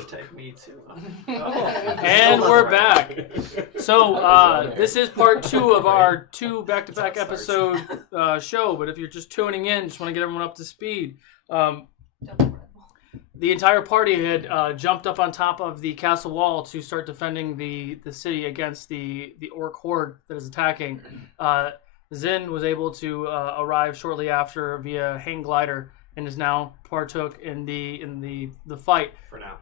Take me too. And we're back. So this is part 2 of our 2 back-to-back episode show. But if you're just tuning in, just want to get everyone up to speed. The entire party had jumped up on top of the castle wall to start defending the city against the orc horde that is attacking. Zin was able to arrive shortly after via hang glider and is now partook in the fight. For now.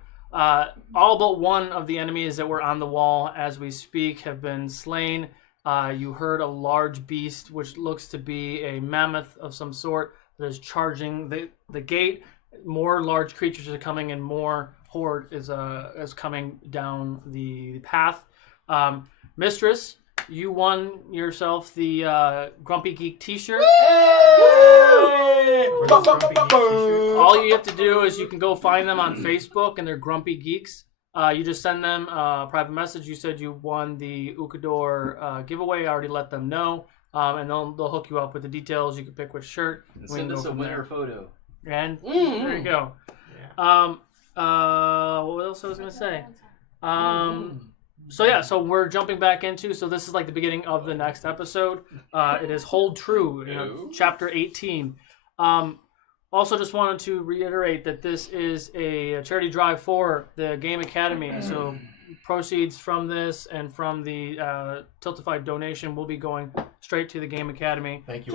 All but one of the enemies that were on the wall as we speak have been slain. You heard a large beast, which looks to be a mammoth of some sort, that is charging the gate. More large creatures are coming, and more horde is coming down the path. Mistress, you won yourself the Grumpy Geek T-shirt. All you have to do is you can go find them on Facebook, and they're Grumpy Geeks. You just send them a private message. You said you won the Ukodor giveaway. I already let them know, and they'll hook you up with the details. You can pick which shirt. And send us a winner photo. And there you go. Yeah. What else I was gonna say? So we're jumping back into. So this is like the beginning of the next episode. It is Hold True, chapter 18. Also, just wanted to reiterate that this is a charity drive for the Game Academy. So proceeds from this and from the Tiltify donation will be going straight to the Game Academy. Thank you.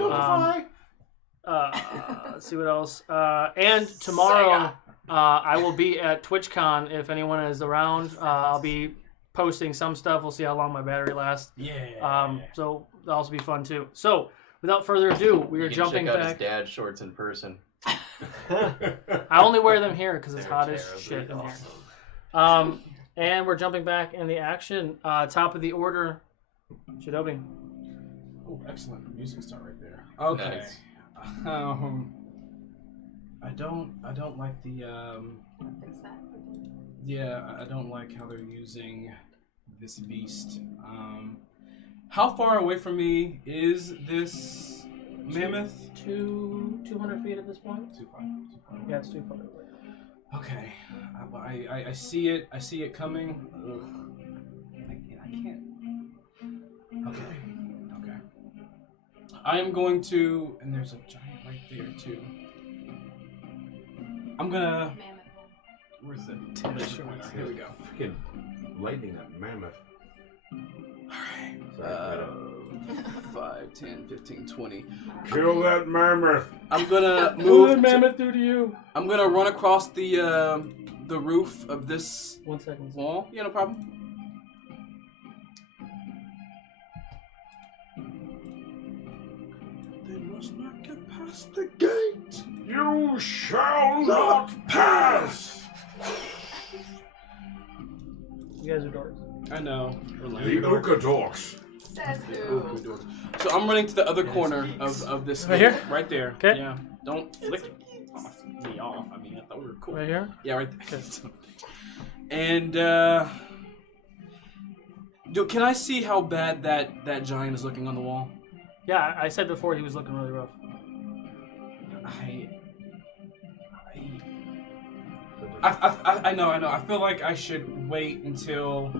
Let's see what else. And tomorrow, I will be at TwitchCon. If anyone is around, I'll be posting some stuff. We'll see how long my battery lasts. Yeah. So that'll also be fun too. So without further ado, we are jumping check out back. his dad shorts in person. I only wear them here because it's hot as shit in here. And we're jumping back in the action. Top of the order, Shinobi. Oh, excellent music start right there. Okay. Nice. I don't like the I don't like how they're using this beast. How far away from me is this mammoth? 200 feet at this point. 200. Yeah, it's 200 away. Okay. I see it. I see it coming. Ugh. I can't. Okay. I am going to, and there's a giant right there too. I'm gonna. Where's the Here we go. Freaking lightning that mammoth. Alright. 5, 10, 15, 20. Kill that mammoth. I'm gonna What move. did mammoth do to you? I'm gonna run across the roof of this 1 second. wall. Yeah, no problem. They must not get past the gate. You shall not pass. You guys are dorks. I know. The Ukodors. Says who? So I'm running to the other corner of this. Right here? Right there. Okay. Yeah. Don't flick me off. I mean, I thought we were cool. Right here? Yeah, right there. And can I see how bad that giant is looking on the wall? Yeah, I said before he was looking really rough. I know. I feel like I should wait until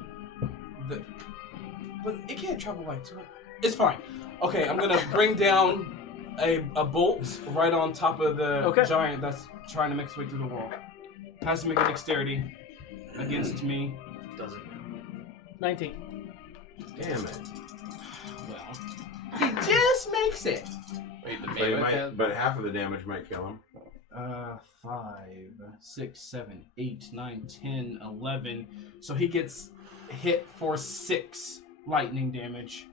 but it can't travel like 2. It's fine. Okay, I'm gonna bring down a bolt right on top of the giant that's trying to make its way through the wall. Has to make a dexterity against me. Doesn't. 19. Damn it. Well, he just makes it. Wait, the But, mammoth but half of the damage might kill him. 5, 6, 7, 8, 9, 10, 11. So he gets hit for 6 lightning damage.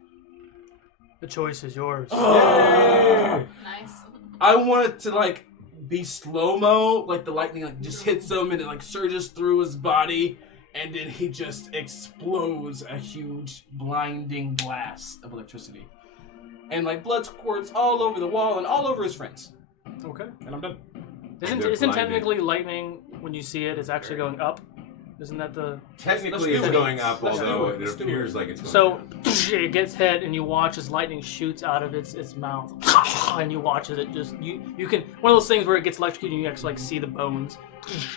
The choice is yours. Oh! Nice. I want it to be slow-mo, like the lightning just hits him and it surges through his body, and then he just explodes a huge blinding blast of electricity. And blood squirts all over the wall and all over his friends. Okay. And I'm done. Isn't blinding. technically lightning, when you see it, is actually going up? Isn't that the... Technically, it's going up, Let's do although it. it Let's do appears it. like it's going So, down. it gets hit, and you watch as lightning shoots out of its mouth. And you watch as it just... You can... One of those things where it gets electrocuted and you actually see the bones.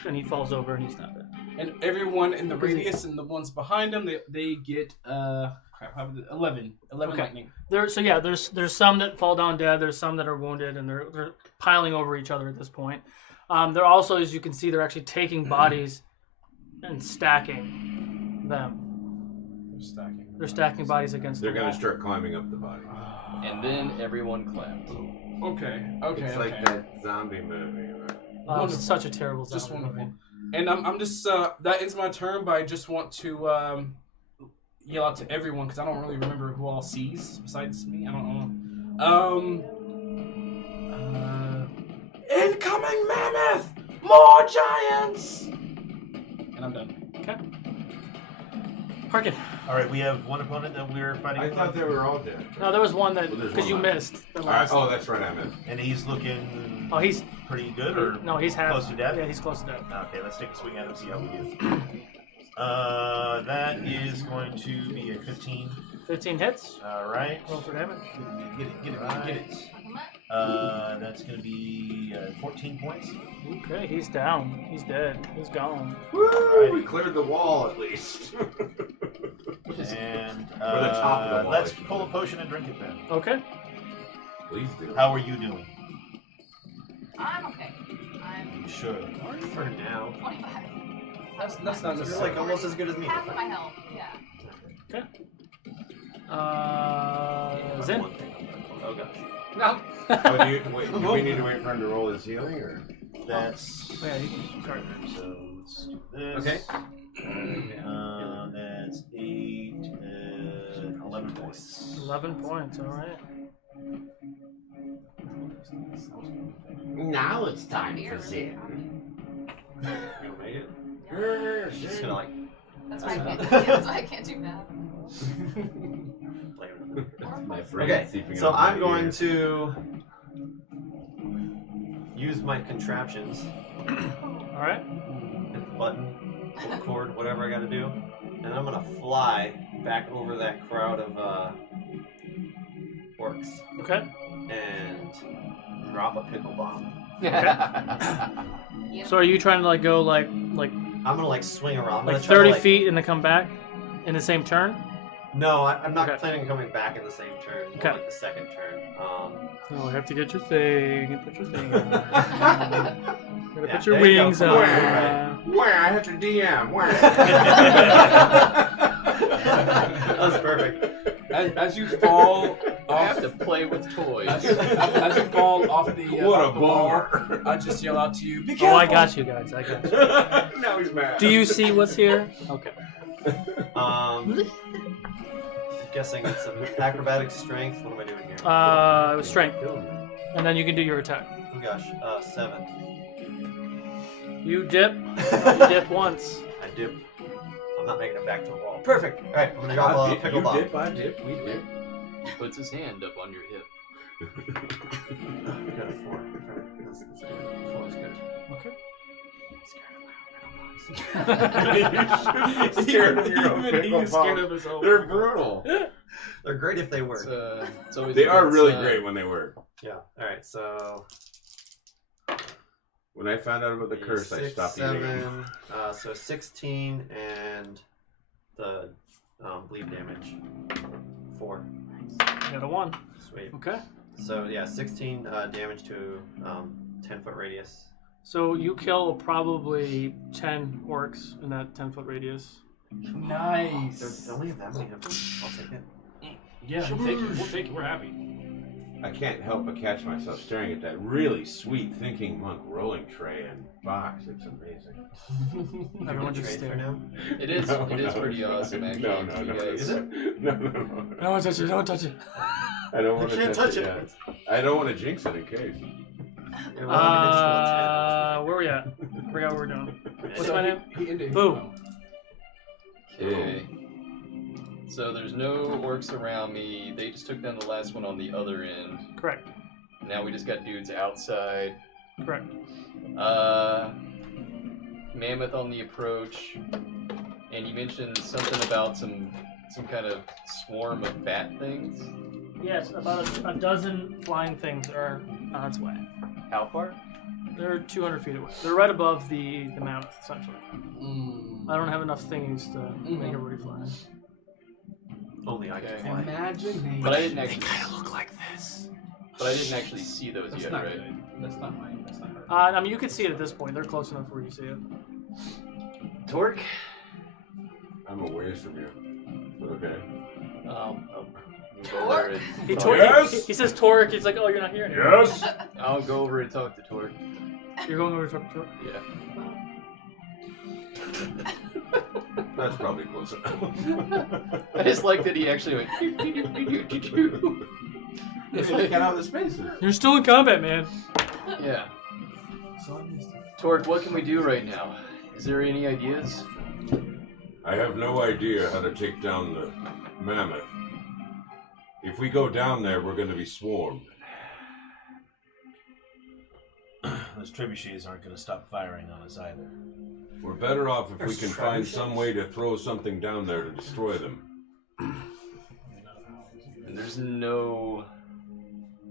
And he falls over and he's not dead. And everyone in the radius and the ones behind them, they get 11 Okay. lightning. There's some that fall down dead. There's some that are wounded, and they're piling over each other at this point. They're also, as you can see, they're actually taking bodies and stacking them. They're stacking bodies against They're the gonna wall. start climbing up the body. And then everyone clapped. Okay. It's like that zombie movie, right? Oh, it's such a terrible Just zombie wonderful. movie. And I'm just that ends my turn, but I just want to yell out to everyone because I don't really remember who all sees besides me. I don't know. Incoming mammoth! More giants! And I'm done. Okay. Harkin. All right, we have one opponent that we're fighting. I thought they were all dead. No, there was one that Well, there's because you one left. missed the last. Oh, that's right, I missed. and he's looking. Oh, he's pretty good, or no, he's half close to death. Yeah, he's close to death. Okay, let's take a swing at him, see how we do. That is going to be a 15. 15 hits. All right. Roll for damage. Get it. That's going to be 14 points. Okay, he's down. He's dead. He's gone. Woo! We cleared the wall at least. And Or the top of the wall, let's I should pull a say. potion and drink it then. Okay. Please do. How are you doing? I'm okay. I'm You should. For now. 25. That's not You're necessarily like almost as good as me. Half of my health, yeah. Zen. Oh gosh. No. Oh, do we need to wait for him to roll his healing, or? That's. Oh, yeah, you can start. So let's do this. Okay. That's 8, 11 points. 11 points. All right. Now it's time for Zen. You made it. Just gonna like That's why I can't. That's why I can't do math. play with My it. brain Okay, seeping so out my I'm going ear. to use my contraptions. All right. Hit the button, pull the cord, whatever I gotta do. And I'm gonna fly back over that crowd of orcs Okay. and drop a pickle bomb. Yep. So are you trying to like go like I'm gonna like swing around. I'm like gonna try 30 to, like, feet and then come back in the same turn? No, I'm not Okay. planning on coming back in the same turn. More Okay. like the second turn. Oh, I have to get your thing and put your thing on. Gotta Yeah, put your there you go. wings Come on. on. Where? I have to DM. Where? That was perfect. As you fall I have to play with toys. as you fall off the What off a the wall, bummer. I just yell out to you, "Be Oh, careful!" I got you guys. I got you. Now he's mad. Do you see what's here? Okay. I'm guessing it's an acrobatic strength. What am I doing here? It was strength, and then you can do your attack. Oh gosh, 7. You dip. You dip once. I dip. I'm not making it back to the wall. Perfect. All right, I'm gonna drop a pickle bomb. You dip, I dip, we dip. He puts his hand up on your hip. We got a 4. That's good. 4 is good. Okay. Scared of your own Even pickle he's scared bomb. of his own. They're brutal. They're great if they work. It's always They a are good really sign. great when they work. Yeah. All right. So When I found out about the curse, I 6, stopped eating them. 7. So 16 and the bleed damage. 4. You got a 1. Sweet. Okay. So yeah, 16 damage to 10-foot radius. So you kill probably 10 orcs in that 10-foot radius. Nice. They only have that many of them. I'll take it. Yeah, we'll take it. We're happy. I can't help but catch myself staring at that really sweet thinking monk rolling tray and box. It's amazing. Everyone just Trade for stare. now. It is. It is pretty awesome, actually. No, You no. guys- Is it? No. Don't touch it. Don't touch it. I don't want to can't touch touch it yet. I don't want to jinx it in case. Yeah, well, I mean, it's still a Where we at? Forgot what we're doing. 10. What's my name? He ended. Boo. Okay. So there's no orcs around me. They just took down the last one on the other end. Correct. Now we just got dudes outside. Correct. Mammoth on the approach. And you mentioned something about some kind of swarm of bat things. Yes, about a dozen flying things are on its way. How far? They're 200 feet away. They're right above the mammoth, essentially. Mm. I don't have enough thingies to make everybody fly. Only I can Okay. fly. Imagination. But I didn't actually. look like this. But I didn't actually see those That's yet, not right? good. That's not mine. That's not her. I mean, you can see it at this point. They're close enough where you see it. Torque. I'm a ways from you. But okay. I'll go over and He, talk- Yes? he says Torque. He's like, oh, you're not here anymore. Yes? I'll go over and talk to Torque. You're going over to talk to Torque? Yeah. That's probably close enough. I just like that he actually went. It's like get out of the spaces. You're still in combat, man. Yeah. Torque, what can we do right now? Is there any ideas? I have no idea how to take down the mammoth. If we go down there, we're going to be swarmed. Those trebuchets aren't going to stop firing on us either. We're better off if we There's can find trebuchets. some way to throw something down there to destroy them. And there's no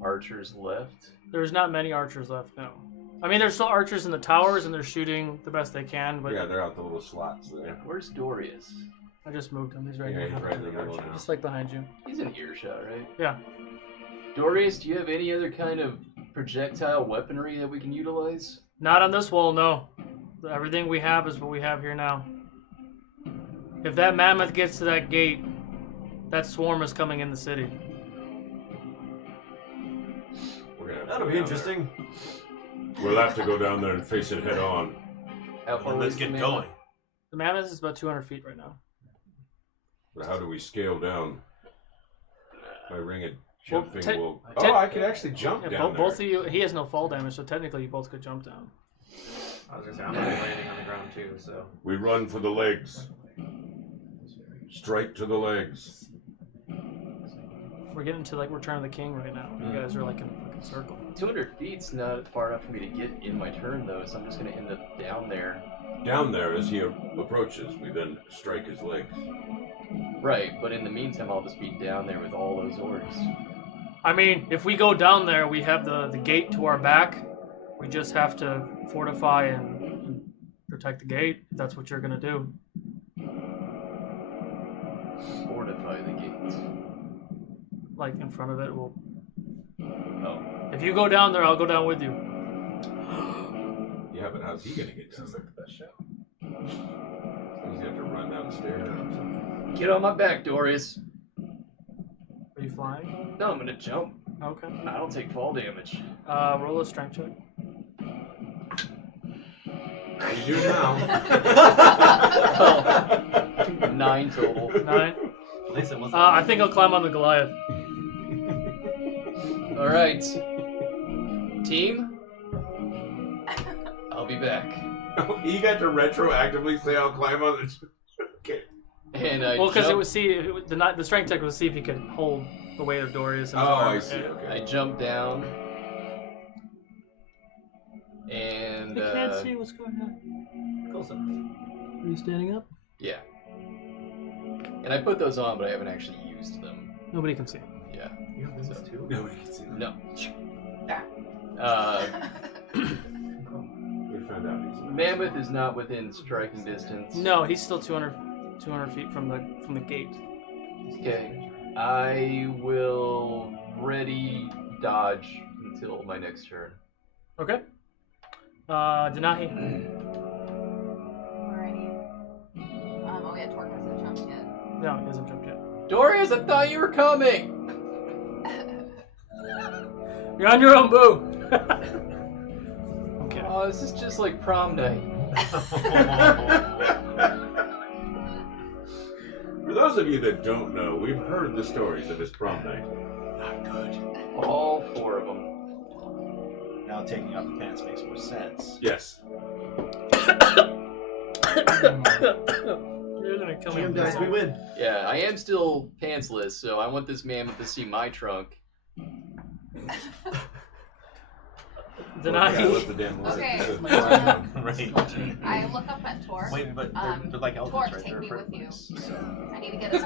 archers left. There's not many archers left, no. I mean, there's still archers in the towers, and they're shooting the best they can, but Yeah, they're out the little slots there. Where's Dorius? I just moved him. He's right Yeah, here. he's right in the middle now. Just like behind you. He's in earshot, right? Yeah. Dorius, do you have any other kind of projectile weaponry that we can utilize? Not on this wall, no. Everything we have is what we have here now. If that mammoth gets to that gate, that swarm is coming in the city. We're gonna have to That'll go be down interesting. there. We'll have to go down there and face it head on. How far Well, away let's is the get mammoth? going. The mammoth is about 200 feet right now. But how do we scale down? By ring it Well, jumping, te- we'll... te- Oh, I could actually jump Yeah, down there. both of you, he has no fall damage, so technically you both could jump down. I was gonna say I'm gonna be landing on the ground too, so We run for the legs. Strike to the legs. We're getting to like Return of the King right now. You guys are like in a fucking circle. 200 feet's not far enough for me to get in my turn, though, so I'm just going to end up down there. Down there, as he approaches, we then strike his legs. Right, but in the meantime, I'll just be down there with all those orcs. I mean, if we go down there, we have the gate to our back. We just have to fortify and protect the gate. If that's what you're gonna do. Fortify the gates. Like in front of it, we'll. Oh. If you go down there, I'll go down with you. Yeah, but how's he gonna get down? sounds like the best show. He's gonna have to run downstairs or something. Get on my back, Dorius. Are you flying? No, I'm going to jump. Okay. I don't take fall damage. Roll a strength check. You do now. 9 total. 9. At least it wasn't. I think I'll climb on the Goliath. All right. Team, I'll be back. You got to retroactively say I'll climb on the... Okay. And I Well, because it jump- would see the strength check was see if he could hold the weight of Dorius. And his Oh, arm. I see, Yeah. okay. I jump down. And what's going on. Close enough. Are you standing up? yeah. And I put those on, but I haven't actually used them. Nobody can see. Yeah. You have this too? Nobody can see that. No. We found out he's... Mammoth is not within striking distance. No, he's still 200 feet from the gate. Okay. I will ready dodge until my next turn. Okay. Denahi. Alrighty. Oh yeah, Torque hasn't jumped yet. No, he hasn't jumped yet. Dorius, I thought you were coming! You're on your own, boo. Okay. Oh, this is just like prom night. For those of you that don't know, we've heard the stories of his prom night. Not good. All 4 of them. Now taking off the pants makes more sense. Yes. You're gonna kill me. GM with this dice, we one. win. Yeah, I am still pantsless, so I want this mammoth to see my trunk. Denahi. Yeah, let the damn light- Okay. Right. I look up at Torque. Wait, but they're like elephants, Torque, right? take They're me afraid with you. of us, so. I need to get his.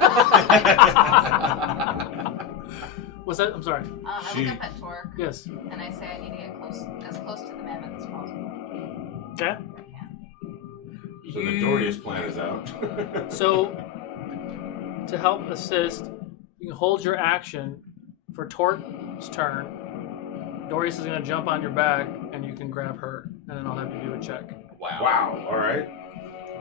What's that? I'm sorry. I look up at Torque Yes. and I say I need to get as close close to the mammoth as possible. Okay. So the Dorius plan is out. So, to help assist, you can hold your action for Torque's turn. Dorius is going to jump on your back, and you can grab her, and then I'll have you do a check. Wow. All right.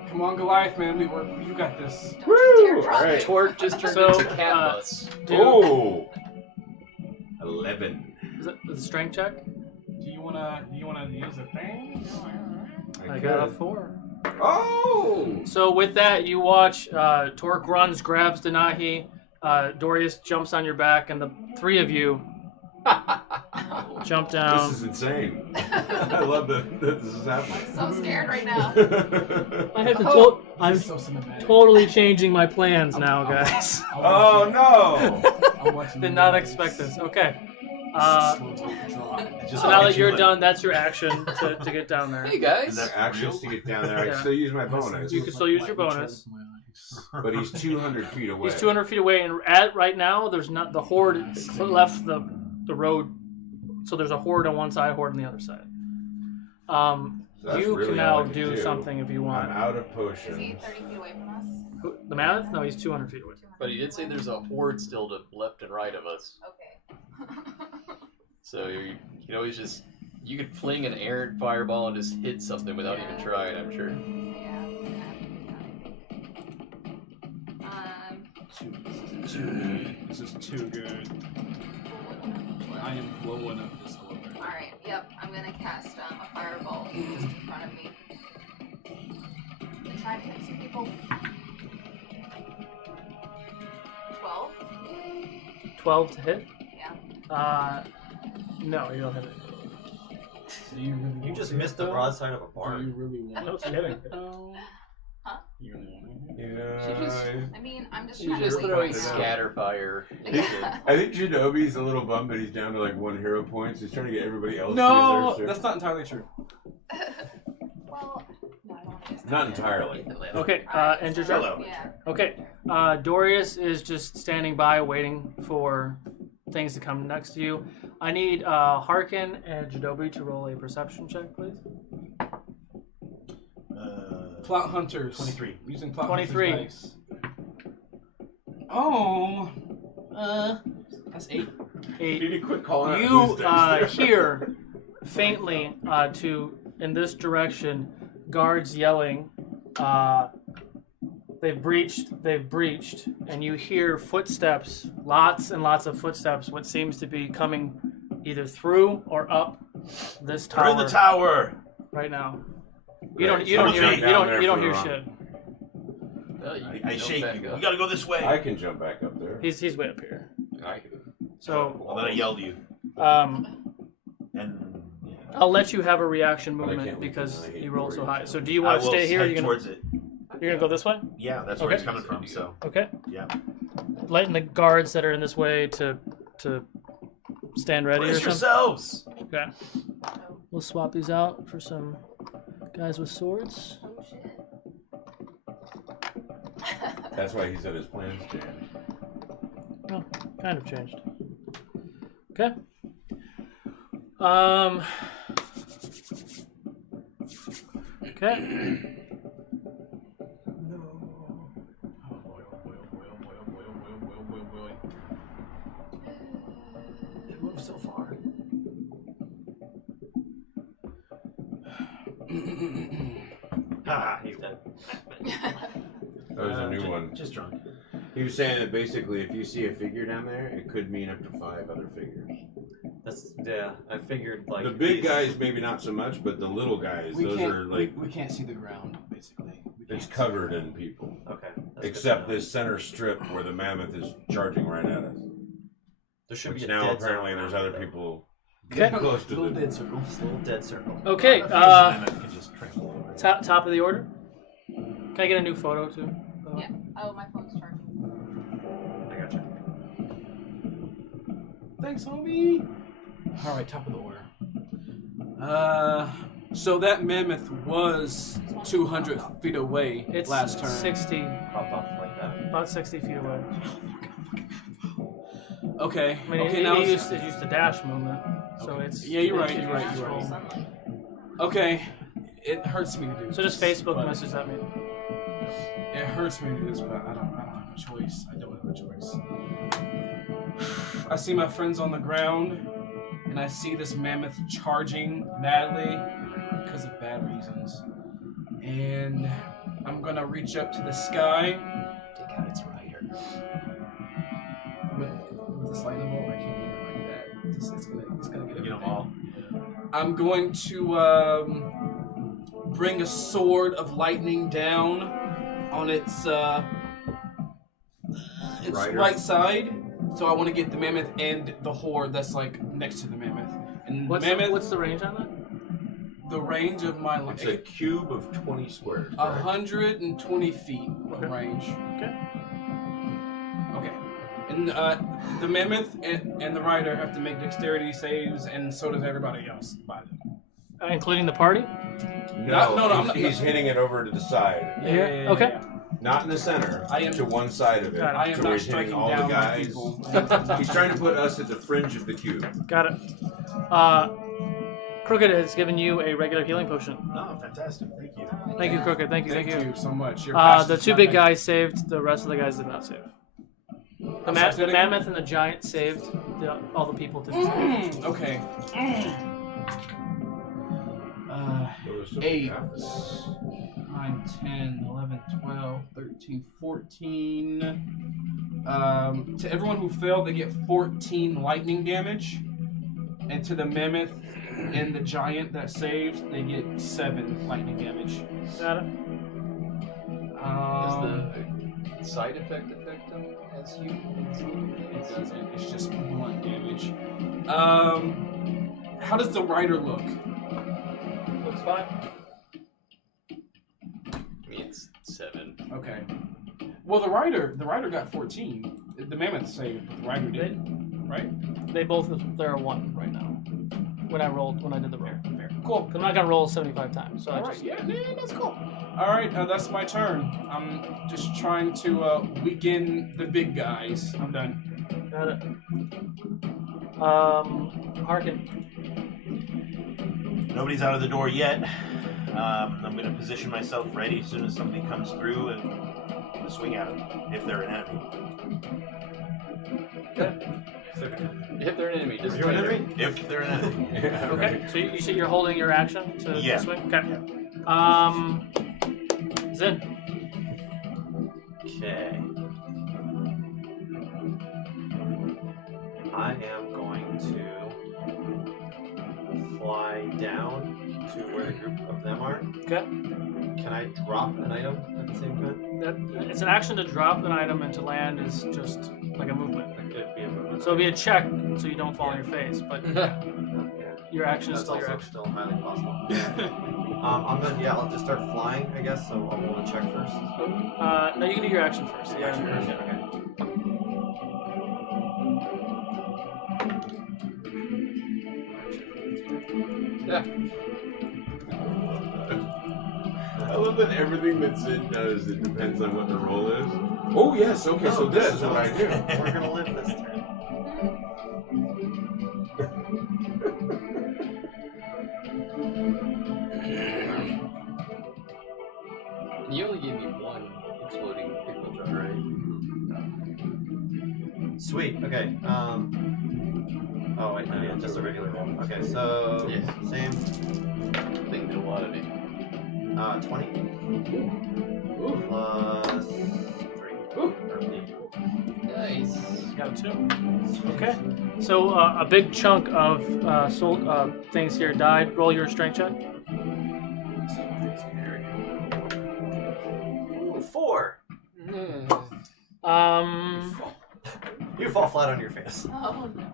Come on, Goliath, man. You got this. Don't you dare Woo! drop All right. it. Torque just turned So, into cat bus. Oh. 11. Is it a strength check? Do you wanna use a thing? I got a 4. Oh. So with that, you watch Torque runs, grabs Denahi, Dorius jumps on your back, and the three of you jump down. This is insane. I love that this is happening. I'm so scared right now. I have to. I'm so cinematic. totally changing my plans now, guys. Oh no! Did not expect this. Okay. Just So now like that you're you done, that's your action to get down there. Hey guys. And that actions to get down there, I Yeah. can still use my bonus. You can still use your bonus. But he's 200 feet away. He's 200 feet away, and right now, there's not the horde left the road. So there's a horde on one side, horde on the other side. So that's You really can all I now can do something if you I'm want. out of Is he potions. 30 feet away from us? The mammoth? No, he's 200 feet away. But he did say there's a horde still to left and right of us. Okay. So you can always just you could fling an errant fireball and just hit something without even trying, I'm sure. Yeah. This is too good. I am blowing up this order. Alright, yep. I'm gonna cast a fireball just in front of me. Try to hit some people. 12? 12 to hit? Yeah. No, you don't hit it. Do you really You just want missed the it, though? broadside of a Do barn. you really want No, it? it's kidding. You really want it? Yeah. I mean, I'm just She's trying just to wait throwing it out. scatter fire. Yeah. I think Shinobi's a little bummed that he's down to like 1 hero point. So he's trying to get everybody else No, to get that's not entirely true. Well, no, I don't want to use that. Not entirely. Okay, Alright, enter so, Jello. Yeah. Okay, Dorius is just standing by waiting for things to come next to you. I need Harkin and Jadobi to roll a perception check, please. Plot hunters. 23. Using plot 23. hunters dice. Oh. That's 8. Eight. You need to quit calling out You who's dice there. hear faintly in this direction guards yelling, they've breached, and you hear footsteps, lots and lots of footsteps, what seems to be coming either through or up this We're in tower the tower. right now. Right, You don't someone's hear down there you don't for hear the shit. I shake back you. up. We gotta go this way. I can jump back up there. He's way up here. I So And then I yelled at you. And yeah. I'll let you have a reaction But I movement can't leave because because I hate you rolled so Dorius. high. So do you I want to will stay here? Or head you're towards it. gonna go this way? Yeah, that's where Okay. he's coming from. So Okay. yeah. Lighten the guards that are in this way to stand ready or Brace something. yourselves. Okay. We'll swap these out for some guys with swords. Oh shit. That's why he said his plans changed. Well, kind of changed. Okay. Okay. It moves so far. Ah, he's dead. That was a new one. Just drunk. He was saying that basically if you see a figure down there, it could mean up to 5 other figures. That's yeah. I figured like The big these- guys maybe not so much, but the little guys, those are like we can't see the ground basically. We it's can't covered in people. Okay. that's good to Except know. this center strip where the mammoth is charging right at us. There should Which be a now dead apparently zone there's around other it, people Okay. getting close to Little the dead circle. though. Little dead circle. Okay. I can just trample over it. Top of the order. Can I get a new photo too? Yeah. Oh, my phone's charging. I gotcha. Thanks, homie. All right, top of the order. So that mammoth was 200 feet away It's last turn. 60, Pop up like that. about 60 feet away. Okay. I mean, okay. it Now used the dash movement. So Okay. it's Yeah, you're right. it's You're right. Natural You're right. sunlight. Okay, it hurts me to do. So just this, Facebook but- message that me. It hurts me to do this, but I don't have a choice. I don't have a choice. I see my friends on the ground, and I see this mammoth charging madly because of bad reasons. And I'm gonna reach up to the sky Take out its rider. with this lightning bolt. I can't even like that. It's gonna get Get them all. I'm going to bring a sword of lightning down on its Rider. right side. So I want to get the mammoth and the horde that's like next to the mammoth. And What's the mammoth, what's the range on that? the range of my It's a cube of 20 squares. correct? 120 feet of Okay. range. Okay. Okay. And the mammoth and the rider have to make dexterity saves, and so does everybody else by them. Including the party? No, no, I'm not- he's hitting it over to the side. Yeah, okay. Not in the center, I am- to one side of it. Got it. I am so not he's hitting striking all down the my guys. people. He's trying to put us at the fringe of the cube. Got it. Crooked has given you a regular healing potion. Oh, fantastic. Thank you. Thank you, Crooked. Thank you. Thank you so much. Your The passion's two not big like- guys saved. The rest of the guys did not save. The, I'm sorry, say the it again? mammoth and the giant saved. All the people didn't save. Okay. There was some 8, gaps. 9, 10, 11, 12, 13, 14. To everyone who failed, they get 14 lightning damage. And to the mammoth and the giant that saved, they get 7 lightning damage. Got it. Is the side effect them as you? It doesn't. It's just blunt damage. How does the rider look? Looks fine. I mean, it's 7. Okay. Well, the rider got 14. The mammoth saved, but the rider didn't. Right? They both, they're a 1 right now. When I did the roll. Cool. I'm not gonna roll 75 times, so I All right. just. Yeah, that's cool. All right, that's my turn. I'm just trying to weaken the big guys. I'm done. Got it. Harkin. Nobody's out of the door yet. I'm going to position myself ready as soon as somebody comes through and swing at them if they're an enemy. If they're an enemy, just If they're an enemy. Yeah, Okay. right. So you said you're holding your action to Yeah. swing. Okay. Zen. Okay. I am going to fly down to where the group of them are. Okay. Can I drop an item at the same time? It's an action to drop an item, and to land is just like a movement. That could be a movement. So it'll be a check, so you don't fall on your face. But Yeah. your action is That's still your also action. still highly possible. I'll just start flying, I guess. So I'll roll a check first. No, you can do your action first. The action first. Okay. Yeah. I love that everything that Sid does, it depends on what the roll is. Oh, yes, okay, so this is what I do. We're gonna live this turn. And you only gave me 1 exploding pickle jar, right? Sweet. Okay. Oh wait, no, yeah, just a regular roll. Okay, so Yes. same. Thing did a lot of it. 20 plus 3. Or 8. Nice. Got 2. Okay. So a big chunk of things here died. Roll your strength check. Ooh, 4. You fall flat on your face. Oh no.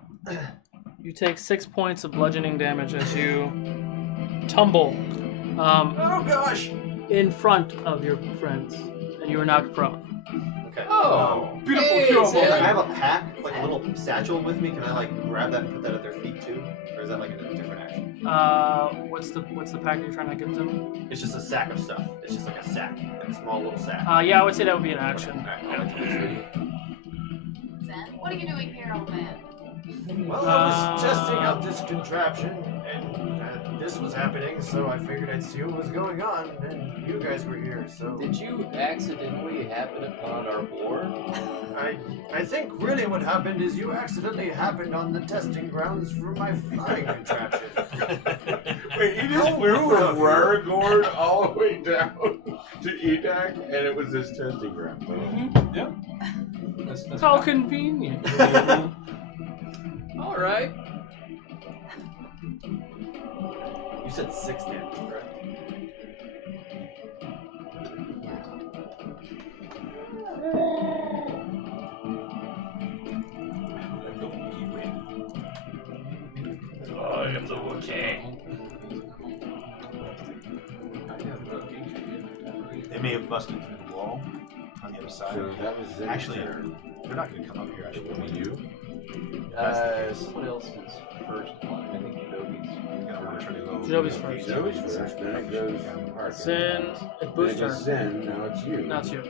You take 6 points of bludgeoning damage as you tumble Oh gosh. in front of your friends, and you are knocked prone. Okay. Oh. Beautiful Hey, kill. Zed. I have a pack, like a little satchel with me. Can I like grab that and put that at their feet too, or is that like a different action? What's the pack you're trying to give them? It's just a sack of stuff. It's just like a sack, like a small little sack. Yeah, I would say that would be an action. Alright, I'll let you do it. Zen, what are you doing here, old man? Well, I was testing out this contraption, and this was happening, so I figured I'd see what was going on, and you guys were here, so... Did you accidentally happen upon our board? I think really what happened is you accidentally happened on the testing grounds for my flying contraption. Wait, he just flew from Raragord all the way down to Edayk, and it was this testing ground. Yep. That's How fine. convenient. All right. You said 6 damage, correct? I am the Wookiee. They may have busted through the wall on the other side. So that was Zen. Actually, they're not going to come up here. Actually, It'll be you. What else is first one? I think Adobe's. Adobe's first. Zoe's first, then it goes Arthur. Zen, it Then boosts it her. goes Zen, now it's you. Now it's you.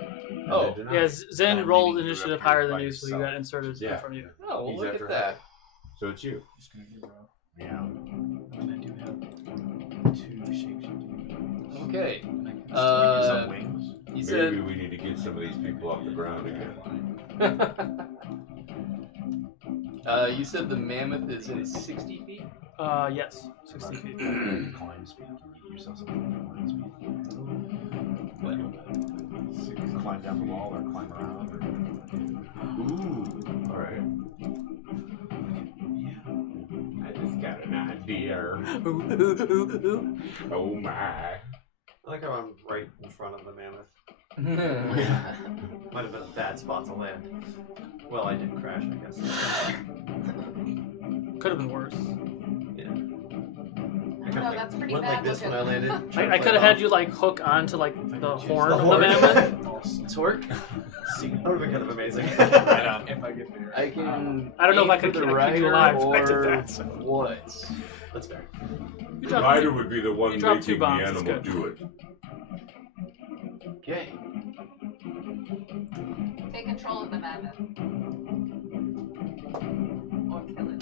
Oh, And then Yeah, I- Zen I'm rolled leaving you initiative up higher here than by you, so you yourself. got inserted Yeah. from you. Oh, well, He's look after at that. So it's you. Yeah. And I do have 2 shapeshifting. Okay. Some wings. You Maybe said. we need to get some of these people off the ground again. You said the mammoth is in 60 feet? Yes, 60 feet. Climb speed. Can you give yourself some climb speed? What? So you can climb down the wall or climb around. Ooh, alright. I just got an idea. Oh my. I like how I'm right in front of the mammoth. Might have been a bad spot to land. Well, I didn't crash, I guess. Could have been worse. Yeah. I don't know, that's pretty Went bad like this when I looking. landed. I could have had you like hook onto like the horn The of horn. the mammoth. Torque? That would have been kind of amazing. Right on. If I get there. I can. I don't know if I aim could for the keep you rider alive if I did or that, so. what? That's fair. You The dropped rider two- would be the one you dropped 2 making the bombs, it's animal good. do it. Okay. Take control of the mammoth. Or kill it.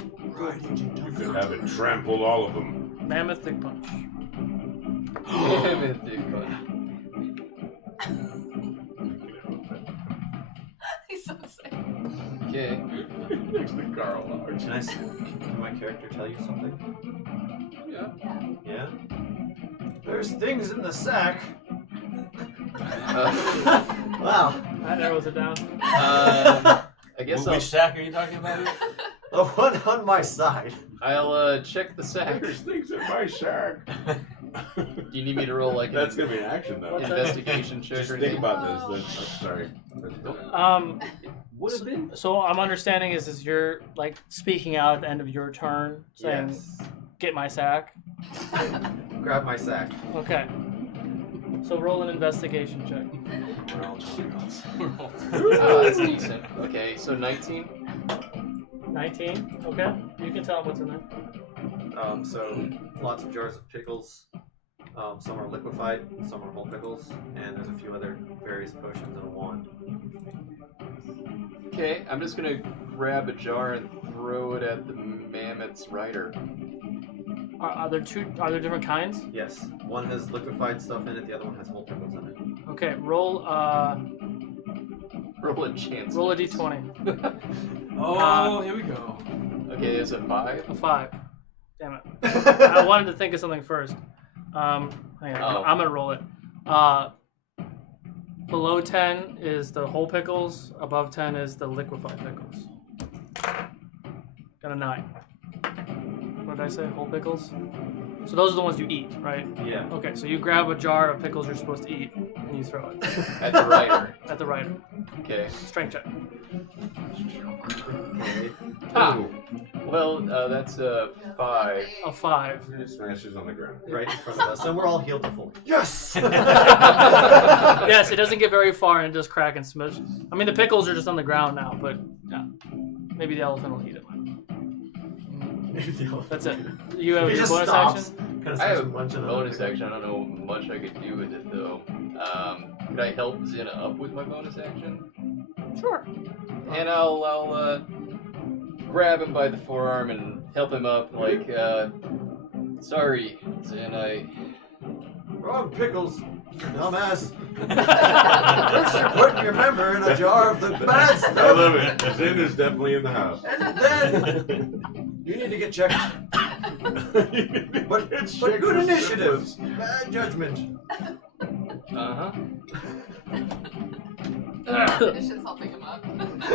You could have it trample all of them. Mammoth dick punch. Mammoth dick punch. He's so sick. Okay. Next to Carl. Can my character tell you something? Yeah. Yeah? There's things in the sack. Wow. That narrows it down. I guess Which sack are you talking about? The one on my side. I'll check the sack. There's things in my shack. Do you need me to roll like That's an gonna be an action though. investigation check Just or think anything? about this. Sorry. Would have been. So I'm understanding is you're like speaking out at the end of your turn, saying, Yes. "Get my sack." Grab my sack. Okay. So roll an investigation check. Oh, that's decent. Okay, so 19. 19. Okay. You can tell him what's in there. So lots of jars of pickles. Some are liquefied, some are whole pickles, and there's a few other various potions and a wand. Okay, I'm just gonna grab a jar and throw it at the mammoth's rider. Are there different kinds? Yes, one has liquefied stuff in it, the other one has whole pickles in it. Okay. Roll Roll a chance. roll a d20. Oh, here we go. Okay, is it 5? A 5. Damn it. I wanted to think of something first. Hang on. Oh. I'm gonna roll it. Below 10 is the whole pickles. Above 10 is the liquefied pickles. Got a 9. What did I say? Whole pickles? So those are the ones you eat, right? Yeah. Okay, so you grab a jar of pickles you're supposed to eat, and you throw it At the rider. at the rider. Okay. Strength check. Okay. Ah. Well, that's a 5. A 5. It smashes on the ground. Right in front of us, and we're all healed to full. Yes! Yes, it doesn't get very far and it does crack and smush. I mean, the pickles are just on the ground now, but yeah. Maybe the elephant will eat it. That's it. You have He your just bonus stops. action? Kind of I have a bunch of bonus action. I don't know much I could do with it though. Could I help Zena up with my bonus action? Sure. And I'll grab him by the forearm and help him up. Like, sorry, Zen. Wrong pickles, dumbass. First you're putting your member in a jar of the bad stuff. I love it. Zen is definitely in the house. And then you need to get checked. But good initiative. Bad judgment. Uh-huh. Finish is helping him up.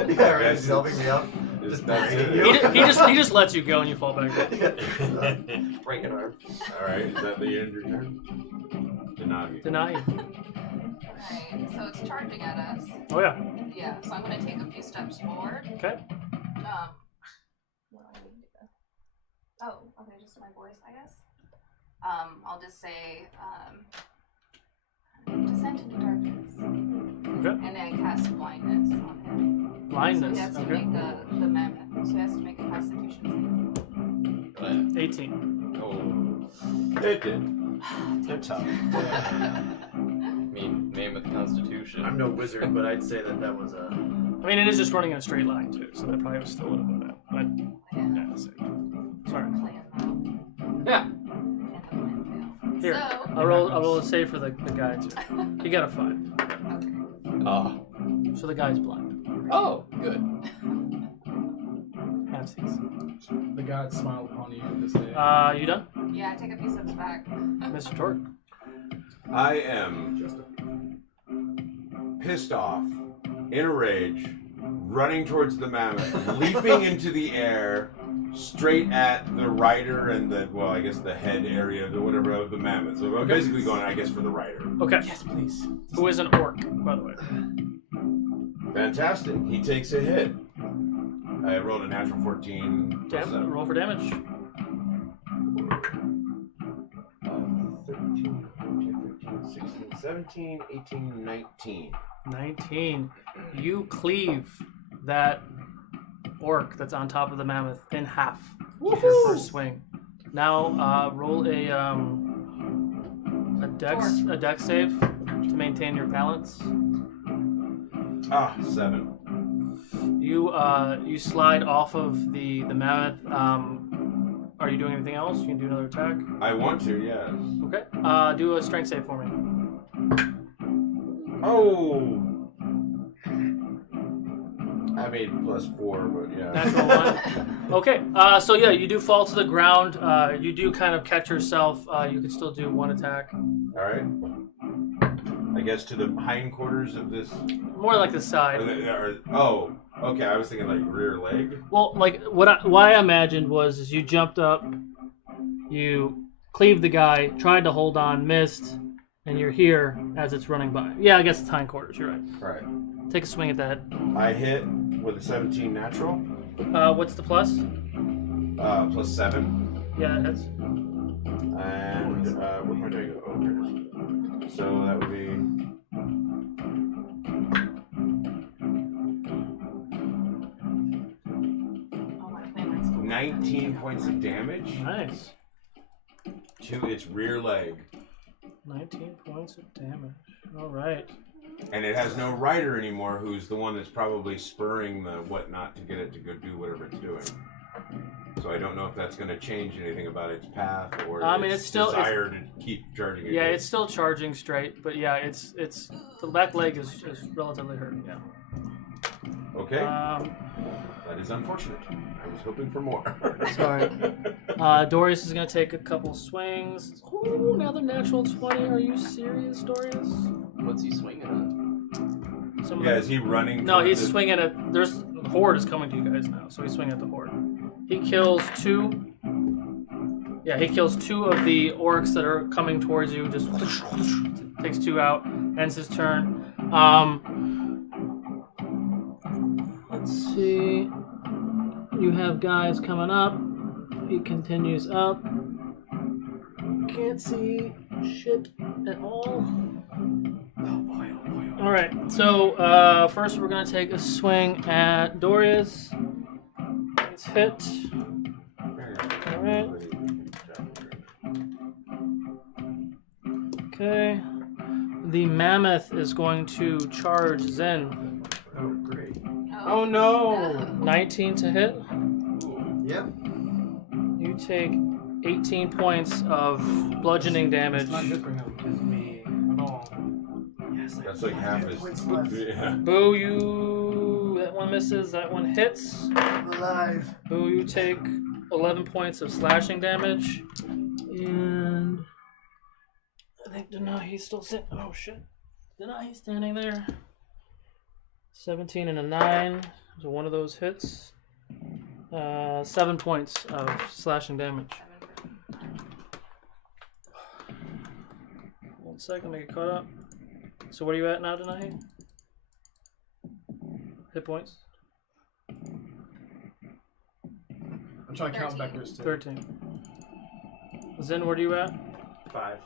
Yeah, right. He's helping me up. That's it. he just lets you go and you fall back. Break an arm. All right, is that the end of your turn? Deny. Deny. Alright, so it's charging at us. Oh yeah. Yeah, so I'm gonna take a few steps forward. Okay. What do I need to go? Oh, okay, just my voice, I guess. I'll just say, descent into darkness. Okay. And then cast blindness on him. Blindness. So he has to Okay. make the mammoth. So he has to make a constitution But, 18. oh, It did. They're tough. I mean, Mammoth Constitution. I'm no wizard, but I'd say that was a. I mean, it is just running in a straight line too, so that probably was still a little bit bad. But save. yeah, that's it. Sorry. Plan though. Yeah. And the plan fail. Here, So, I'll roll a save for the guy too. He got a 5, okay. Oh. so the guy's blind. Oh, good. Halfsies. The god smiled upon you this day. You done, Yeah, take a few steps back. Mr. Torque? I am pissed off, in a rage, running towards the mammoth, leaping into the air, straight at the rider and I guess the head area, the whatever of the mammoth. So I'm basically going, I guess, for the rider. Okay. Yes, please. Who is an orc, by the way? Fantastic. He takes a hit. I rolled a natural 14. plus Damn, roll for damage. 13, 14, 15, 16, 17, 18, 19. 19. You cleave that orc that's on top of the mammoth in half with your first swing. Now roll a dex save to maintain your balance. 7. You slide off of the mammoth. Are you doing anything else? You can do another attack. I want to, yes. Okay. Do a strength save for me. Oh! I made +4, but yeah. Natural 1. Okay. So yeah, you do fall to the ground. You do kind of catch yourself. You can still do one attack. Alright. I guess to the hindquarters of this. More like the side. Oh, okay. I was thinking like rear leg. Well, like what I imagined was is you jumped up, you cleaved the guy, tried to hold on, missed, and you're here as it's running by. Yeah, I guess it's hindquarters. You're right. Alright. Take a swing at that. I hit with a 17 natural. What's the plus? +7. Yeah, that's And where do I go? Oh, here it is. So that would be. Oh, my plan might still work. 19 points of damage nice. to its rear leg. 19 points of damage. All right. And it has no rider anymore, who's the one that's probably spurring the whatnot to get it to go do whatever it's doing. So I don't know if that's going to change anything about its path or I mean, its it's still- desire to keep charging it. Yeah, it's still charging straight, but yeah, it's the back leg is relatively hurt. Yeah. Okay, that is unfortunate. I was hoping for more. Sorry. Dorius is gonna take a couple swings. Ooh, another natural 20. Are you serious, Dorius? What's he swinging at? Yeah, is he running? No, towards he's it? swinging at. There's the horde is coming to you guys now, so he's swinging at the horde. He kills 2. Yeah, he kills 2 of the orcs that are coming towards you. Just takes 2 out. Ends his turn. Let's see. You have guys coming up. He continues up. Can't see shit at all. All right. So first we're gonna take a swing at Dorius. It's hit. All right. Okay. The mammoth is going to charge Zen. Oh, great. Oh no! 19 to hit. take 18 points of bludgeoning damage. It's not good for him. With me. At all. Yes, That's like half his. points left. Yeah. Boo, you. That one misses. That one hits. I'm alive. Boo, you take 11 points of slashing damage. And I think Denahi's still sitting. Oh shit. Denahi's standing there. 17 and a 9. So one of those hits. 7 points of slashing damage. 1 second to get caught up. So what are you at now, Denahi? Hit points? I'm trying to count backwards too. 13. Zen, where are you at? 5.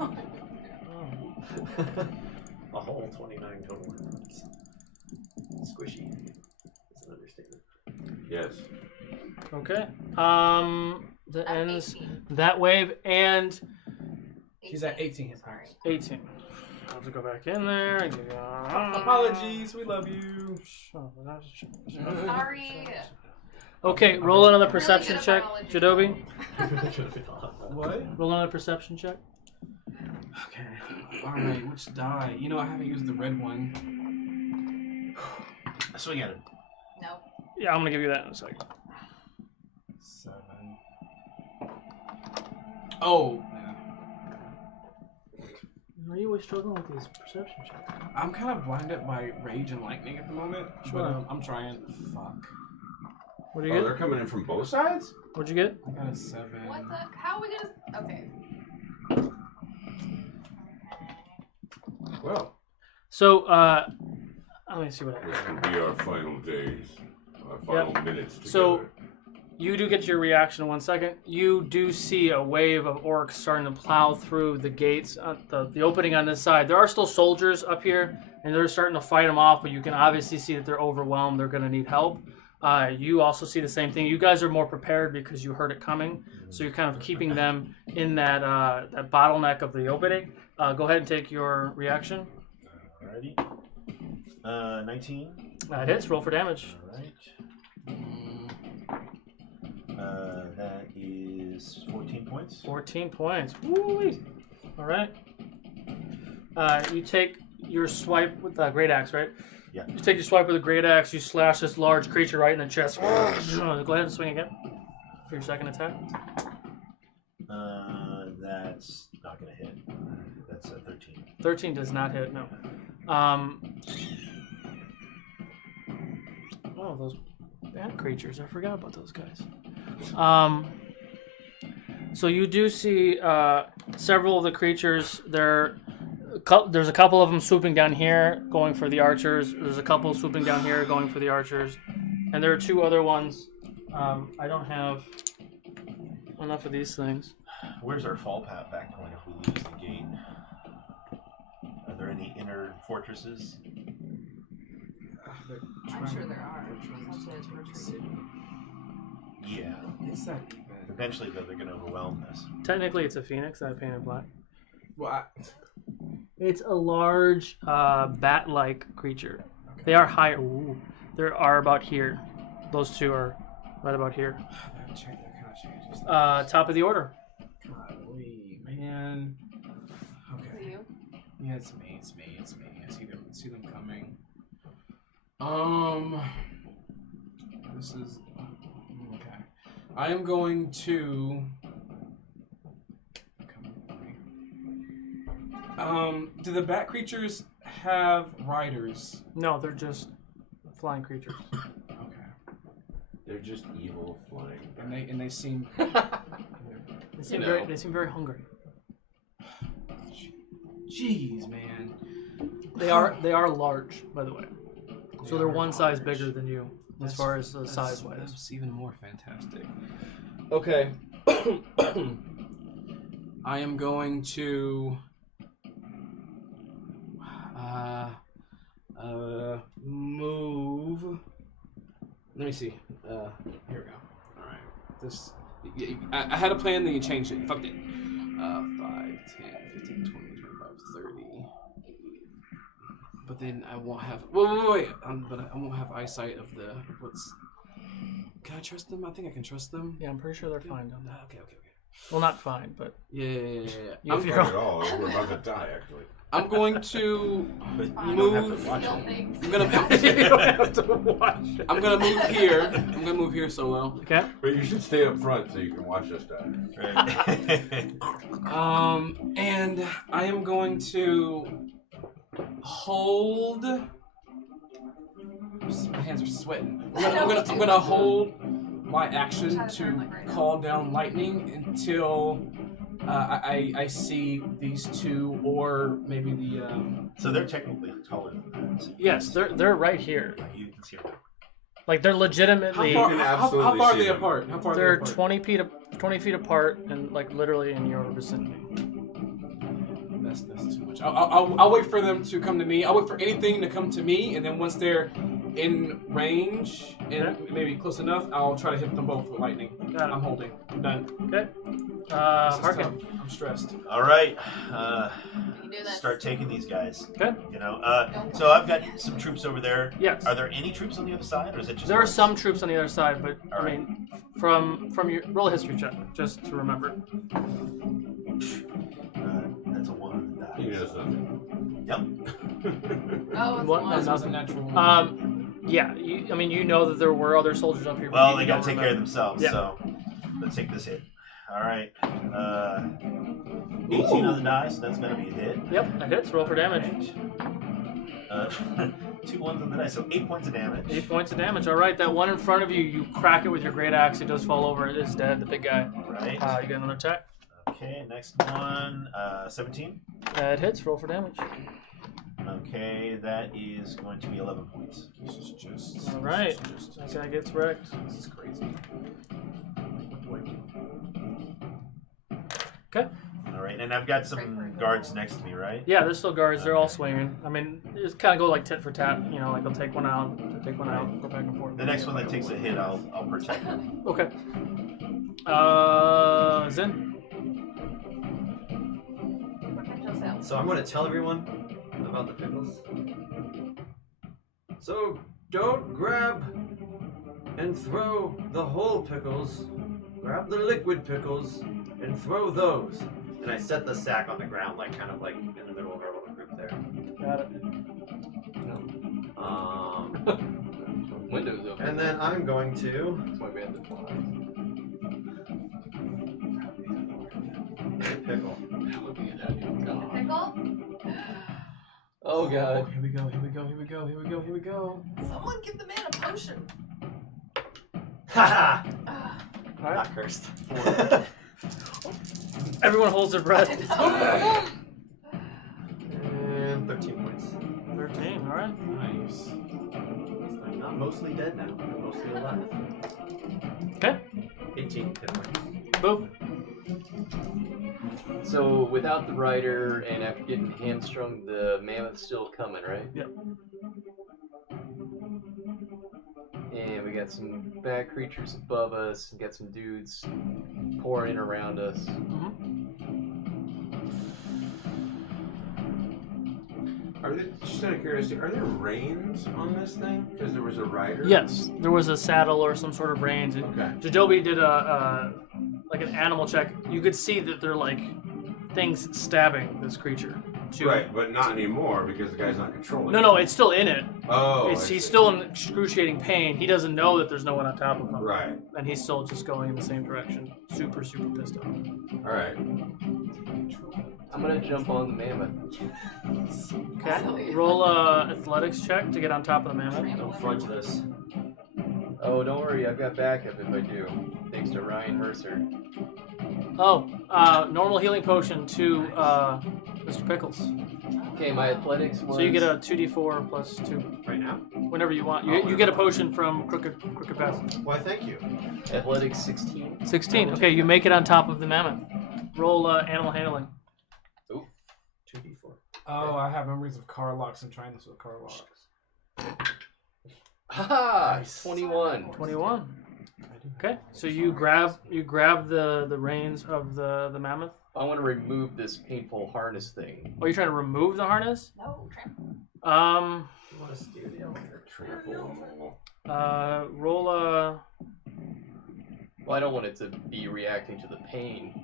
Oh. A whole 29 total. Squishy. It's an understatement. Yes. Okay. That ends that wave and She's at 18 hit Sorry. points. 18. I'll have to go back in there and give you Apologies, we love you. Sorry. Okay, roll another perception Really good check, apology. Jadobi. What? Roll another perception check. Okay. Alright, which die? You know, I haven't used the red one. Swing at him. Nope. Yeah, I'm gonna give you that in a second. 7. Oh. Yeah. Are you always struggling with these perception checks? I'm kind of blinded by rage and lightning at the moment. Sure. But I'm trying. Fuck. What do you Oh, get? they're coming in from both sides? What'd you get? I got a 7. What the? How are we gonna? Okay. Well, So, let me see what I this got. will be our final days. Our final minutes together. So, you do get your reaction in 1 second. You do see a wave of orcs starting to plow through the gates, the opening on this side. There are still soldiers up here, and they're starting to fight them off, but you can obviously see that they're overwhelmed. They're going to need help. You also see the same thing. You guys are more prepared because you heard it coming, so you're kind of keeping them in that bottleneck of the opening. Go ahead and take your reaction. Alrighty. 19. That hits. Roll for damage. Alright. That is 14 points. 14 points. Woo-wee. All right. You take your swipe with the great axe, right? Yeah. You take your swipe with a great axe. You slash this large creature right in the chest. Go ahead and swing again for your second attack. That's not going to hit. That's a 13. 13 does not hit. No. Oh, those bad creatures. I forgot about those guys. So you do see several of the creatures. There's a couple of them swooping down here, going for the archers. There's a couple swooping down here, going for the archers. And there are 2 other ones. I don't have enough of these things. Where's our fall back point if we lose the gate? Are there any inner fortresses? I'm sure there are. Hopefully it's retreat. Yeah. Is that even? Eventually, though, they're going to overwhelm this. Technically, it's a phoenix that I painted black. Well, It's a large bat-like creature. They are higher. Ooh, they are about here. Those 2 are right about here. that kind of changes. Top of the order. Golly, man. Who Okay. you? Yeah, it's me. I see them coming. This is okay. I am going to. Do the bat creatures have riders? No, they're just flying creatures. Okay. They're just evil flying. And they seem. They seem You very know. they seem very hungry. Jeez, man. They are large, by the way. So they're are one size large. bigger than you as far as the size wise. That's even more fantastic. Okay. I am going to move. Let me see. Here we go. All right. This. I had a plan, then you changed it. Fucked it. 5, 10, 15, 20, 25, 30. But then I won't have. Wait. But I won't have eyesight of the what's. Can I trust them? I think I can trust them. Yeah, I'm pretty sure they're fine down there. Okay. Well, not fine, but Yeah. you Not figure at all. We're about to die, actually. I'm going to But you Fine. don't have move. to watch Steal it. things. I'm gonna. you don't have to watch it. I'm gonna move here. I'm gonna move here solo. Okay. But you should stay up front so you can watch us die. Right. And I am going to hold. My hands are sweating. I'm gonna hold my action to call down lightning until I see these two, or maybe the. So they're technically taller than that. So Yes, they're right here. you can see them. Like they're legitimately. How can far, absolutely how far are see they them. apart? How far are They're they apart? 20 feet apart, and like literally in your vicinity. That's too much. I'll wait for them to come to me. I'll wait for anything to come to me, and then once they're in range and maybe close enough, I'll try to hit them both with lightning. Got it. I'm holding. I'm done. Okay. This is Harkin. tough. I'm stressed. All right. You do this. Start taking these guys. Okay. You know. So I've got some troops over there. Yes. Are there any troops on the other side, or is it just? There are us? some troops on the other side, but All I right. mean, from your roll a history check just to remember. That's a 1 on the die. He knows nothing. Yep. Oh, it's What? one. No, This was a nothing. natural. Yeah. I mean, you know that there were other soldiers up here. but Well, you they got don't to take care of remember. themselves. Yeah. So let's take this hit. All right. 18 on the die, so that's going to be a hit. Yep, that hits. Roll for damage. 2 1s on the die, so 8 points of damage. 8 points of damage. All right, that one in front of you, you crack it with your great axe. It does fall over. It is dead. The big guy. Right. You get another attack. Okay, next one. 17. It hits. Roll for damage. Okay, that is going to be 11 points. This is just. All right. This is That guy gets wrecked. This is crazy. What do I do? Okay. All right, and I've got some guards next to me, right? Yeah, there's still guards. They're all swinging. I mean, it's kind of go like tit for tat. You know, like they'll take one out, they'll take one out, go back and forth. The next one that takes a hit, I'll protect them. Okay. Zen. Protect yourself. So I'm going to tell everyone about the pickles. So don't grab and throw the whole pickles. Grab the liquid pickles and throw those. And I set the sack on the ground, like kind of like in the middle of our little group there. Got it. Windows open. And then I'm going to That's why we had the fly. pickle. Pickle? Oh god. Here we go. Here we go. Here we go. Here we go. Here we go. Someone give the man a potion. Haha! Ah, All right. Not cursed. Everyone holds their breath. And 13 points. 13. All right. Nice. I'm not mostly dead now. I'm mostly alive. Okay. 18 hit points. Boom. So without the rider and after getting hamstrung, the mammoth's still coming, right? Yep. And we got some bad creatures above us, and got some dudes pouring around us. Are there, just out of curiosity, are there reins on this thing? Because there was a rider? Yes, there was a saddle or some sort of reins. And Okay. Jadobi did a like an animal check. You could see that they're like things stabbing this creature. To, Right, but not anymore because the guy's not controlling No, it. it's still in it. Oh, He's I see. still in excruciating pain. He doesn't know that there's no one on top of him. Right. And he's still just going in the same direction. Super pissed off. All right. I'm gonna jump on the mammoth. Okay. Roll a athletics check to get on top of the mammoth. Don't fudge this. Oh, don't worry, I've got backup if I do. Thanks to Ryan Mercer. Oh, normal healing potion to Mr. Pickles. Okay, my athletics was... So you get a 2d4 plus 2 Right now? whenever you want. You get a potion from Crooked Pass. Why, thank you. Athletics 16. 16. Okay, you make it on top of the mammoth. Roll animal handling. 2d4. Oh, I have memories of car locks and trying this with car locks. Haha! Nice. 21. 21. Okay, so you grab the reins of the mammoth. I want to remove this painful harness thing. Oh, you're trying to remove the harness? no, trample. Um, You want to steer the elevator? Trample. roll a Well, I don't want it to be reacting to the pain.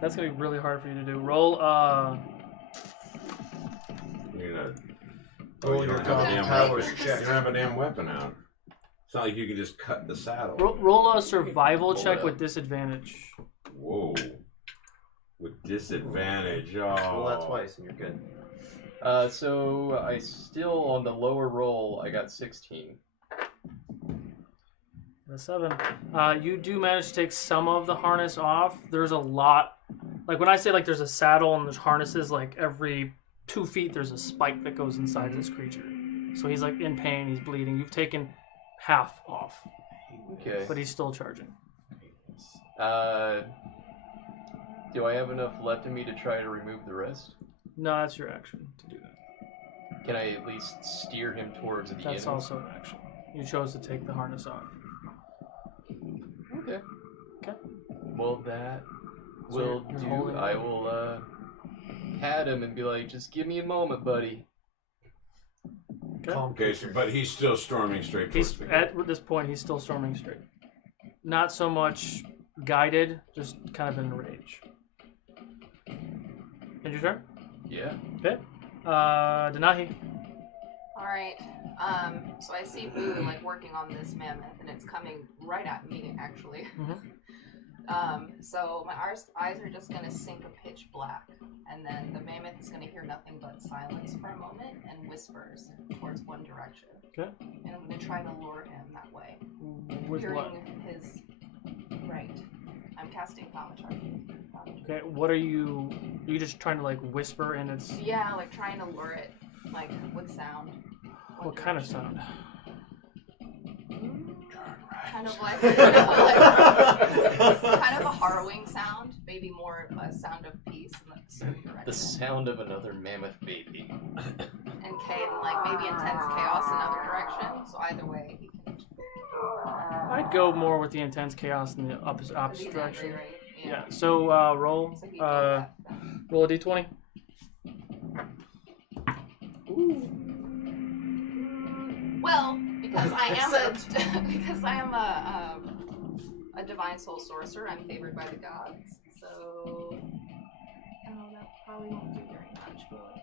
That's gonna be really hard for you to do. Roll. You're not. Roll you your don't have a damn powers weapon. check. You don't have a damn weapon out. It's not like you can just cut the saddle. Roll a survival Pull check it with up. disadvantage. Whoa. With disadvantage. Oh. Roll that twice and you're good. So I still on the lower roll. I got 16. A 7. You do manage to take some of the harness off. There's a lot. Like when I say like there's a saddle and there's harnesses, like every 2 feet there's a spike that goes inside this creature. So he's like in pain. He's bleeding. You've taken half off, Okay. but he's still charging. Do I have enough left in me to try to remove the rest? No, that's your action to do that. Can I at least steer him towards the That's enemy? also an action. You chose to take the harness off. Okay. Okay. Well, that So will you're do. holding I it. will pat him and be like, just give me a moment, buddy. Okay, so, but he's still storming straight towards He's me. at this point. He's still storming straight. Not so much guided, just kind of in a rage. End your turn. Yeah. Okay. Denahi. Alright, so I see Boo like working on this mammoth and it's coming right at me actually. So my eyes are just gonna sink a pitch black and then the mammoth is gonna hear nothing but silence for a moment and whispers towards one direction. Okay. And I'm gonna try to lure him that way. With Hearing what? his right. I'm casting thaumaturgy. Okay. What are you? Are you just trying to like whisper and it's? Yeah, like trying to lure it, like with sound. What kind of sound? Kind of like, kind of a harrowing sound, maybe more a sound of peace in a certain direction. The sound of another mammoth baby. And like maybe intense chaos in another direction. So either way, he can. I'd go more with the intense chaos in the opposite He's angry, direction. right? Yeah. So roll. So he does that then. Roll a d20. Well, because I am a divine soul sorcerer, I'm favored by the gods. So that probably won't do very much. But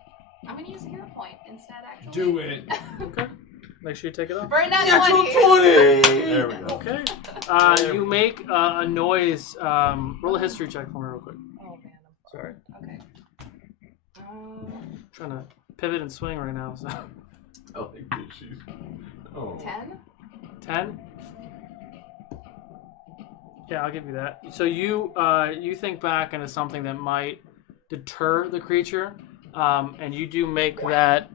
I'm gonna use a hero point instead. Actually, Do it. Okay. Make sure you take it off. For a nat Natural 20. 20! There we go. Okay. You make a noise. Roll a history check for me real quick. Oh man, I'm Sorry. okay. Trying to pivot and swing right now. So. Oh, she's. Oh. 10. 10? Yeah, I'll give you that. So you think back into something that might deter the creature, and you do make that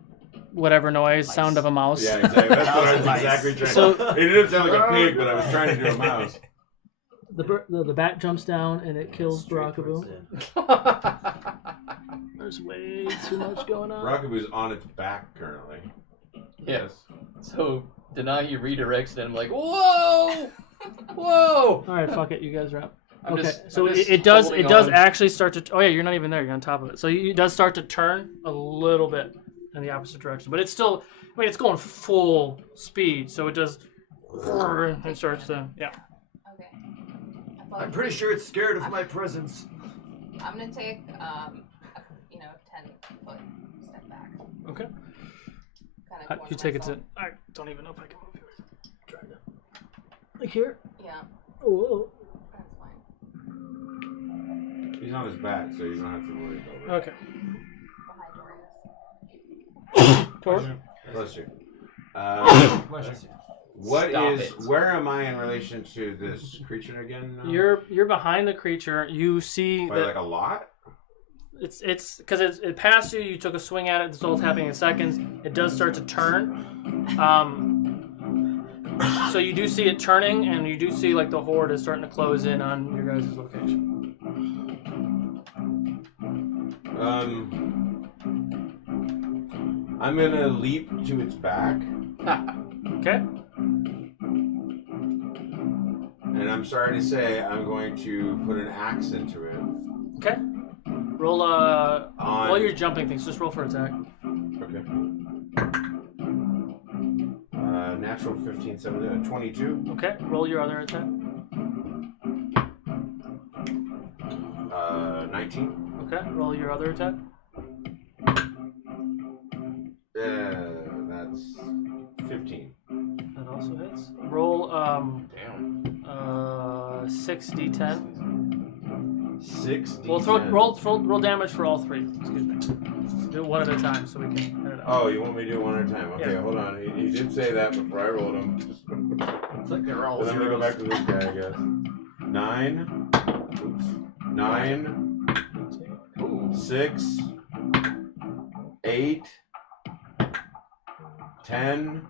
whatever noise, sound of a mouse. Yeah, exactly. That's what I was exactly trying. So- It didn't sound like a pig, but I was trying to do a mouse. The bat jumps down and it kills Straight towards Rockaboo. There's way too much going on. Rockaboo's on its back currently. Yes. So Denahi redirects it and I'm like, whoa! Whoa! All right, fuck it. You guys are up. I'm Okay, just- so I'm just it does holding does on. actually start to. Oh yeah, you're not even there. You're on top of it. So it does start to turn a little bit in the opposite direction, but it's still. I mean, it's going full speed, so it does. And starts to Okay. I'm pretty sure it's scared of my presence. I'm gonna take 10-foot step back. Okay. Kind of. You take it to. I don't even know if I can move yours. Trying to. Like here. Yeah, Oh. that's fine. He's on his back, so you don't have to worry about it. Okay. Behind Dorius. Tor. Bless you. Pleasure. What Stop is? it. Where am I in relation to this creature again? now? You're behind the creature. You see by that like a lot. it's because it passed you. You took a swing at it. It's all happening in seconds. It does start to turn. So you do see it turning, and you do see like the horde is starting to close in on your guys' location. I'm gonna leap to its back, Okay. and I'm sorry to say, I'm going to put an axe into it. Okay. Roll while you're jumping things. Just roll for attack. Okay. Natural 15, 17, 22. Okay. Roll your other attack. 19. Okay, roll your other attack. That's 15. That also hits. Roll Damn. 6d10. 6d10. Well, roll damage for all three. Excuse me. Do it one at a time so we can head it out. Oh, you want me to do it one at a time? Okay, Yeah. hold on. He did say that before I rolled him. It's like they're all Then I'm gonna go zeros. back to this guy, I guess. 9. Oops. 9. 6. 8. 10.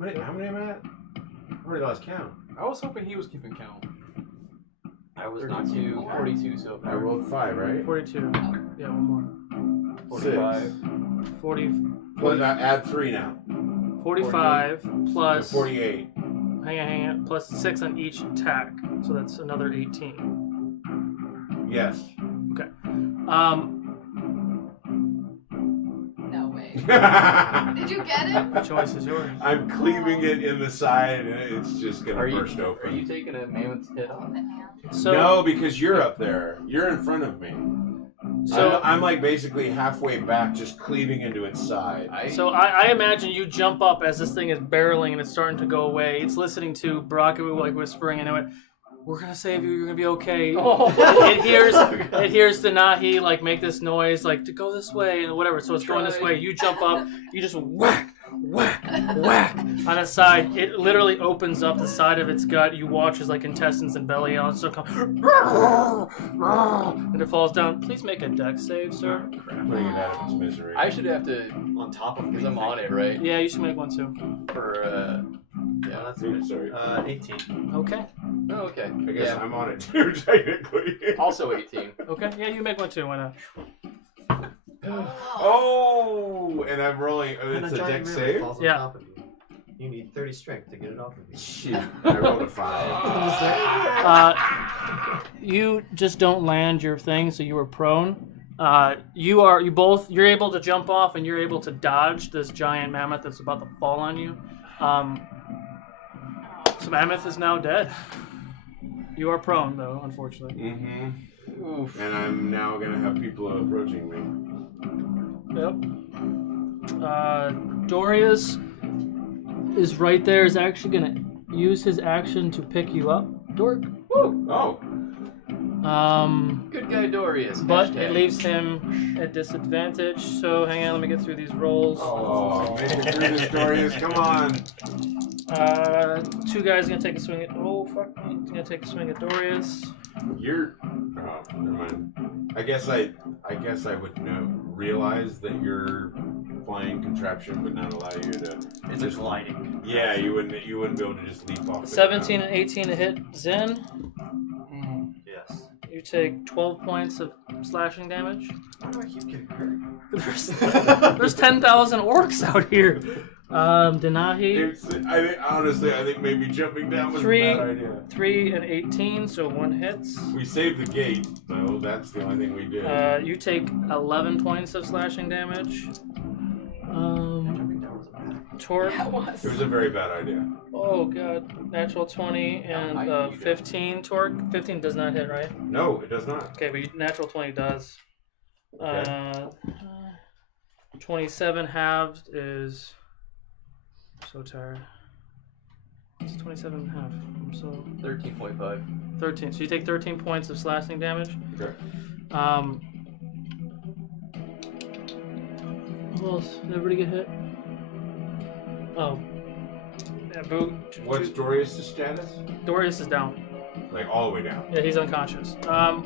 How many am I at? I already lost count. I was hoping he was keeping count. I was not 32, 42 so I far. rolled 5, right? 42. Yeah, one more. 45. 40, Well, add 3 now. 45 plus. 48. Hang on. Plus 6 on each attack. So that's another 18. Yes. Okay. No way. I'm Did you get him? The choice is yours. cleaving it in the side, and it's just gonna burst Are open. you taking a mammoth's head off? So, No, because you're up there. You're in front of me. so, I'm like basically halfway back, just cleaving into its side. I imagine you jump up as this thing is barreling and it's starting to go away. It's listening to Baraka like whispering into it. We're gonna save you. You're gonna be okay. It hears Denahi like make this noise like to go this way and whatever. So it's going this way. You jump up. You just whack on the side. It literally opens up the side of its gut. You watch as like intestines and belly on so come and it falls down. Please make a dex save, sir. Putting it out of its misery. I should have to, On top of me. because I'm on it, right? Yeah, you should make one too. For, Yeah, that's Oops, good. sorry. 18. Okay. oh, okay. I guess Yeah. I'm on it too, technically. Also 18. Okay. Yeah, you make one too. Why not? Oh, and I'm rolling. And It's a giant dex mammoth save. falls on Yeah. top of you. You need 30 strength to get it off of you. Shit, I rolled a 5. You just don't land your thing, so you were prone. You're able to jump off and you're able to dodge this giant mammoth that's about to fall on you. So Mammoth is now dead. You are prone, though, unfortunately. Mm-hmm. Oof. And I'm now gonna have people approaching me. Yep. Dorius is right there. Is actually gonna use his action to pick you up, Dork. Woo! Oh, Good guy Dorius. But Hashtag. it leaves him at disadvantage. So hang on, let me get through these rolls. oh, made it through this, Dorius. Come on. Two guys gonna take a swing at. Oh fuck me! He's gonna take a swing at Dorius. You're. Oh, never mind. I guess I would realize that your flying contraption would not allow you to. It's a gliding. Yeah, you wouldn't be able to just leap off. the 17 ground. and 18 to hit Zen. Yes. You take 12 points of slashing damage. Why do I keep getting hurt? There's 10,000 orcs out here. Denahi, I think maybe jumping down was Three. a bad idea. 3 and 18, so one hits. We saved the gate, though. That's the only thing we did. You take 11 points of slashing damage. Jumping down was a bad. Torque. Yeah, it was. It was a very bad idea. Oh god. Natural 20 and 15 torque. 15 does not hit, right? No, it does not. Okay, but natural 20 does. Okay. 27 halved is. I'm so tired. It's 27 and a half. I'm so 13.5. 13. So you take 13 points of slashing damage. Okay. Who else? Did everybody get hit? Oh. Yeah, Boo. What's Dorius' status? Dorius is down. Like all the way down. Yeah, he's unconscious.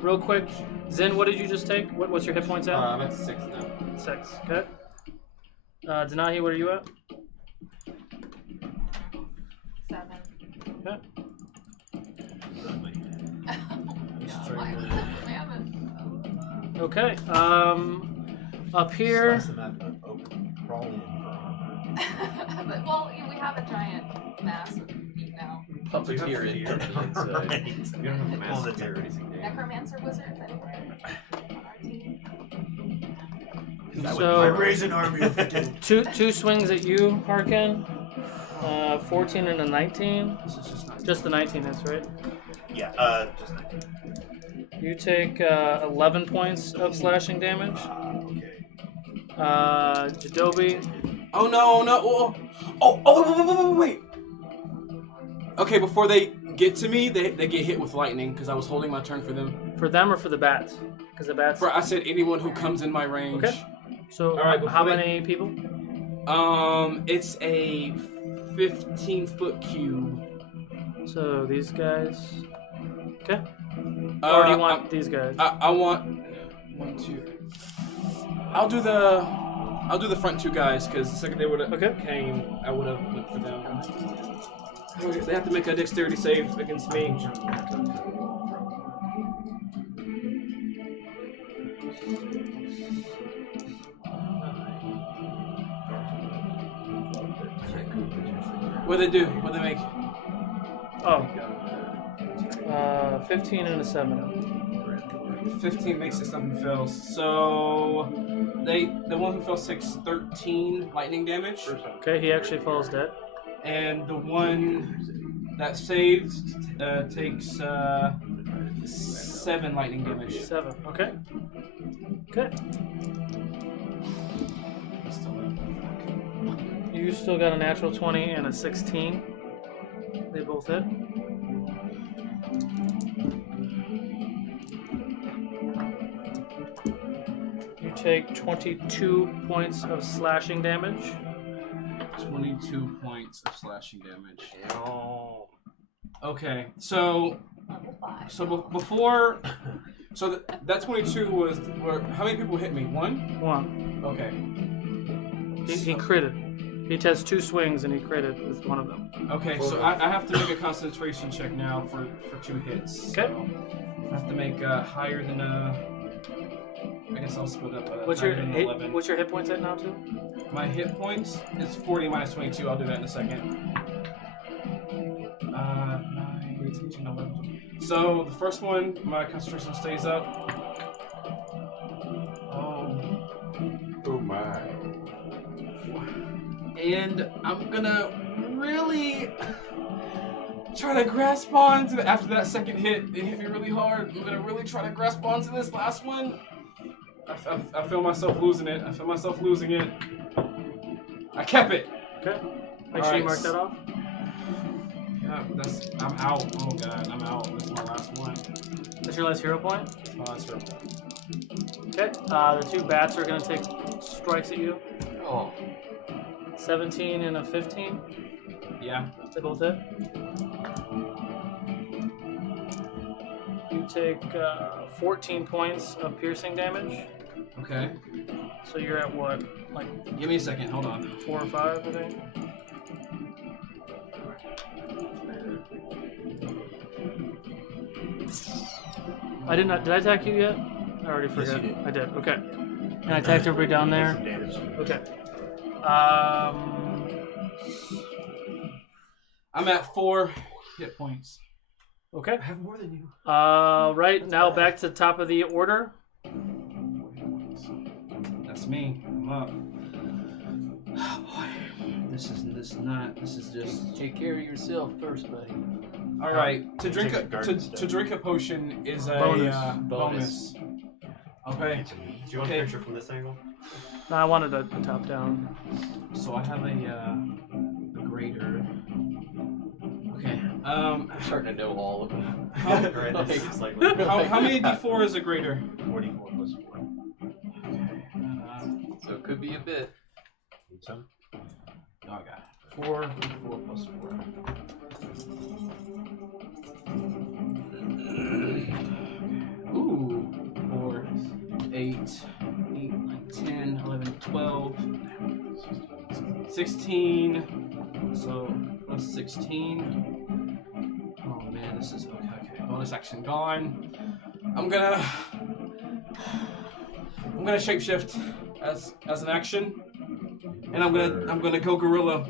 Real quick, Zen, what did you just take? What's your hit points at? I'm at 6 now. 6. Okay. Denahi, what are you at? 7. Okay. Okay. Up here. Slice them out of open, crawl in for But, well, we have a giant mass of meat now. Puppeteer it from the inside. You don't have the mass Pull the or anything, do you? Necromancer wizards anywhere on our team. So raise an army of 2. two swings at you, Harkin. 14 and a 19. This is just not Just the 19 hits, right? Yeah, just 19. You take 11 points of slashing damage. Okay. Jadobi. Oh no, no. Wait. Okay, before they get to me, they get hit with lightning because I was holding my turn for them. For them or for the bats? Because the bats. I said anyone who comes in my range. Okay. So All right, how before many people? It's a 15-foot cube. So these guys. Okay. Or do you want these guys? I want 1, 2. I'll do the front two guys because the second they would have came, I would have looked for them. They have to make a dexterity save against me. What do they do? What do they make? Oh. 15 and a 7. 15 makes it, something fails. So the one who fails takes 13 lightning damage. Okay, he actually falls dead. And the one that saved takes 7 lightning damage. 7. Okay. Okay. You still got a natural 20 and a 16. They both hit. You take 22 points of slashing damage. 22 points of slashing damage. Okay, so before, so that 22 was how many people hit me? 1? 1. Okay. He critted. He tests 2 swings and he critted with one of them. Okay, so I have to make a concentration check now for 2 hits. Okay. So I have to make higher than I guess I'll split up. What's your higher than hit, 11. what's your hit points at now too? My hit points is 40 minus 22. I'll do that in a second. 9, 18, 11. So the first one, my concentration stays up. Oh my. And I'm gonna really try to grasp on to after that second hit. It hit me really hard. I'm gonna really try to grasp onto this last one. I feel myself losing it. I feel myself losing it. I kept it. Okay. Make sure you mark that off. Yeah, I'm out. Oh god, I'm out. That's my last one. That's your last hero point? That's my last hero point. Okay. The 2 bats are going to take strikes at you. Oh. 17 and a 15. Yeah. They both hit. You take 14 points of piercing damage. Okay. So you're at what? Like Give me a second. Hold on. 4 or 5, I think. Did I attack you yet? I already forgot. Yes, you did. I did. Okay. And I attacked everybody down there. Okay. I'm at 4 hit points. Okay. I have more than you. Right now back to the top of the order. That's me. I'm up. Oh boy. This is just. Take care of yourself first, buddy. All right. To You drink take a a garden to stone. drink a potion is a bonus. Okay. Do you want a picture from this angle? No, I wanted a top down. So I have a grater. Okay. I'm starting to know all of them. Right, this is like How many d4 is a grater? 44 plus 4. So it could be a bit. Need some? Oh, I got it. 4. 4 plus 4. Ooh. 4, 8, 9, 10, 11, 12, 16. So plus 16. Oh man, this is okay. Bonus action gone. I'm gonna shapeshift as an action, and I'm gonna go gorilla.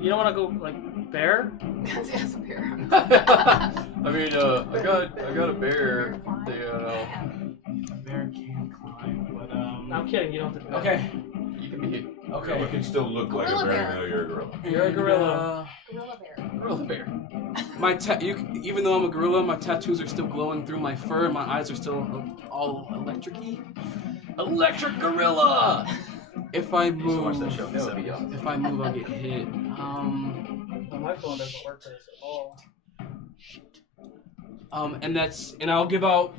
You don't want to go like bear? Because he has a bear. I mean, I got a bear. Bear can climb, but I'm kidding. You don't have to. okay, You can be okay. You can still look like a Gorilla bear, bear. even though you're a gorilla. You're a gorilla. Gorilla bear. a real bear. even though I'm a gorilla, my tattoos are still glowing through my fur. My eyes are still all electric-y. Electric gorilla. If I I used to watch move, that show in the That would be 70s. awesome. if I move, I'll get hit. Well, my phone doesn't work at all. And I'll give out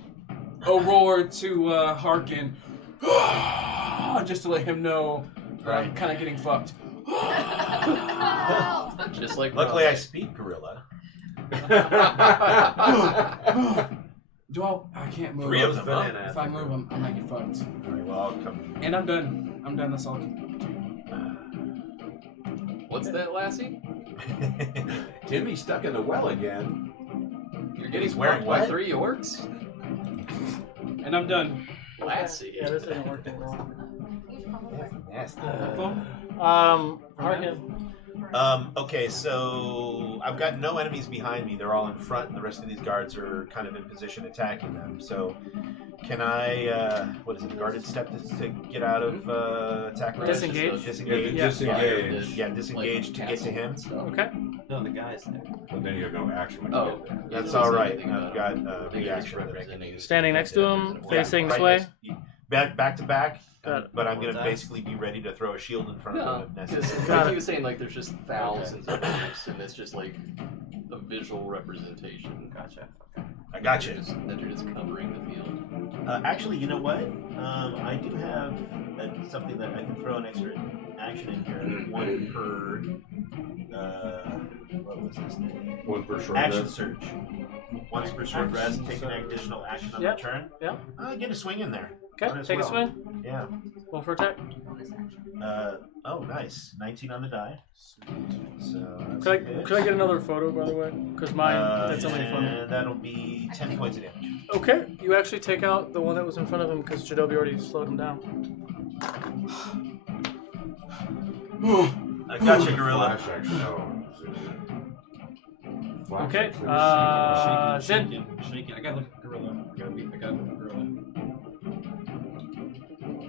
a roar to Harkin, just to let him know that I'm kind of getting fucked. Just like Luckily, I Rocket. speak gorilla. I can't move. 3 of them, huh? If I move, I might get fucked. All right, well, I'll come. And I'm done. That's all I can do. What's that, Lassie? Timmy's stuck in the well again. You're getting He's wearing fucked by what? 3 orcs? And I'm done. Lassie. Yeah, this isn't working well. Harkin. Okay, so I've got no enemies behind me. They're all in front, and the rest of these guards are kind of in position attacking them. So, can I, guarded step to get out of attack range? Disengage? Disengage. Yeah. Disengage. Yeah, disengage to get to him. Okay. No, the guy's there. But then you have no action when you Oh. get there. That's It doesn't all say right. anything I've about got it. reaction that I can use. Standing next to him, facing this right way. back to back. Got it. But I'm going to What's that? basically be ready to throw a shield in front of No, him if because necessary. Got like it. he was saying, like there's just thousands of orcs, and it's just like a visual representation. Gotcha. I got you. That you're just covering the field. Actually, you know what? I do have something that I can throw an extra action in here. One per. What was this thing? One per short Action rest. surge. Once per short rest, take an additional action on Yep. the turn. Yep. Get a swing in there. Okay, Might as take a well. swing. Yeah. Roll for attack. Oh, nice. 19 on the die. So that's Could I get another photo, by the way? Because mine, that's only funny. And that'll be 10 points of damage. Okay, you actually take out the one that was in front of him because Jadobi already slowed him down. I got you, gorilla. Flash action. No. Flash Okay, action. Zen. Shake it. I gotta look at gorilla. I gotta look at gorilla.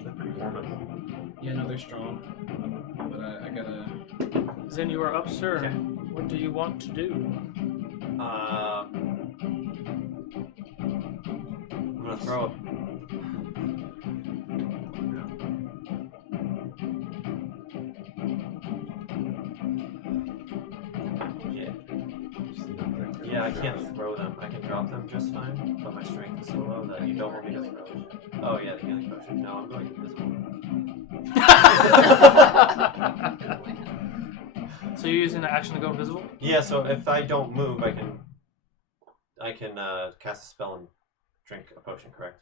They're pretty formidable. Yeah, no, they're strong. But I gotta. Zen, you are up, sir. Okay. What do you want to do? I'm gonna throw it. Yeah, I can't throw them. I can drop them just fine, but my strength is so low that you don't want me to throw it. Oh yeah, the healing potion. No, I'm going invisible. So you're using the action to go invisible? Yeah, so if I don't move, I can cast a spell and drink a potion, correct?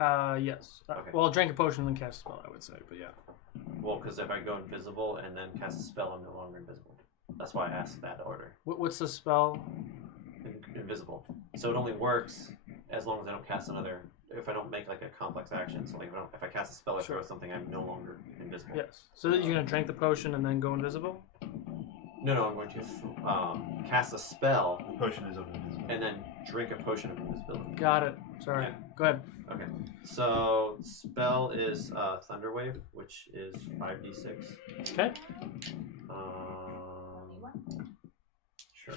Yes. Okay. Well, drink a potion and then cast a spell, I would say, but yeah. Well, because if I go invisible and then cast a spell, I'm no longer invisible. That's why I asked that order. What's the spell? Invisible. So it only works as long as I don't cast another. If I don't make like a complex action, so like if I cast a spell, I throw something, I'm no longer invisible. Yes. So that you're gonna drink the potion and then go invisible? No, I'm going to cast a spell The potion is invisible. and then drink a potion of invisibility. Got it. Sorry. Yeah. Go ahead. Okay. So spell is Thunder Wave, which is 5d6. Okay. Sure.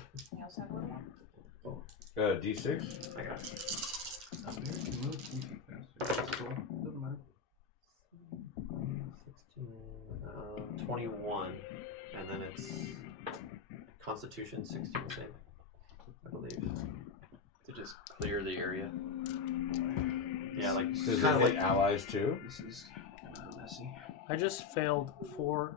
D6. I got it. 21, and then it's Constitution 16 save, I believe. To just clear the area. Yeah, like Does it kind of hit like allies too? This is messy. I just failed 4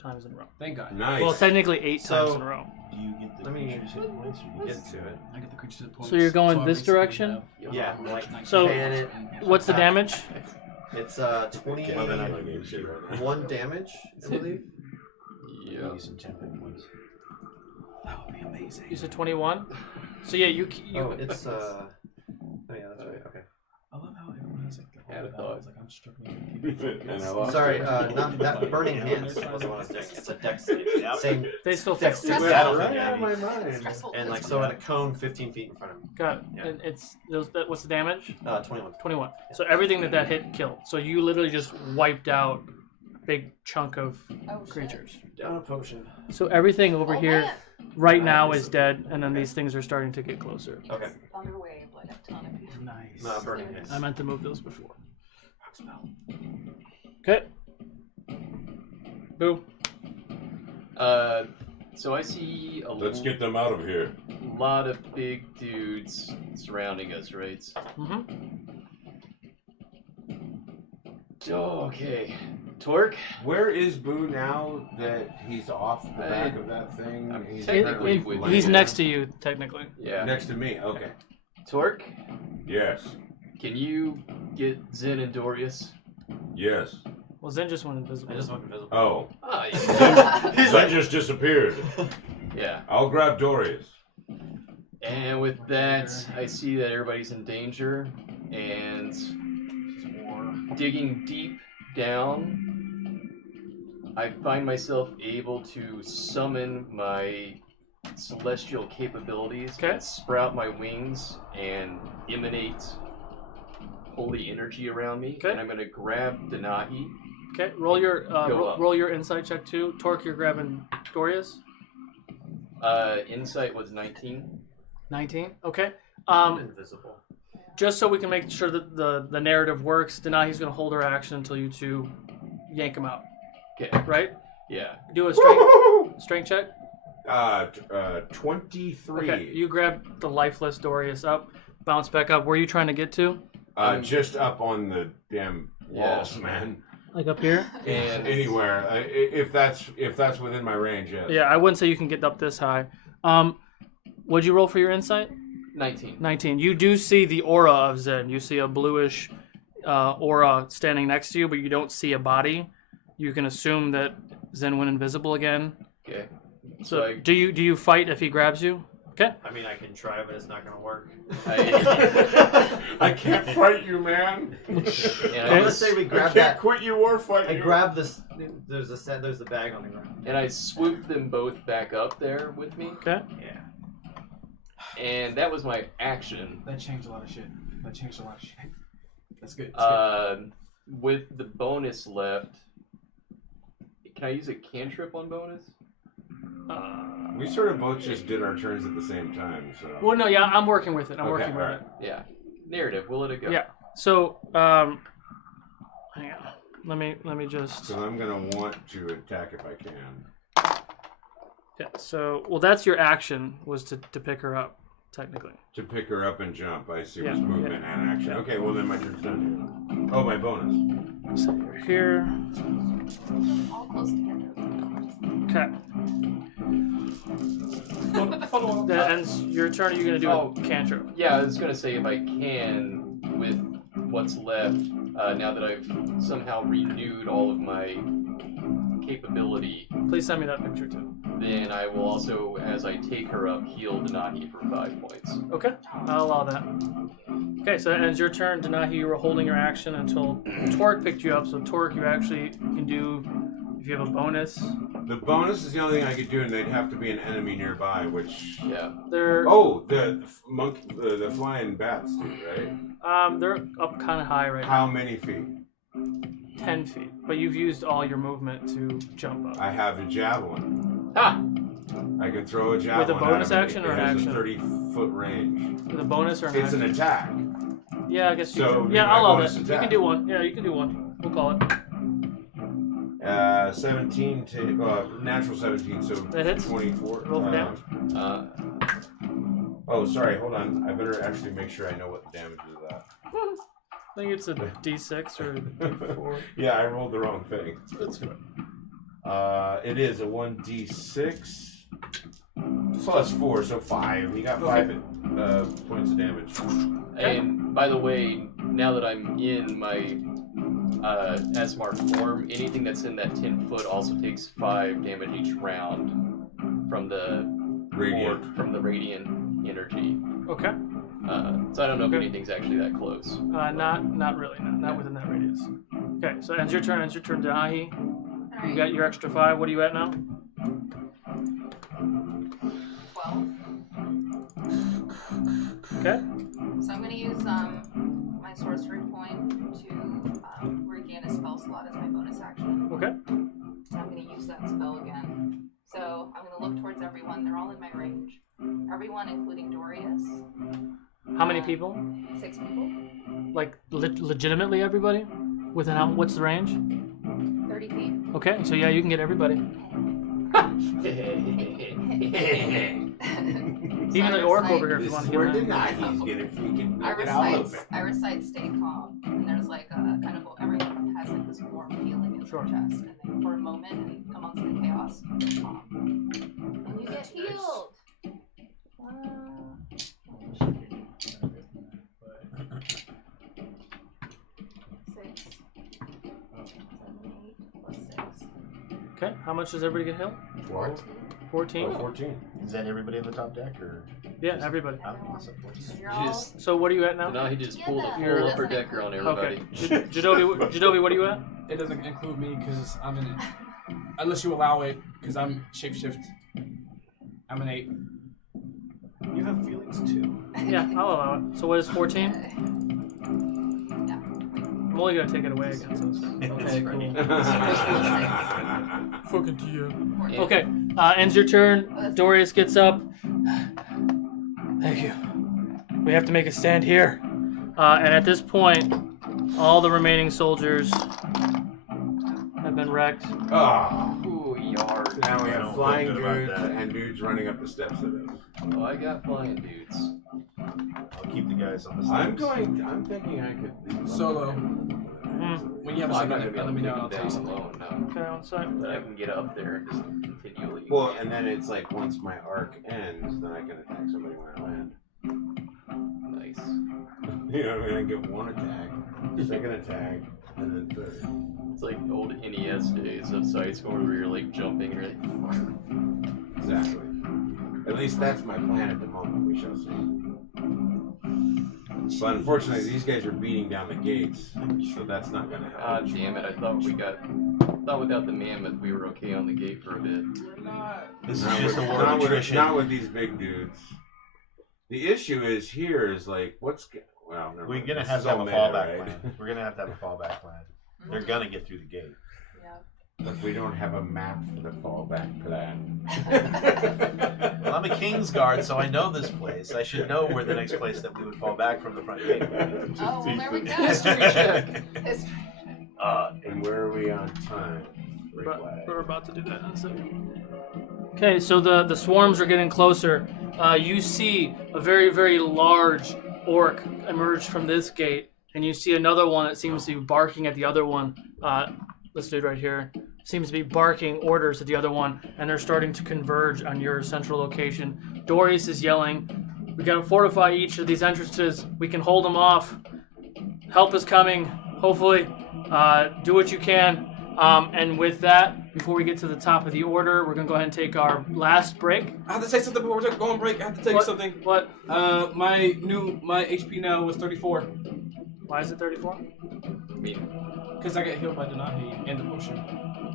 times in a row. Thank God. Nice. Well, technically 8 So- times in a row. Do you get the Let me creature's hit points? Or do you get to it. I get the creatures at points. So you're going I this basically direction? have- Yeah, like So- fan it. What's the damage? It's Well, then I 21 can use it right now. damage, I believe. Yeah. Use some 10 hit points. That would be amazing. You said 21? So yeah, you Oh, it's Oh yeah, that's right. Okay. I love how everyone has like the Had a whole thought. It's like I'm struggling. And I lost Sorry, it. not that burning hands was the one I was doing. It's a dex save. Same they still dex fix save. it. Battle right thing, out of my baby. mind. Stressful. And like so, in a cone 15 feet in front of me. Got it. Yeah. And it's what's the damage? 21. 21. So everything that hit killed. So you literally just wiped out big chunk of Oh, shit. creatures. Down a potion. So everything over Oh, here man. right now is dead, and then these things are starting to get closer. Okay. Thunder wave, like a ton of people. Nice. Not a burning hit. I meant to move those before. Okay. Boo. So I see a Let's get them out of here. lot of big dudes surrounding us, right? Mm-hmm. Okay. Torque? Where is Boo now that he's off the back of that thing? I'm He's technically currently with He's you. next to you, technically. Yeah. next to me. Okay. Torque, Yes. can you get Zen and Dorius? Yes. Well, Zen just went invisible. I just went invisible. Oh. Ah, yeah. That just disappeared. Yeah. I'll grab Dorius. And with that, I see that everybody's in danger, and digging deep down, I find myself able to summon my celestial capabilities Okay. and sprout my wings and emanate holy energy around me. Okay. And I'm going to grab Denahi. Okay, roll your Go up. roll your insight check too. Torque, you're grabbing Dorius. Insight was 19. 19. Okay. Invisible. Just so we can make sure that the narrative works, Denahi's going to hold her action until you two yank him out. Okay. Right? Yeah. Do a strength check. 23. Okay. You grab the lifeless Dorius up, bounce back up. Where are you trying to get to? Just up on the damn walls, Yeah. man. Like up here? And Anywhere. If that's within my range, yes. Yeah, I wouldn't say you can get up this high. What'd you roll for your insight? 19. 19. You do see the aura of Zen. You see a bluish aura standing next to you, but you don't see a body. You can assume that Zen went invisible again. Okay. So do you fight if he grabs you? Okay. I mean, I can try, but it's not gonna work. I can't fight you, man. I'm and gonna say we I grab can't that. quit you or fight I you. grab this. There's the bag on the ground. I swooped them both back up there with me, Okay. Yeah. and that was my action. That changed a lot of shit. That's good. That's good. With the bonus left, can I use a cantrip on bonus? We sort of both just did our turns at the same time, so. Well, no, yeah, I'm working with it. I'm Okay, working with alright. it. Yeah. Narrative. We'll let it go. Yeah. So, hang on. Let me just. Because I'm gonna want to attack if I can. Yeah. So, well, that's your action was to pick her up, technically. To pick her up and jump, I see Yeah, was movement and action. yeah. Okay, well then my turn's done. Oh, my bonus. So you're here. All close together. Okay. That ends your turn. Are you gonna do a cantrip? Yeah, I was gonna say if I can, with what's left, now that I've somehow renewed all of my capability, Please send me that picture too. then I will also, as I take her up, heal Denahi for 5 points. Okay, I'll allow that. Okay, so that ends your turn. Denahi, you were holding your action until Torque picked you up. So Torque, you actually can do, if you have a bonus. The bonus is the only thing I could do, and they'd have to be an enemy nearby, which. Yeah. They're Oh, the flying bats, dude, right? they're up kind of high right How many feet? now, 10 feet. But you've used all your movement to jump up. I have a javelin. Ah! I can throw a javelin. bonus at him. action or It an has action? a 30-foot range. With a bonus or an It's action? an attack. Yeah, I guess you So, can. Yeah, my I'll allow bonus that. You attack. can do one. Yeah, you can do one. We'll call it. 17 to natural 17, so That hits. 24. Roll for damage. Oh, sorry. Hold on. I better actually make sure I know what the damage is of that. I think it's a D6 or a D4. Yeah, I rolled the wrong thing. That's fine. It is a 1d6 plus 4, so 5. He got 5 points of damage. And by the way, now that I'm in my Asmar form, anything that's in that 10 foot also takes 5 damage each round from the Radiant. from the radiant energy. Okay. So I don't know if Okay. anything's actually that close. Not really. Not within that radius. Okay, so ends your turn. Ends your turn, Denahi. You got your extra 5. What are you at now? 12. Okay. So I'm going to use my sorcery point to regain a spell slot as my bonus action. Okay. And I'm going to use that spell again. So I'm going to look towards everyone. They're all in my range. Everyone, including Dorius. How many people? 6 people. Like legitimately everybody? Within how? What's the range? 30 feet. Okay, so yeah, you can get everybody. Even the orc over here if you want to We're hear him. denied. He's gonna freaking I knock it all over. recite stay calm, and there's like a kind of everyone has like this warm feeling in their chest, and then for a moment, and amongst the chaos, calm. And you get healed. 6, 7, 8 plus 6. Okay, how much does everybody get healed? 12? 14? Oh, 14. Is that everybody on the top deck, or? Yeah, everybody. Oh, awesome. 14. You're all So what are you at now? Now he just pulled a You're- full upper decker on everybody. Okay. Jadobi, what are you at? It doesn't include me because I'm in it. Unless you allow it, because I'm shapeshift. I'm an 8. You have feelings too. Yeah, I'll allow it. So what is 14? Yeah. I'm only gonna take it away again. So Okay, cool. fucking to you. Yeah. Okay, ends your turn. Dorius gets up. Thank you. We have to make a stand here. And at this point, all the remaining soldiers have been wrecked. Oh, Ooh, yard. now we I have don't flying feel good about dudes that. and dudes running up the steps of it. Oh, I got flying dudes. I'll keep the guys on the steps. I'm thinking I could leave Solo. Mm. When you have a Well, I'm not second, gonna let be me able know. to I'll take tell you them something. down alone, no. Okay, one sec. But I can get up there and just continually. Well, and then it's like once my arc ends, then I can attack somebody when I land. Nice. You know what I mean? I get one attack, second attack, and then third. It's like old NES days of Sidestorm where you're like jumping and you're like, Exactly. At least that's my plan at the moment. We shall see. But unfortunately, these guys are beating down the gates, so that's not going to help. ah, damn it! I thought without the mammoth we were okay on the gate for a bit. This is Not just a with- war not of with- attrition. Not with these big dudes. The issue is here is like, well, never We're mind. gonna This have is to have all a meta, fallback right? plan. We're gonna have to have a fallback plan. They're gonna get through the gate. But we don't have a map for the fallback plan. Well, I'm a King's Guard, so I know this place. I should know where the next place that we would fall back from the front gate would be. Oh, well, there we go. History check. History. And where are we on time? We're about to do that in a second. Okay, so the swarms are getting closer. You see a very, very large orc emerge from this gate, and you see another one that seems to be barking at the other one. This dude right here seems to be barking orders at the other one, and they're starting to converge on your central location. Dorius is yelling, "We gotta fortify each of these entrances. We can hold them off. Help is coming, hopefully. Do what you can." And with that, before we get to the top of the order, we're going to go ahead and take our last break. I have to say something before we go on break. I have to tell you What? something. What? My HP now was 34 Why is it 34? I mean, because I got healed by Denahi and the potion.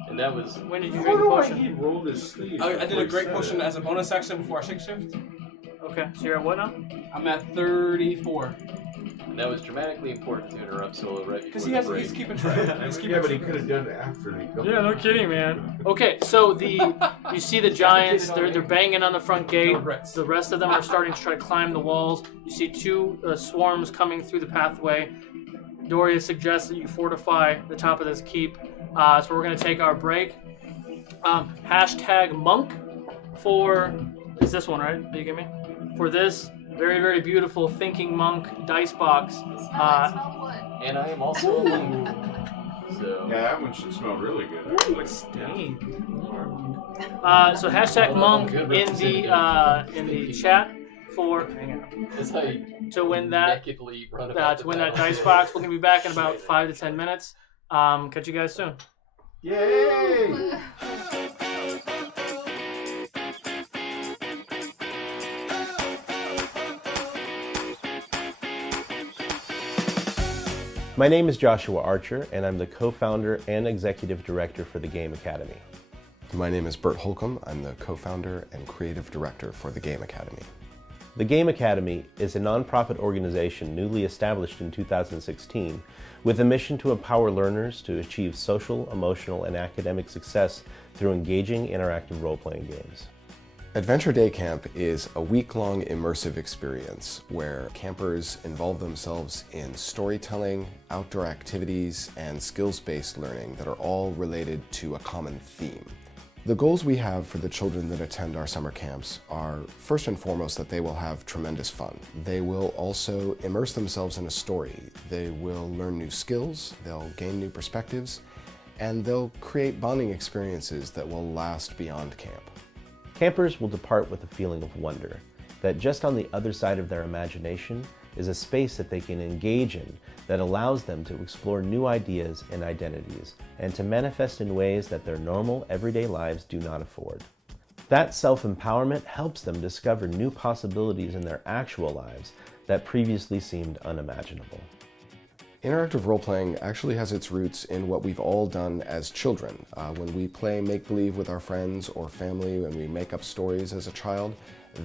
and that was When did you I drink the wonder why potion? he rolled his sleeves. I did before a he great said potion it. as a bonus action before I shake shift. Okay, so you're at what now? I'm at 34 and that was dramatically important to interrupt Solo right because before the he's break. keeping track. He's keeping Yeah, but he track. could have done it after he killed Yeah, no kidding, man. Okay, so you see the giants, they're banging on the front gate. No regrets. The rest of them are starting to try to climb the walls. You see two swarms coming through the pathway. Doria suggests that you fortify the top of this keep. So we're going to take our break. Hashtag monk for, is this one right? Do you get me? For this very, very beautiful thinking monk dice box. Smell wood. And I am also a monk. So Yeah, that one should smell really good. Ooh, it's stained. So hashtag monk in the chat for, hang on, that's how you to win that. nakedly run about To win that dice box. We're going to be back in about 5 to 10 minutes. Catch you guys soon. Yay! My name is Joshua Archer, and I'm the co-founder and executive director for the Game Academy. My name is Bert Holcomb. I'm the co-founder and creative director for the Game Academy. The Game Academy is a nonprofit organization newly established in 2016 with a mission to empower learners to achieve social, emotional, and academic success through engaging interactive role-playing games. Adventure Day Camp is a week-long immersive experience where campers involve themselves in storytelling, outdoor activities, and skills-based learning that are all related to a common theme. The goals we have for the children that attend our summer camps are first and foremost that they will have tremendous fun. They will also immerse themselves in a story. They will learn new skills, they'll gain new perspectives, and they'll create bonding experiences that will last beyond camp. Campers will depart with a feeling of wonder, that just on the other side of their imagination is a space that they can engage in that allows them to explore new ideas and identities and to manifest in ways that their normal, everyday lives do not afford. That self-empowerment helps them discover new possibilities in their actual lives that previously seemed unimaginable. Interactive role-playing actually has its roots in what we've all done as children. When we play make-believe with our friends or family and we make up stories as a child,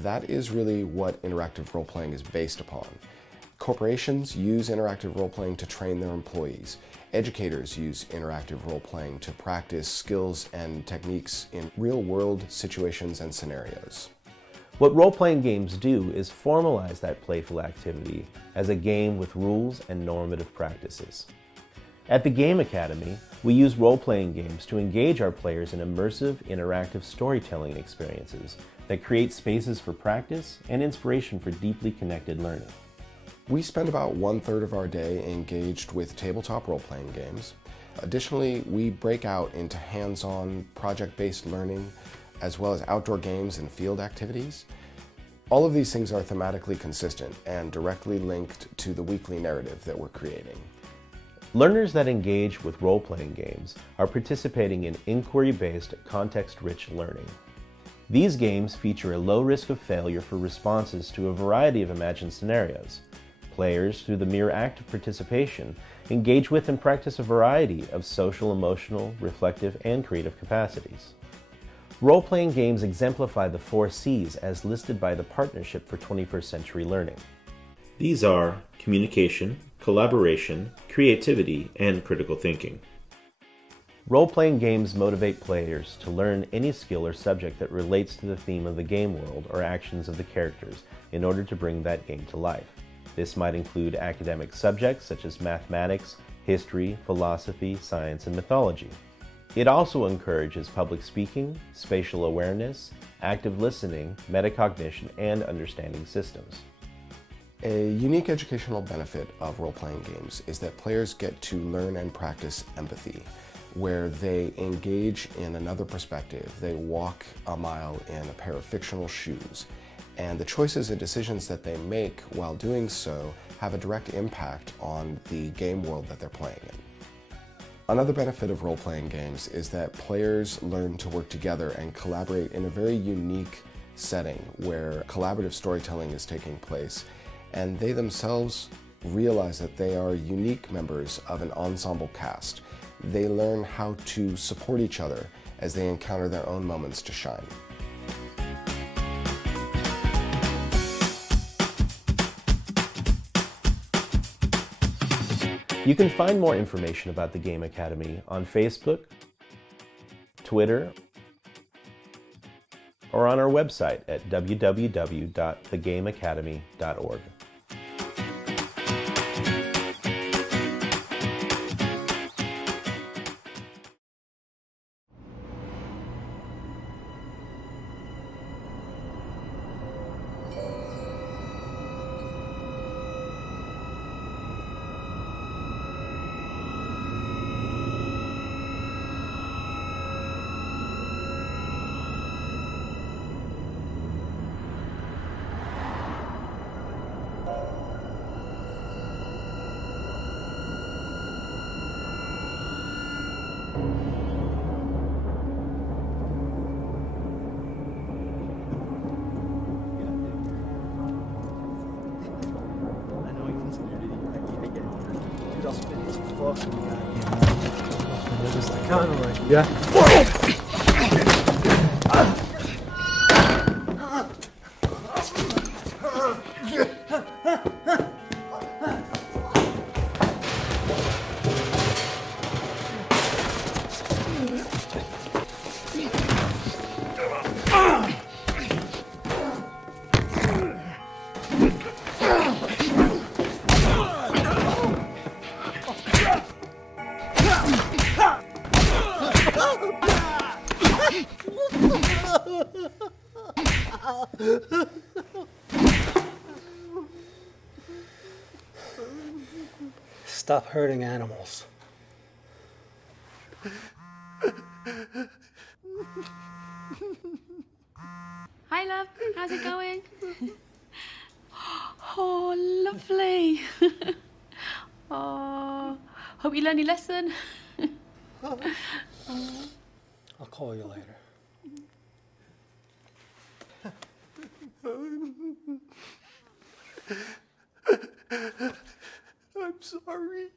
that is really what interactive role-playing is based upon. Corporations use interactive role-playing to train their employees. Educators use interactive role-playing to practice skills and techniques in real-world situations and scenarios. What role-playing games do is formalize that playful activity as a game with rules and normative practices. At the Game Academy, we use role-playing games to engage our players in immersive, interactive storytelling experiences that create spaces for practice and inspiration for deeply connected learning. We spend about 1/3 of our day engaged with tabletop role-playing games. Additionally, we break out into hands-on, project-based learning, as well as outdoor games and field activities. All of these things are thematically consistent and directly linked to the weekly narrative that we're creating. Learners that engage with role-playing games are participating in inquiry-based, context-rich learning. These games feature a low risk of failure for responses to a variety of imagined scenarios. Players, through the mere act of participation, engage with and practice a variety of social, emotional, reflective, and creative capacities. Role-playing games exemplify the 4 C's as listed by the Partnership for 21st Century Learning. These are communication, collaboration, creativity, and critical thinking. Role-playing games motivate players to learn any skill or subject that relates to the theme of the game world or actions of the characters in order to bring that game to life. This might include academic subjects such as mathematics, history, philosophy, science, and mythology. It also encourages public speaking, spatial awareness, active listening, metacognition, and understanding systems. A unique educational benefit of role-playing games is that players get to learn and practice empathy, where they engage in another perspective. They walk a mile in a pair of fictional shoes, and the choices and decisions that they make while doing so have a direct impact on the game world that they're playing in. Another benefit of role-playing games is that players learn to work together and collaborate in a very unique setting where collaborative storytelling is taking place, and they themselves realize that they are unique members of an ensemble cast. They learn how to support each other as they encounter their own moments to shine. You can find more information about the Game Academy on Facebook, Twitter, or on our website at www.thegameacademy.org. Stop hurting animals. Hi, love. How's it going? Oh, lovely. Oh, hope you learned your lesson. I'll call you later. I'm sorry.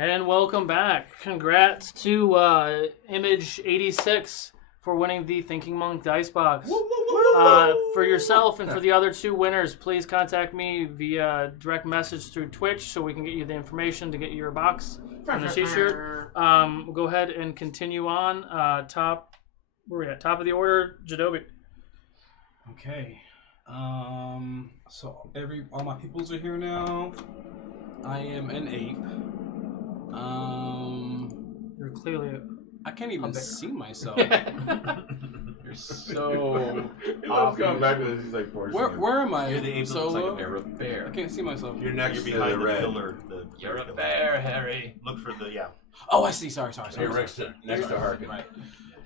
And welcome back. Congrats to Image 86 for winning the Thinking Monk Dice Box. For yourself and for the other 2 winners, please contact me via direct message through Twitch so we can get you the information to get your box and the t-shirt. We'll go ahead and continue on. Top of the order, Jadobi. Okay. So all my peoples are here now. I am an ape. You're clearly I can't even see myself. You're so. Let's go back to this. He's like forcing him. Where am I? You're the ape that looks like a You're a bear. I can't see myself. You're next You're to behind the the red. pillar. You're a bear, Harry. Look for the Oh, I see. Sorry. You're next to Harkin. Right.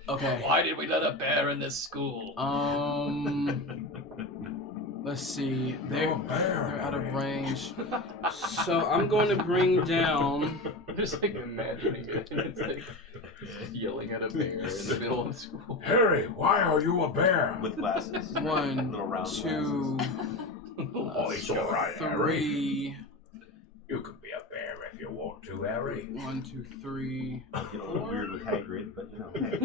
Okay. Why did we let a bear in this school? Let's see. They're out of range. So I'm going to bring down. I'm just like imagining it. It's like yelling at a bear in the middle of school. Harry, why are you a bear? with glasses. 1, Little round 2, Oh, it's all right, Harry. 3. You could be a bear if you want to, Harry. 1, 2, 3. Get a little weird with Hagrid, but hey.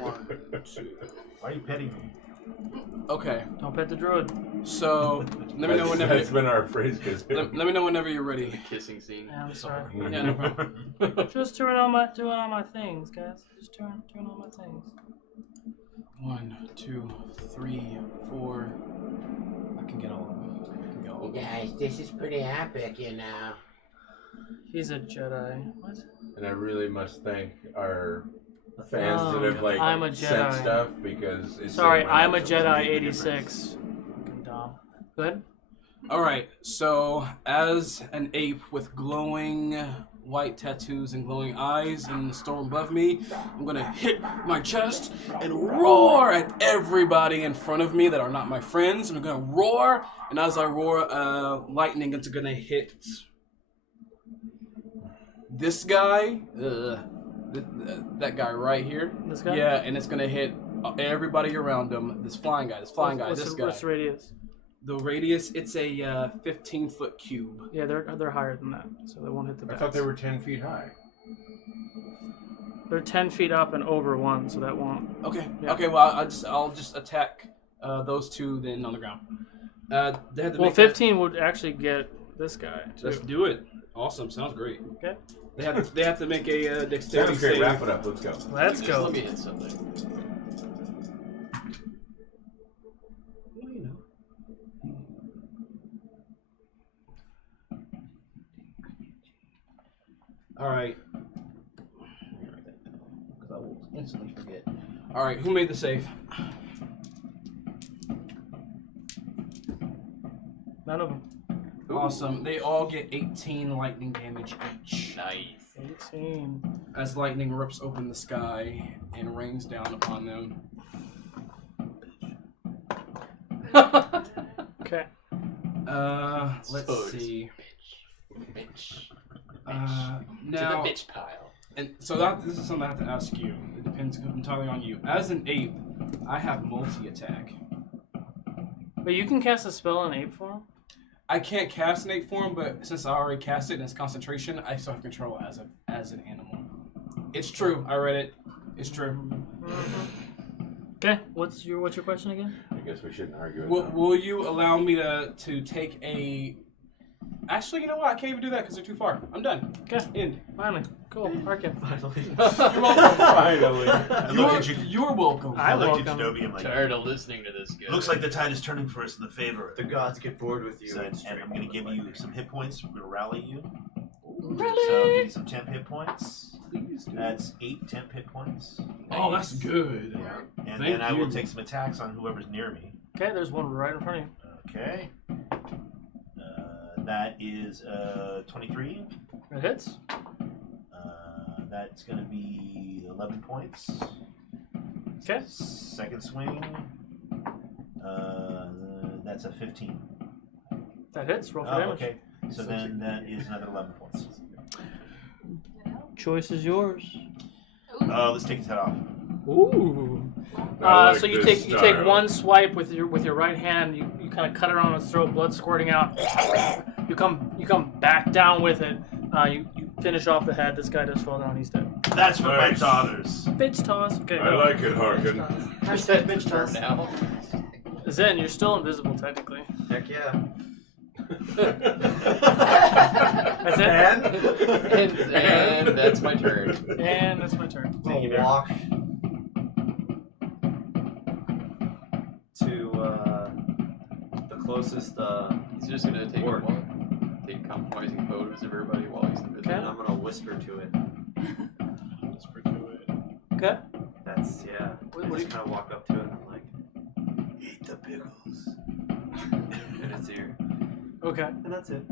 1, 2. Why are you petting me? Okay. Don't pet the druid. So let me know whenever. That's been our phrase. Let me know whenever you're ready. The kissing scene. Yeah, I'm sorry. Yeah, no problem. Just doing all my things, guys. Just doing all my things. 1, 2, 3, 4. I can get all of them. I can get all of them. Guys, this is pretty epic, you know. He's a Jedi. What? And I really must thank our fans that have I'm a sent Jedi. stuff because it's Sorry, made my I'm a life Jedi completely different. 86. Fucking dumb. Go ahead. Alright, so as an ape with glowing white tattoos and glowing eyes in the storm above me, I'm gonna hit my chest and roar at everybody in front of me that are not my friends. I'm gonna roar, and as I roar, lightning is gonna hit this guy, that guy right here. This guy? Yeah, and it's gonna hit everybody around him. This flying guy, this guy. What's the radius? The radius, it's a 15-foot cube. Yeah, they're higher than that, so they won't hit the I bats. thought they were 10 feet high. They're 10 feet up and over 1, so that won't. Okay. Yeah. Okay. Well, I'll just attack those 2 then on the ground. They had to Well, make 15 would actually get this guy. Too. Let's do it. Awesome. Sounds great. Okay. They have to make a dexterity Sounds great. save. Wrap it up. Let's go. Let's Just go. let me hit something. Well, you know. All right. Because I will instantly forget. All right. Who made the save? None of them. Awesome. They all get 18 lightning damage each. Nice. 18. As lightning rips open the sky and rains down upon them. Okay. Let's Suppose. see. Bitch. Now, To the bitch pile. and so this is something I have to ask you. It depends entirely on you. As an ape, I have multi-attack. But you can cast a spell in ape form? I can't cast an ape form, but since I already cast it and it's concentration, I still have control as an animal. It's true. I read it. It's true. Okay. What's your question again? I guess we shouldn't argue with that. Will you allow me to take a... Actually, you know what? I can't even do that because they're too far. I'm done. Okay. End. Finally. Cool. Arkin. You're welcome. Finally. I look at you. You're welcome. I looked at welcome. Jadobi and I'm like, Tired of listening to this guy. looks like the tide is turning for us in the favor. The gods get bored with you. So, and I'm going to give you some hit points. We're going to rally you. Rally! So I'll give you some temp hit points. That's 8 temp hit points. Oh, that's good. And Thank then I will you. take some attacks on whoever's near me. Okay, there's one right in front of you. Okay. That is 23. It hits. That's going to be 11 points. Okay. Second swing. That's a 15. That hits. Roll for Oh, damage. okay. So then that is another 11 points. Choice is yours. Let's take his head off. Ooh. I like So you this take style. one swipe with your right hand. You kind of cut it on its throat, blood squirting out. You come back down with it. You finish off the head. This guy does fall down. He's dead. That's for my Nice. daughters. Bitch toss. Okay. I like it, Harkin. Hashtag bitch toss. Now. Zen, you're still invisible technically. Heck yeah. That's it. And that's my turn. And that's my turn. I'll walk to the closest. He's just gonna take Work. take compromising photos of everybody while he's invisible. And I'm gonna whisper to it. Whisper to it. Okay. That's yeah. What I do just you- kind of walk up to it and I'm like, Eat the pickles. in its ear, Okay. and that's it.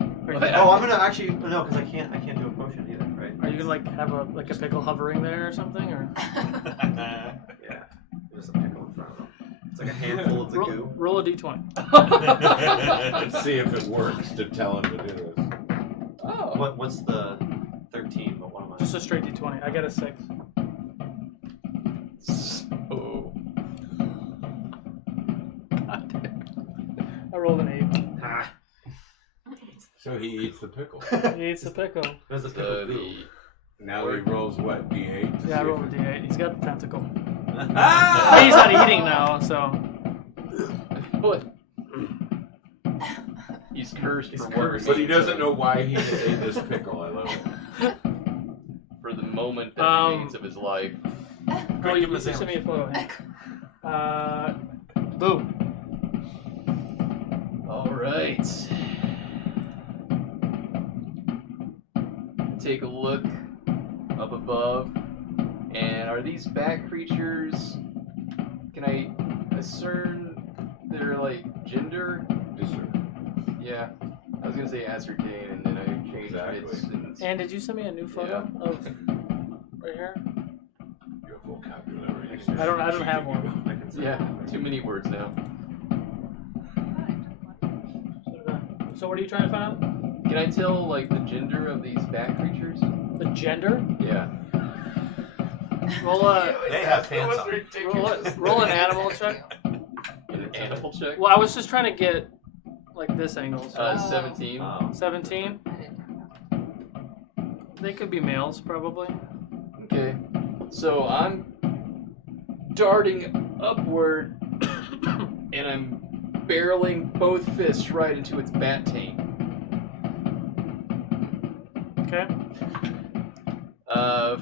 Are you, Oh, I'm gonna actually no, because I can't do a potion either, right? are you gonna like have a pickle hovering there or something, or Yeah, there's a pickle in front of them. It's like a handful of the goo. roll a d20? Let's see if it works to tell him to do this. Oh. What's the 13? But what am I? Just a straight d20. I got a 6. Oh. God damn. I rolled an 8. Ah, So he eats the pickle. He eats the pickle. there's a So pickle goo. the Now he rolls what, D8? to Yeah, I see rolled a if d8. He's got the tentacle. Ah! He's not eating now, so what? He's cursed He's for cursed. what But he doesn't know why he just ate this pickle. I love it. for the moment that remains of his life. roll. You send me a photo. Boo. All right. Take a look up above, and are these bat creatures? Can I discern their like gender? Yeah, I was gonna say ascertain, and then I changed it. And did you send me a new photo of right here? Your vocabulary. I don't have one. I can say Yeah, too many words now. So what are you trying to find out? Can I tell like the gender of these bat creatures? The gender? Yeah. Roll a They have pants on. roll an animal check. An animal check. Well, I was just trying to get like this angle. So 17. 17. They could be males, probably. Okay. So I'm darting upward, and I'm barreling both fists right into its bat taint. Okay.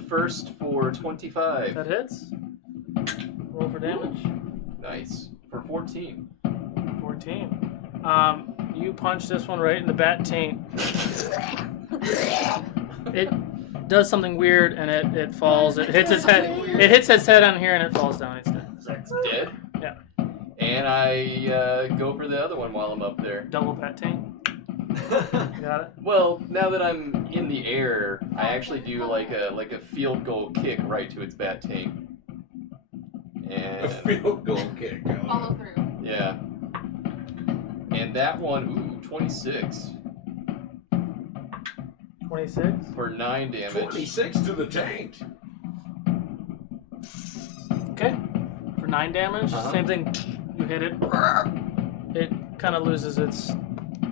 First for 25. That hits. Roll for damage. Nice. For 14. 14. You punch this one right in the bat taint. It does something weird and it falls. It hits its head. It hits its head on here and it falls down. It's dead. It's dead? Yeah. And I go for the other one while I'm up there. Double bat taint. Got it. Well, now that I'm in the air, I actually do like a field goal kick right to its bat taint. And A field goal kick. Follow through. yeah. And that one, 26 26. for 9 damage. 26 to the taint. Okay. For 9 damage. Uh-huh. Same thing. You hit it. It kind of loses its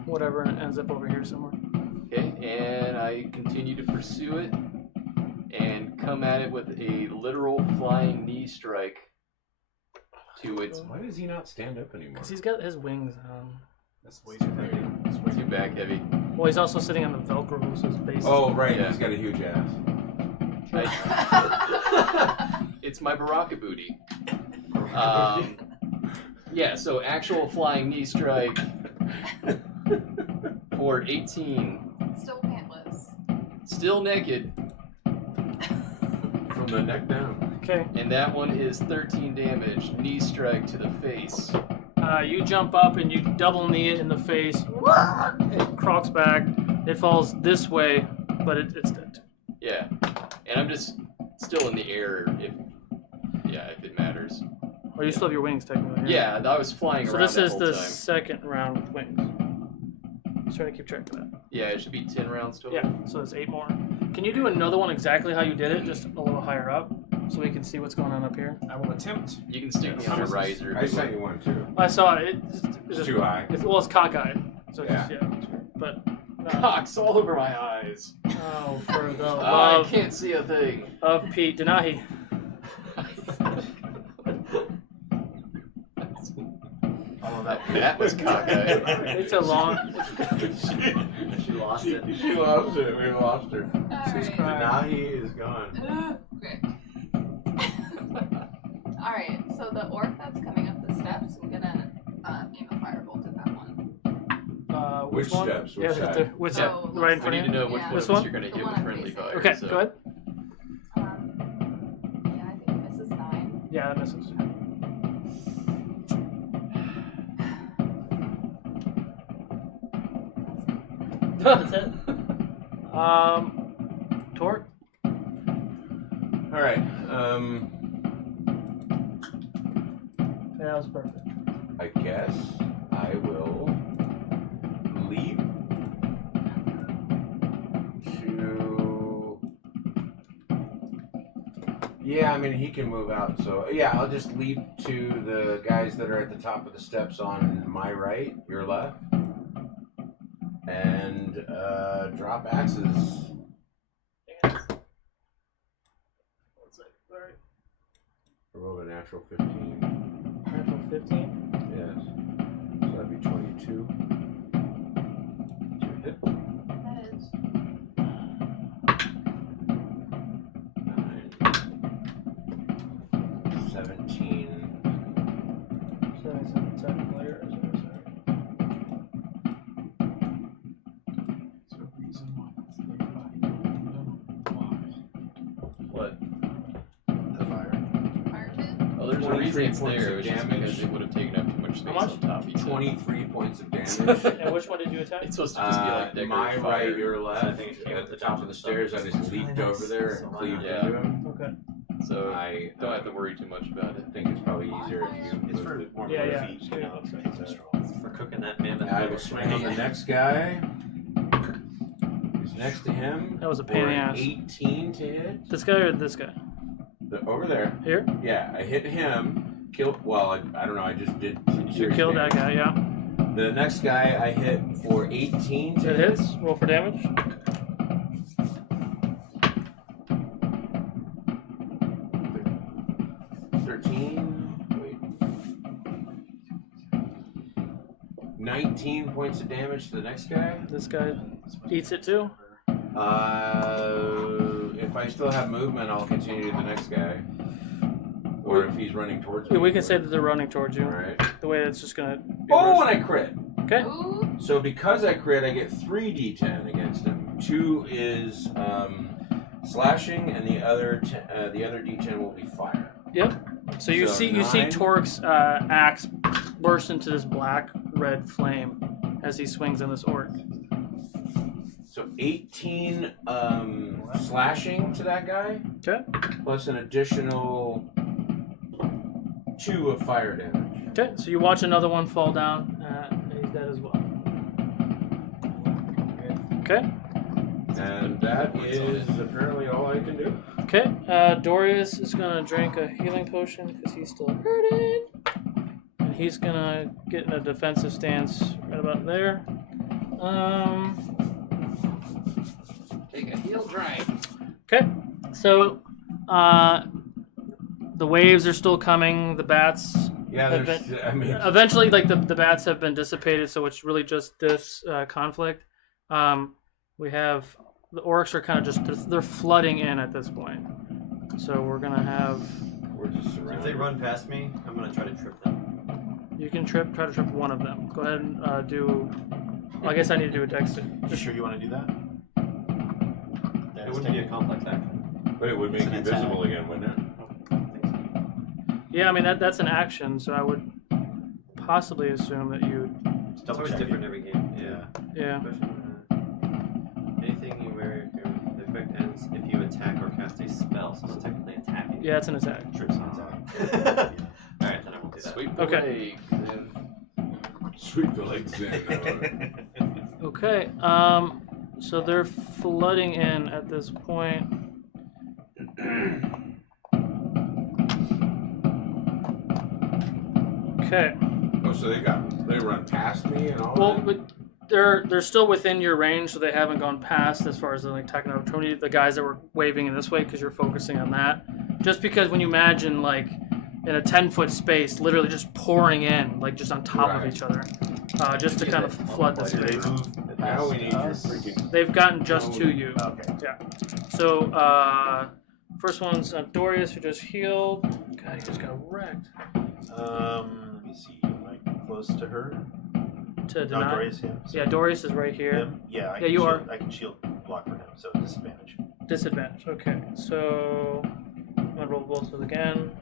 whatever and it ends up over here somewhere. Okay, and I continue to pursue it and come at it with a literal flying knee strike to its. Why does he not stand up anymore? Because he's got his wings. That's way too heavy. It's way too back heavy. Well, he's also sitting on the Velcro, so his base. Oh, right. Yeah. He's got a huge ass. It's my Baraka booty. Yeah, so actual flying knee strike for 18. Still pantless. Still naked. From the neck down. Okay. And that one is 13 damage. Knee strike to the face. You jump up and you double knee it in the face. It crocs back. It falls this way, but it's dead. Yeah. And I'm just still in the air if it matters. Or you still have your wings technically. right? Yeah, I was flying So around this that is whole the time. second round with wings. Just trying to keep track of that. Yeah, it should be 10 rounds total. Yeah, so there's 8 more. Can you do another one exactly how you did it, just a little higher up, so we can see what's going on up here? I will attempt. You can stick me on a riser. I sent you one too. I saw it. It's It's too high. It's, well, it's cockeyed. So Yeah. just, yeah. But Cocks all over my eyes. eyes. Oh, for the I love can't see a thing. of Pete Denahi. Oh, That was cockeyed. It's a long. She lost it. She lost it. We lost her. She's Alright. crying. Now he is gone. Okay. Alright, so the orc that's coming up the steps, I'm gonna aim a firebolt at that one. Which one? steps? Which Yeah, side? which So, step? Right in I front need of to you? know which Yeah. one This of us one? you're going to The give one the I'm friendly facing. fire. Okay, so. go ahead. Yeah, I think it misses 9. Yeah, that misses. That's it. Torque. All right. Yeah, that was perfect. I guess I will leap to. Yeah, I mean he can move out, so yeah, I'll just leap to the guys that are at the top of the steps on my right, your left, and drop axes. Roll a natural 15. Natural 15. Yes. So that'd be 22. To hit. That is. 9. 17. 77 layers. What? The fire. Fire pit? Oh, there's a reason it's points there. of It was just damage. because it would have taken up too much space much? on top. He said. 23 points of damage. And which one did you attack? It's supposed to just be like decorative my fire. right, your I left. think it came At with the the top damage of the stuff. stairs, I just leaped over there and cleaved into him. Okay. So I don't have to worry too much about it. think it's probably easier if you. It's move for it. more Yeah, yeah. feet, you know, so it's extra. For cooking that mammoth. I will swing on the next guy. Who's next to him? That was a pain in the for an ass. 18 to hit. This guy or this guy? Over there. Here? Yeah, I hit him. Killed. Well, I don't know. I just did. Some You serious killed that damage. guy, yeah. The next guy I hit for 18 to It hit. hits. Roll for damage. 13. Wait. 19 points of damage to the next guy. This guy eats it too. If I still have movement, I'll continue to the next guy. Or if he's running towards me. We can say that they're running towards you. Alright. The way it's just gonna. Oh, and I crit! Okay. Ooh. So because I crit, I get 3d10 against him. 2 is slashing, and the other d10 will be fire. Yep. So you So see 9. Torque's axe burst into this black-red flame as he swings on this orc. So 18 slashing to that guy, Okay. plus an additional 2 of fire damage. Okay. So you watch another one fall down, and he's dead as well. Okay. And that is apparently all I can do. Okay. Dorius is gonna drink a healing potion because he's still hurting, and he's gonna get in a defensive stance right about there. Take a heal drive. Okay, so the waves are still coming. The bats. Yeah, have there's. been- I mean, Eventually, like the bats have been dissipated, so it's really just this conflict. We have the orcs are kind of just they're flooding in at this point. So we're gonna have we're just If surrounded. they run past me, I'm gonna try to trip them. you can try to trip one of them. Go ahead and do. I guess I need to do a dex. You sure you want to do that? It wouldn't be a complex action. But it would make It's you an attack. visible again, wouldn't it? I don't think so. Yeah, I mean that's an action, so I would possibly assume that you. It's always different every game. Yeah. Anything where the effect ends if you attack or cast a spell, so it's technically attacking. Yeah, it's an attack. Trips an attack. Alright, then I won't do that. Sweep Okay. Sweep the legs in. Okay. So they're flooding in at this point. Okay. Oh, so they run past me and all Well, that? but They're still within your range, so they haven't gone past as far as the attacking opportunity. The guys that were waving in this way, because you're focusing on that. Just because when you imagine like in a 10-foot space, literally just pouring in, like just on top of each other, just to kind of flood the space. Now we need your freaking. They've gotten just to you. Okay. Yeah. So first one's Dorius, who just healed. God, he just got wrecked. Let me see. Am I close to her? To No, deny. Dorius, him. Yeah, Dorius is right here. Him? Yeah, Yeah, you are. I can shield block for him, so disadvantage. Disadvantage. Okay, so I'm gonna roll both of those again.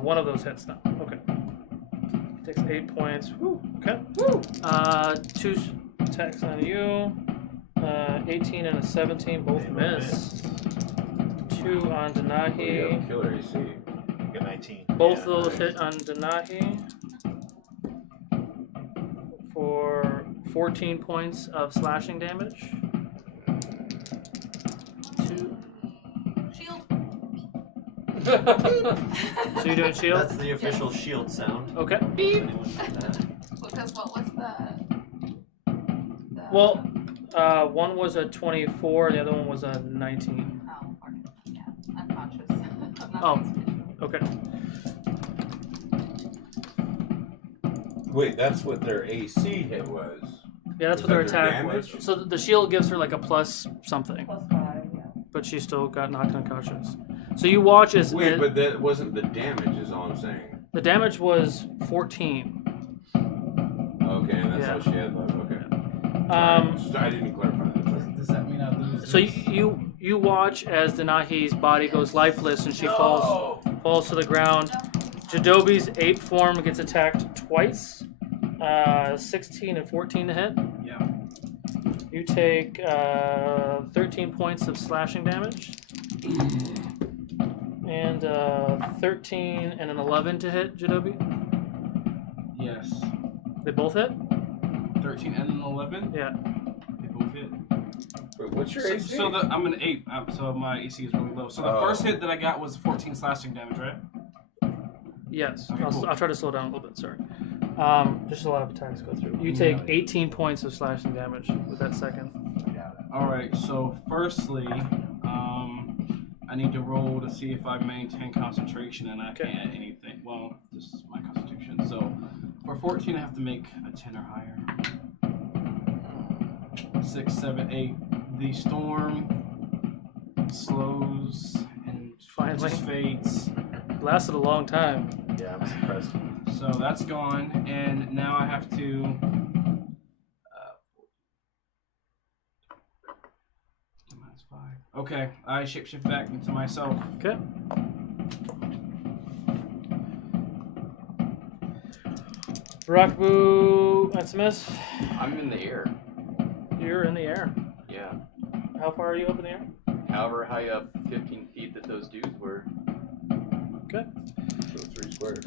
One of those hits now. Okay. Takes 8 points. Woo. Okay. Woo. 2 attacks on you. 18 and a 17, both miss. 2 on Denahi. Killer AC. Got 19. Both Yeah, of those nice. hit on Denahi for 14 points of slashing damage. 2. Shield. So you're doing shield? That's the official shield sound. Okay. Beep. Because what was the Well, one was a 24, the other one was a 19. Oh, okay. Yeah, unconscious. I'm not Oh, paying okay. Wait, that's what their AC hit was. Yeah, that's Was what their that their attack was. damage? So the shield gives her like a plus something, +5, yeah. but she still got knocked unconscious. So you watch as Wait, but that wasn't the damage, is all I'm saying. the damage was 14. Okay, and that's Yeah. all she had left. Okay. I didn't clarify that. Sorry. Does that mean I lose? So you watch as Denahi's body goes lifeless and she falls to the ground. Jadobi's ape form gets attacked twice. 16 and 14 to hit. Yeah. You take 13 points of slashing damage. And 13 and an 11 to hit, Jadobi. Yes. They both hit? 13 and an 11? Yeah. They both hit. Wait, what's your So, AC? so I'm an 8, so my AC is really low. So the first hit that I got was 14 slashing damage, right? Yes. Okay, cool. I'll try to slow down a little bit, sorry. Just a lot of attacks go through. You take 18 points of slashing damage with that second. Alright, so firstly, I need to roll to see if I maintain concentration, and I can't add anything. Well, this is my constitution. So for 14, I have to make a 10 or higher. 6, 7, 8. The storm slows and Finally. just fades. Lasted a long time. Yeah, I'm impressed. So that's gone, and now I have to. -5. Okay, I shapeshift back into myself. Okay. Rockboo and Smith, I'm in the air. you're in the air. Yeah. How far are you up in the air? However high up 15 feet that those dudes were. Okay. So 3 squares.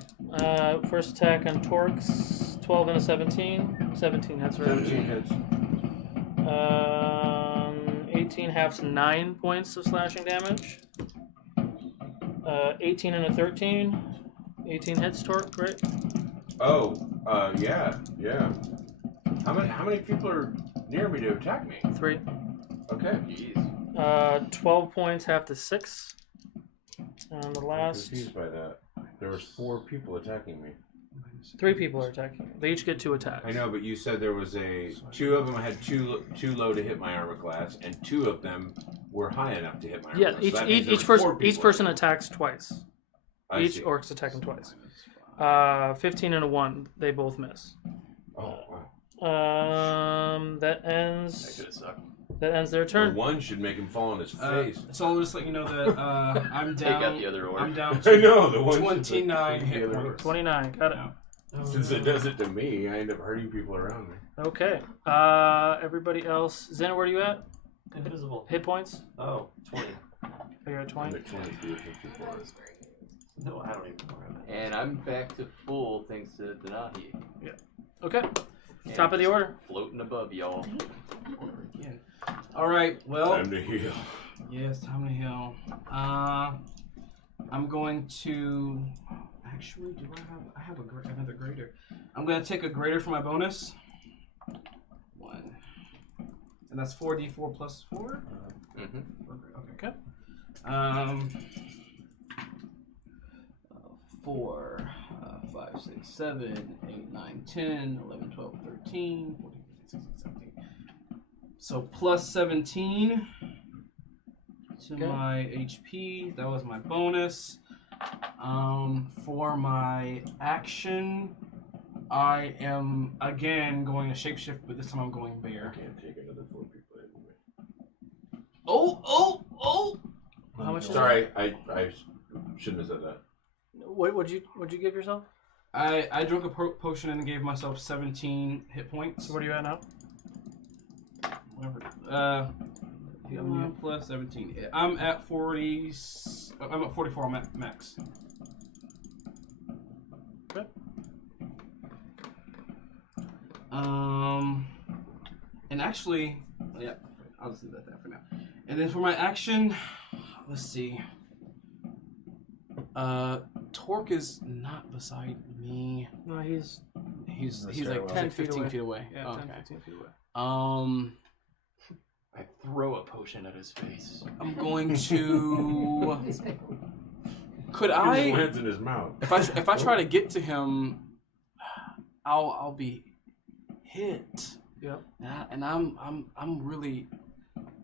First attack on Torx, 12 and a 17. 17 hits, right? 17 hits. 18 halves 9 points of slashing damage. 18 and a 13. 18 hits, Torque, right? Oh, yeah. How many people are near me to attack me? 3. Okay. Jeez. 12 points half to 6. And the I'm last confused by that. There was 4 people attacking me. 3 people are attacking. They each get 2 attacks. I know, but you said there was 2 of them had too low to hit my armor class, and 2 of them were high enough to hit my armor Yeah, class. So that means there was 4 each people. person attacks twice. I Each see. orc's attacking twice. 15 and a 1. They both miss. Oh, wow. That ends. That could have sucked. That ends their The turn. 1 should make him fall on his face. So I'll just let you know that I'm Take down. out the other orc. I'm down I to know, the 1 29 hit points. 29. Got it. Since it does it to me, I end up hurting people around me. Okay. Everybody else. Zen, where are you at? Invisible. Hit points? Oh, 20. Oh, you're at I'm 20? at 22 or 54. No, I don't even know. And I'm back to full thanks to Denahi. Okay. And Top of the just order. Floating above y'all. All right. Well. Time to heal. Yes, time to heal. I'm going to. Actually, do I have? I have another grader. I'm going to take a grader for my bonus. 1. And that's 4d4 plus 4? Mm-hmm. Okay. 4, 5, 6, 7, 8, 9, 10, 11, 12, 13, 14, 15, 16, 17. So plus 17 to my HP. That was my bonus. For my action, I am again going to shapeshift, but this time I'm going bear. Can't take another 4 people anyway. Oh! How much is Sorry, I shouldn't have said that. What'd you give yourself? I drank a potion and gave myself 17 hit points. So what are you at now? Whatever. Plus 17. I'm at 40. I'm at 44. I'm at max. Okay. And actually, yeah, I'll just leave that there for now. And then for my action, let's see. Torque is not beside me. No, he's like 10, 15 feet away. Yeah, okay. 10, 15 feet away. I throw a potion at his face. I'm going to. Could His I? head's in his mouth. If I try to get to him, I'll be hit. Yep. And I'm really.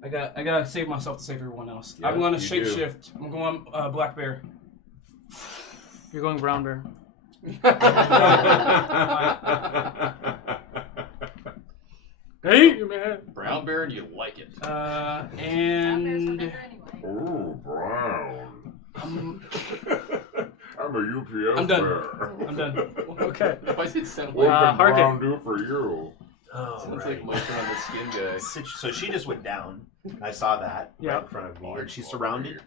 I gotta save myself to save everyone else. Yeah, I'm gonna you shapeshift. I'm going black bear. You're going brown bear. Hey, man. Brown bear, and you like it. And Ooh, brown. I'm a UPS I'm done. bear. I'm done. Okay. Why does it sound What like can Harkin. brown do for you? Oh, sounds right. like Mike on the skin guy? So she just went down. I saw that right in front of me. Or she's surrounded.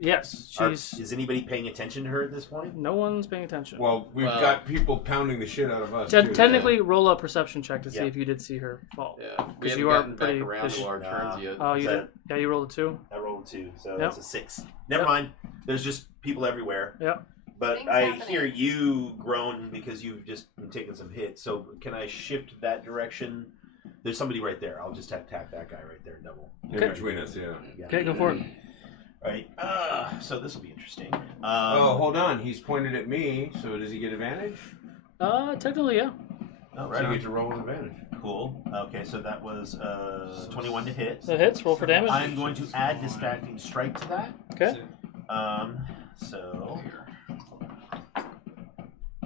Yes, Is anybody paying attention to her at this point? No one's paying attention. Well, we've got people pounding the shit out of us. Technically, roll a perception check to see Yeah. if you did see her fall. Yeah, we Because haven't you are gotten pretty. back around to our turns yet. Oh, you Is did? that- Yeah, you rolled a 2. I rolled a 2, so Yep. that's a 6. Never mind. There's just people everywhere. Yep. But Things I happening. hear you groan because you've just been taking some hits. So can I shift that direction? There's somebody right there. I'll just attack that guy right there, double. In between us, yeah. Okay, go for it. Right. So this will be interesting. Oh, hold on. He's pointed at me, so does he get advantage? Technically, yeah. Oh, So right you on. get to roll with advantage. Cool. Okay, so that was 21 to hit. That hits. Roll for damage. I'm going to add distracting strike to that. Okay. So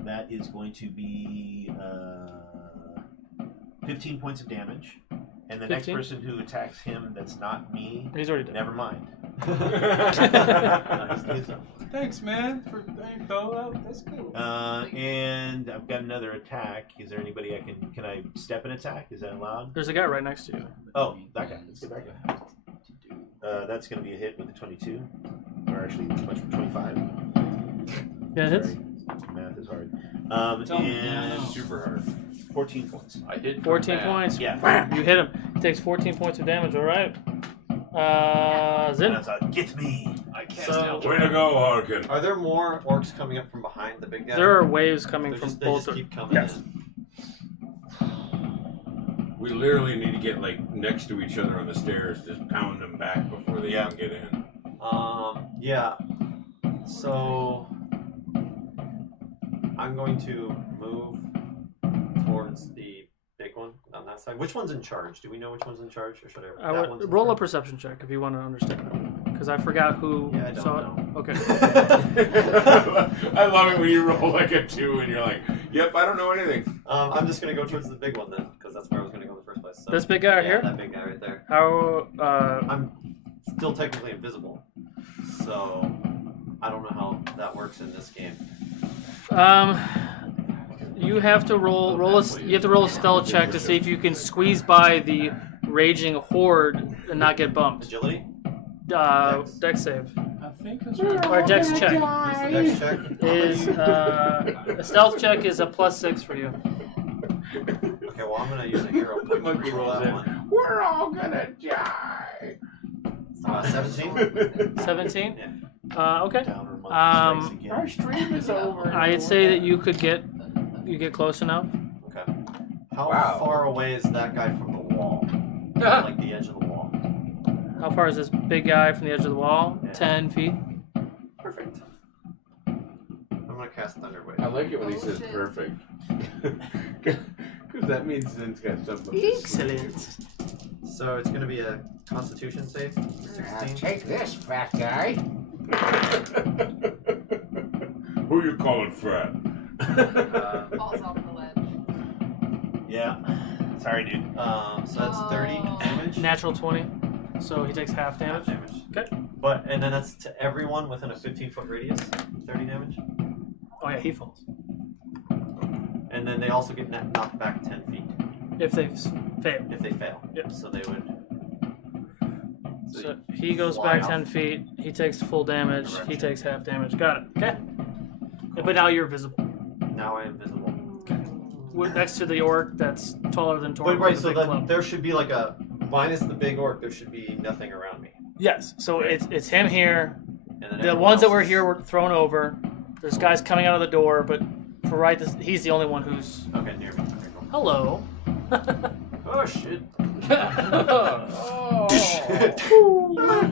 that is going to be 15 points of damage. And the 15? next person who attacks him that's not me, He's already dead. never mind. thanks, man, for that's cool. And I've got another attack. Is there anybody I can I step and attack? Is that allowed? There's a guy right next to you. Oh, that guy. Let's get that guy. That's going to be a hit with the 22. Or actually, 25. Yeah, it hits. Sorry. Math is hard. Tell me. And Super hard. 14 points. I hit 14 points. Yeah. Bam! You hit him. He takes 14 points of damage. All right. Zin. That's a get me. I cast So- out. Way to go, Harkin. Are there more orcs coming up from behind the big guy? There are waves coming They from just, both. keep coming Yes. in. We literally need to get like next to each other on the stairs, just pound them back before they even get in. Yeah. So I'm going to move towards the big one on that side. Which one's in charge? Do we know which one's in charge, or should I? I that would one's in roll a charge? perception check if you want to understand. Because I forgot who Yeah, I don't saw know. it. Okay. I love it when you roll like a 2 and you're like, "Yep, I don't know anything." I'm just gonna go towards the big one then, because that's where I was gonna go in the first place. So, This big guy right yeah, here? that big guy right there. How? I'm still technically invisible, so I don't know how that works in this game. You have to you have to roll a stealth check to see if you can squeeze by the raging horde and not get bumped. Agility? Dex save. I think that's Or dex check. Here's the dex check. Is a stealth check is a +6 for you. Okay, well I'm gonna use a hero point to Monkey reroll rolls that in. one. We're all gonna die. 17. 17. Okay. Downer monkey strikes again. Our stream is over. I'd say that you get close enough. Okay. How Wow. far away is that guy from the wall? like the edge of the wall. How far is this big guy from the edge of the wall? Yeah. 10 feet. Perfect. I'm gonna cast Thunder Wave. I like it when he says shit. perfect. Because that means Zen's got something. Excellent. So it's gonna be a Constitution save. 16. Take this, fat guy. Who you calling fat? Falls off the ledge. Yeah. Sorry, dude. So that's 30 damage. Natural 20. So he takes half Half damage. damage. Okay. And then that's to everyone within a 15-foot radius. 30 damage. Oh yeah, he falls. And then they also get knocked back 10 feet If they fail. if they fail. Yep. So they would. So he goes fly back out. 10 feet. He takes full damage. He Correct. takes half damage. Got it. Okay. But now you're visible. Now I am visible. We're next to the orc that's taller than Torm. Wait, right. with a So big then club. there should be like a minus the big orc. There should be nothing around me. Yes. So it's him here. And then The everyone ones that else were is- here were thrown over. There's guys coming out of the door, but for right, he's the only one who's. Okay, near me. Okay, cool. Hello. Oh shit.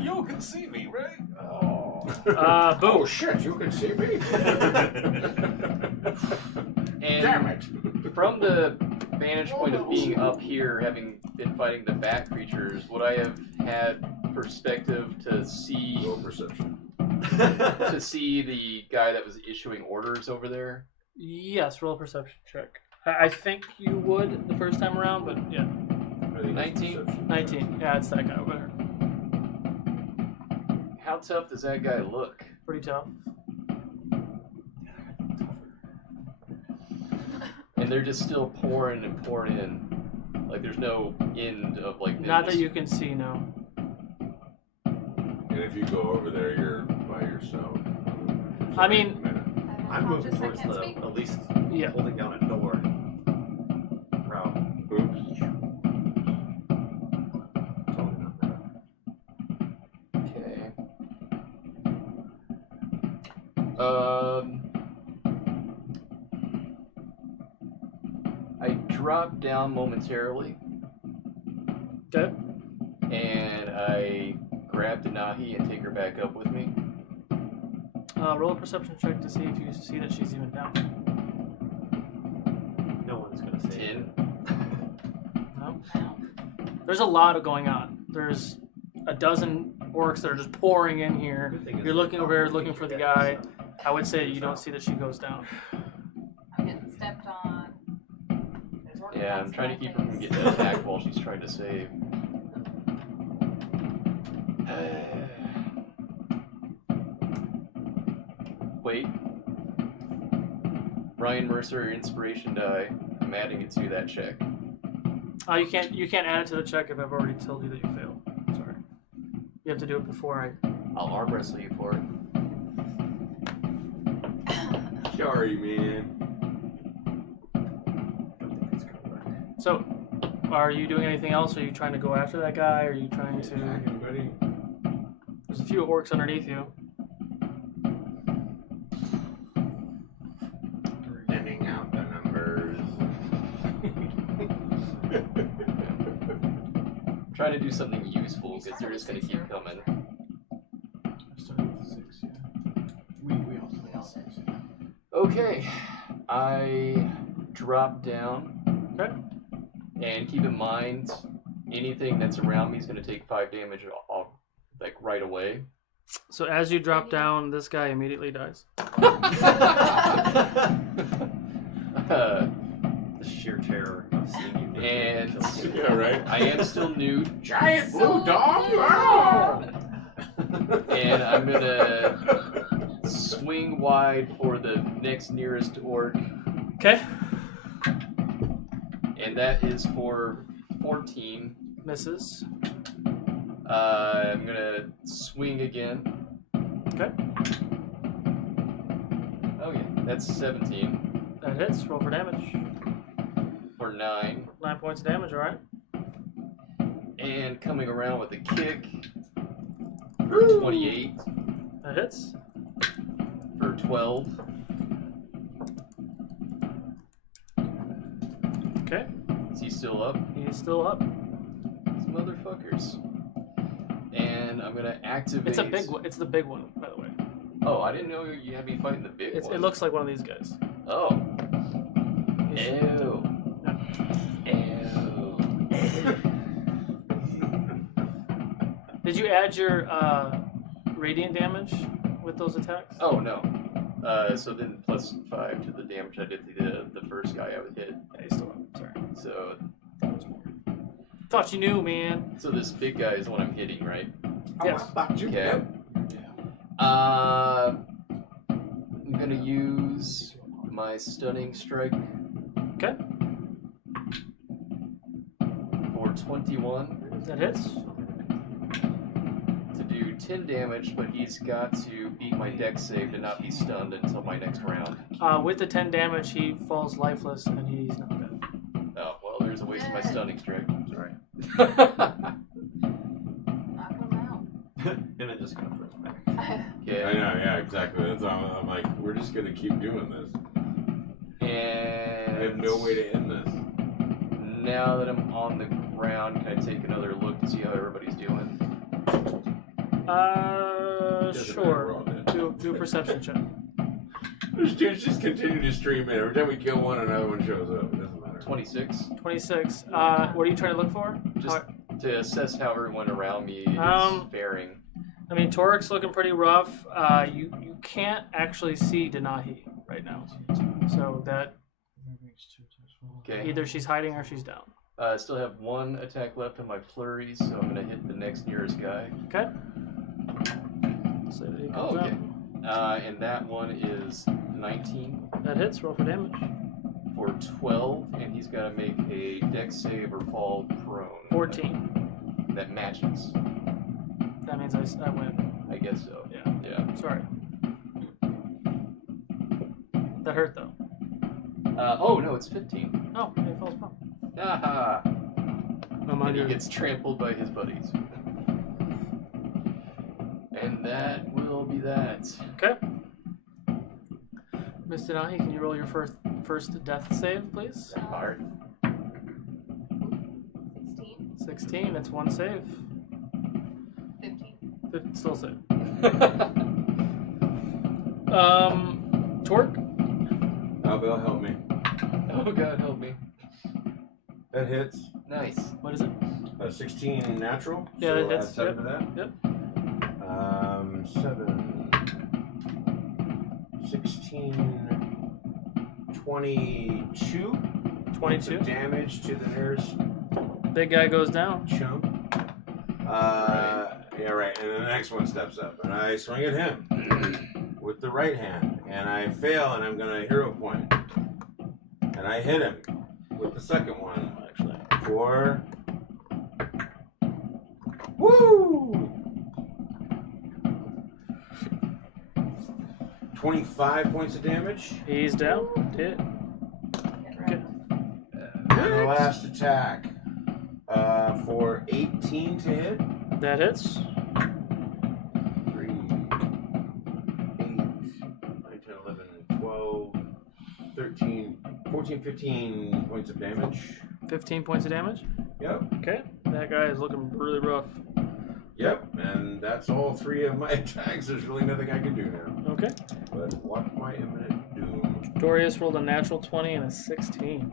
You can see me, right? Boom. Oh shit, you can see me? And Damn it. from the vantage point of being up here, having been fighting the bat creatures, would I have had perspective to see Low perception. to see the guy that was issuing orders over there? Yes. Roll a perception check. I think you would the first time around, but yeah. I think 19? it's perception. 19. Yeah, it's that guy over there. How tough does that guy look? Pretty tough. And they're just still pouring and pouring in. Like there's no end of like. them Not that just- you can see, no. And if you go over there, you're by yourself. I mean- I'm moving towards I can't the speak. at least Yeah. holding down a door. Route. Oops. Totally not that. Okay. I drop down momentarily Okay. and I grab Denahi and take her back up with me. Roll a perception check to see if you see that she's even down. No one's gonna say 10. No. There's a lot of going on. There's a dozen orcs that are just pouring in here. Good thing is You're looking over here, looking you for the guys, guy. I would say you don't see that she goes down. I'm getting stepped on. There's orc Yeah, I'm attacks trying to on keep my her from face. getting attacked while she's trying to save. Wait. Ryan Mercer, your inspiration die. I'm adding it to that check. You can't add it to the check if I've already told you that you failed. Sorry. You have to do it before I. I'll arm wrestle you for it. Sorry, man. So, are you doing anything else? Are you trying to go after that guy? Are you trying to? Anybody? There's a few orcs underneath you. Thinning out the numbers. I'm trying to do something useful because they're just going to keep coming. We also have 6. Okay. I drop down. Okay. And keep in mind, anything that's around me is going to take 5 damage off, like right away. So as you drop down, this guy immediately dies. The sheer terror of seeing you. And Yeah, right. I am still nude, Giant So blue dog! cute. Oh! and I'm going to swing wide for the next nearest orc, Okay. and that is for 14. Misses. I'm going to swing again. Okay. Oh yeah, that's 17 That hits. Roll for damage. for 9. 9 points of damage. All right. And coming around with a kick for 28 That hits. for 12. Okay. Is he still up? He's still up. This motherfuckers. And I'm gonna activate. It's a big one. It's the big one, by the way. Oh, I didn't know you had me fighting the big one. It looks like one of these guys. Oh. Ew. Ew. Did you add your radiant damage with those attacks? Oh no. So then +5 to the damage I did to the first guy I would hit. Yeah, you still up. Sorry. So. Thought you knew, man. So this big guy is the one I'm hitting, right? Yes. Okay. I'm gonna use my stunning strike. Okay. For 21. That hits. To do 10 damage, but he's got to beat my dex save to not be stunned until my next round. With the 10 damage, he falls lifeless and he's not dead. Oh, well, there's a waste of my stunning strike. Sorry. And it just kind of puts back. Okay. I know, yeah, exactly. That's why I'm like, we're just gonna keep doing this. And I have no way to end this. now that I'm on the ground, can I take another look to see how everybody's doing? Doesn't matter, we're all Sure. dead. Do a perception check. Those dudes just continue to stream in. Every time we kill one, another one shows up. It doesn't matter. 26. 26. What are you trying to look for? Just to assess how everyone around me is faring. I mean, Torik's looking pretty rough. You can't actually see Denahi right now. So that Okay. either she's hiding or she's down. I still have one attack left on my flurry, so I'm gonna hit the next nearest guy. Okay. So that he Oh, comes okay. And that one is 19 out. That hits. Roll for damage. for 12, and he's got to make a dex save or fall prone. 14. That matches. That means I win. I guess so. Yeah. Yeah. Sorry. That hurt though. Oh no, it's 15. Oh, he falls prone. Aha! I'm And he under. gets trampled by his buddies. And that will be that. Okay. Miss Denahi, can you roll your first death save, please? Hard. 16. 16. That's one save. 15. Still save. Torque. Albel, help me. Oh god, help me. That hits. Nice. What is it? 16 natural. Yeah, so that hits. add 7 Yep. to that. Yep. 7, 16, 22. 22. Damage to the nearest Big guy goes down. chump. Yeah, right. And the next one steps up, and I swing at him with the right hand, and I fail, and I'm gonna hero point, and I hit him with the second one. Actually. For woo! 25 points of damage. He's down. Hit. Okay. And the last attack for 18 to hit. That hits. 3, 8, 9, 10, 11, 12, 13, 14, 15 points of damage. 15 points of damage. Yep. Okay. That guy is looking really rough. Yep. And that's all 3 of my attacks. There's really nothing I can do now. Okay. But watch my imminent doom. Dorius rolled a natural 20 and a 16. Man,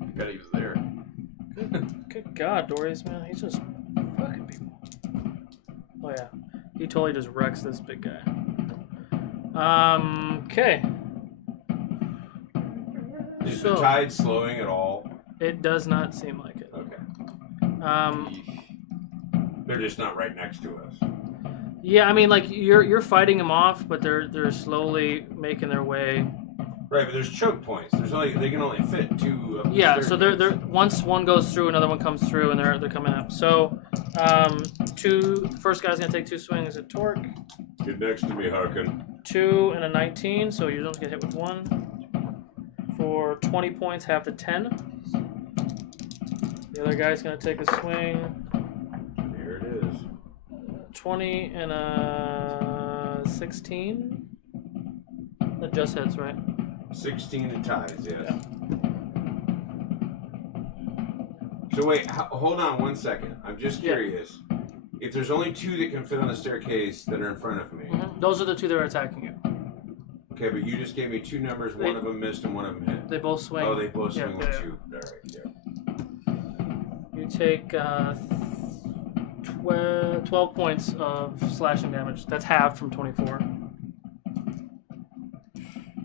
I forgot he was there. Good God, Dorius, man. He's just fucking people. Oh, yeah. He totally just wrecks this big guy. Okay. Is So- the tide slowing at all? It does not seem like it. Okay. They're just not right next to us. Yeah, I mean, like you're fighting them off, but they're slowly making their way. Right, but there's choke points. They can only fit 2 of the Yeah, so they're staircases. once one goes through, another one comes through, and they're coming up. So, first guy's gonna take 2 swings at Torque. Get next to me, Harkin. 2 and a 19, so you don't get hit with 1. For 20 points, half to 10. The other guy's gonna take a swing. Here it is. 20 and a 16. That just hits, right? 16 and ties, yes. So wait, hold on 1 second. I'm just curious. If there's only 2 that can fit on the staircase that are in front of me. Those are the 2 that are attacking you. Okay, but you just gave me 2 numbers. One of them missed and one of them hit. They both swing. Oh, they both swing with 2. All right, You take 12 points of slashing damage. That's halved from 24.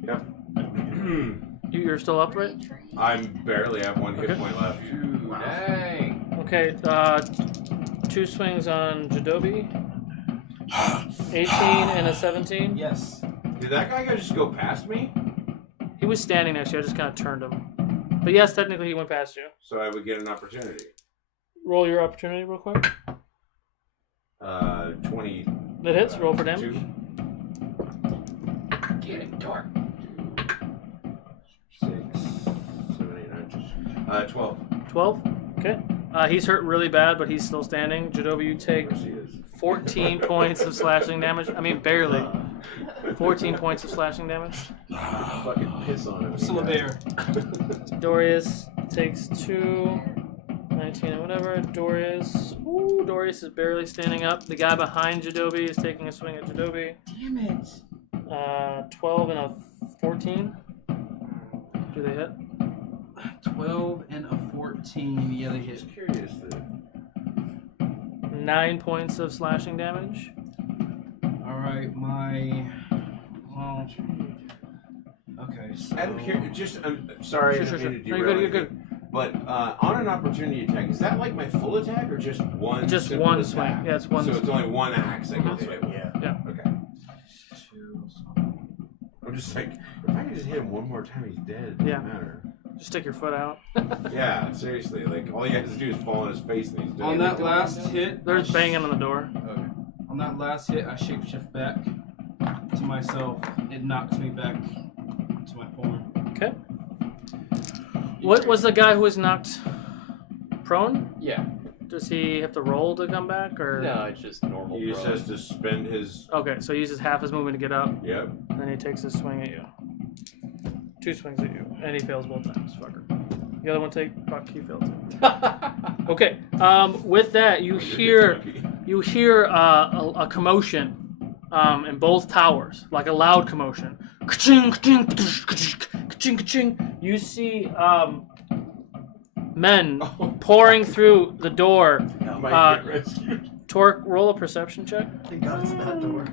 Yep. You're still up, right? I'm barely have 1 hit point left. Dang. Okay, 2 swings on Jadobi. 18 and a 17. Yes. Did that guy just go past me? He was standing next to you. I just kind of turned him. But yes, technically he went past you. So I would get an opportunity. Roll your opportunity real quick. 20. That hits. Roll for damage. 2. Get it, dark. 6, 7, 8, 9, 12. 12. Okay. He's hurt really bad, but he's still standing. Jadobi, you take 14 points of slashing damage. I mean, barely. 14 points of slashing damage. Fucking piss on him. I'm still a bear. Dorius takes 2. 19 and whatever. Dorius is barely standing up. The guy behind Jadobi is taking a swing at Jadobi. Damn it. 12 and a 14. Do they hit? 12 and a 14. Yeah, they hit. Curious. 9 points of slashing damage. Alright, okay, so... I'm sorry, Sure. I didn't mean to No, derail you're good. anything. But on an opportunity attack, is that like my full attack or just one? Just simple one attack? swing. Yeah, it's one So swing. it's only one axe I get to hit. Yeah. Okay. I'm just like, if I could just hit him one more time, he's dead. It doesn't matter. Just stick your foot out. Yeah, seriously. Like, all he has to do is fall on his face and he's dead. On that last hit... They're banging on the door. Okay. On that last hit, I shapeshift back to myself. It knocks me back to my form. Okay. What was the guy who was knocked prone? Yeah. Does he have to roll to come back, or No, it's just normal. He just throw. has to spend his... Okay, so he uses half his movement to get up. Yep. And then he takes a swing at you. 2 swings at you, and he fails both times. Fucker. The other one fuck, he failed too. Okay. With that, you hear a commotion in both towers, like a loud commotion. Ka-ching, ka-ching, ka-ching, ka-ching. You see men pouring through the door. Might get rescued. Torque, roll a perception check. Thank God it's that door.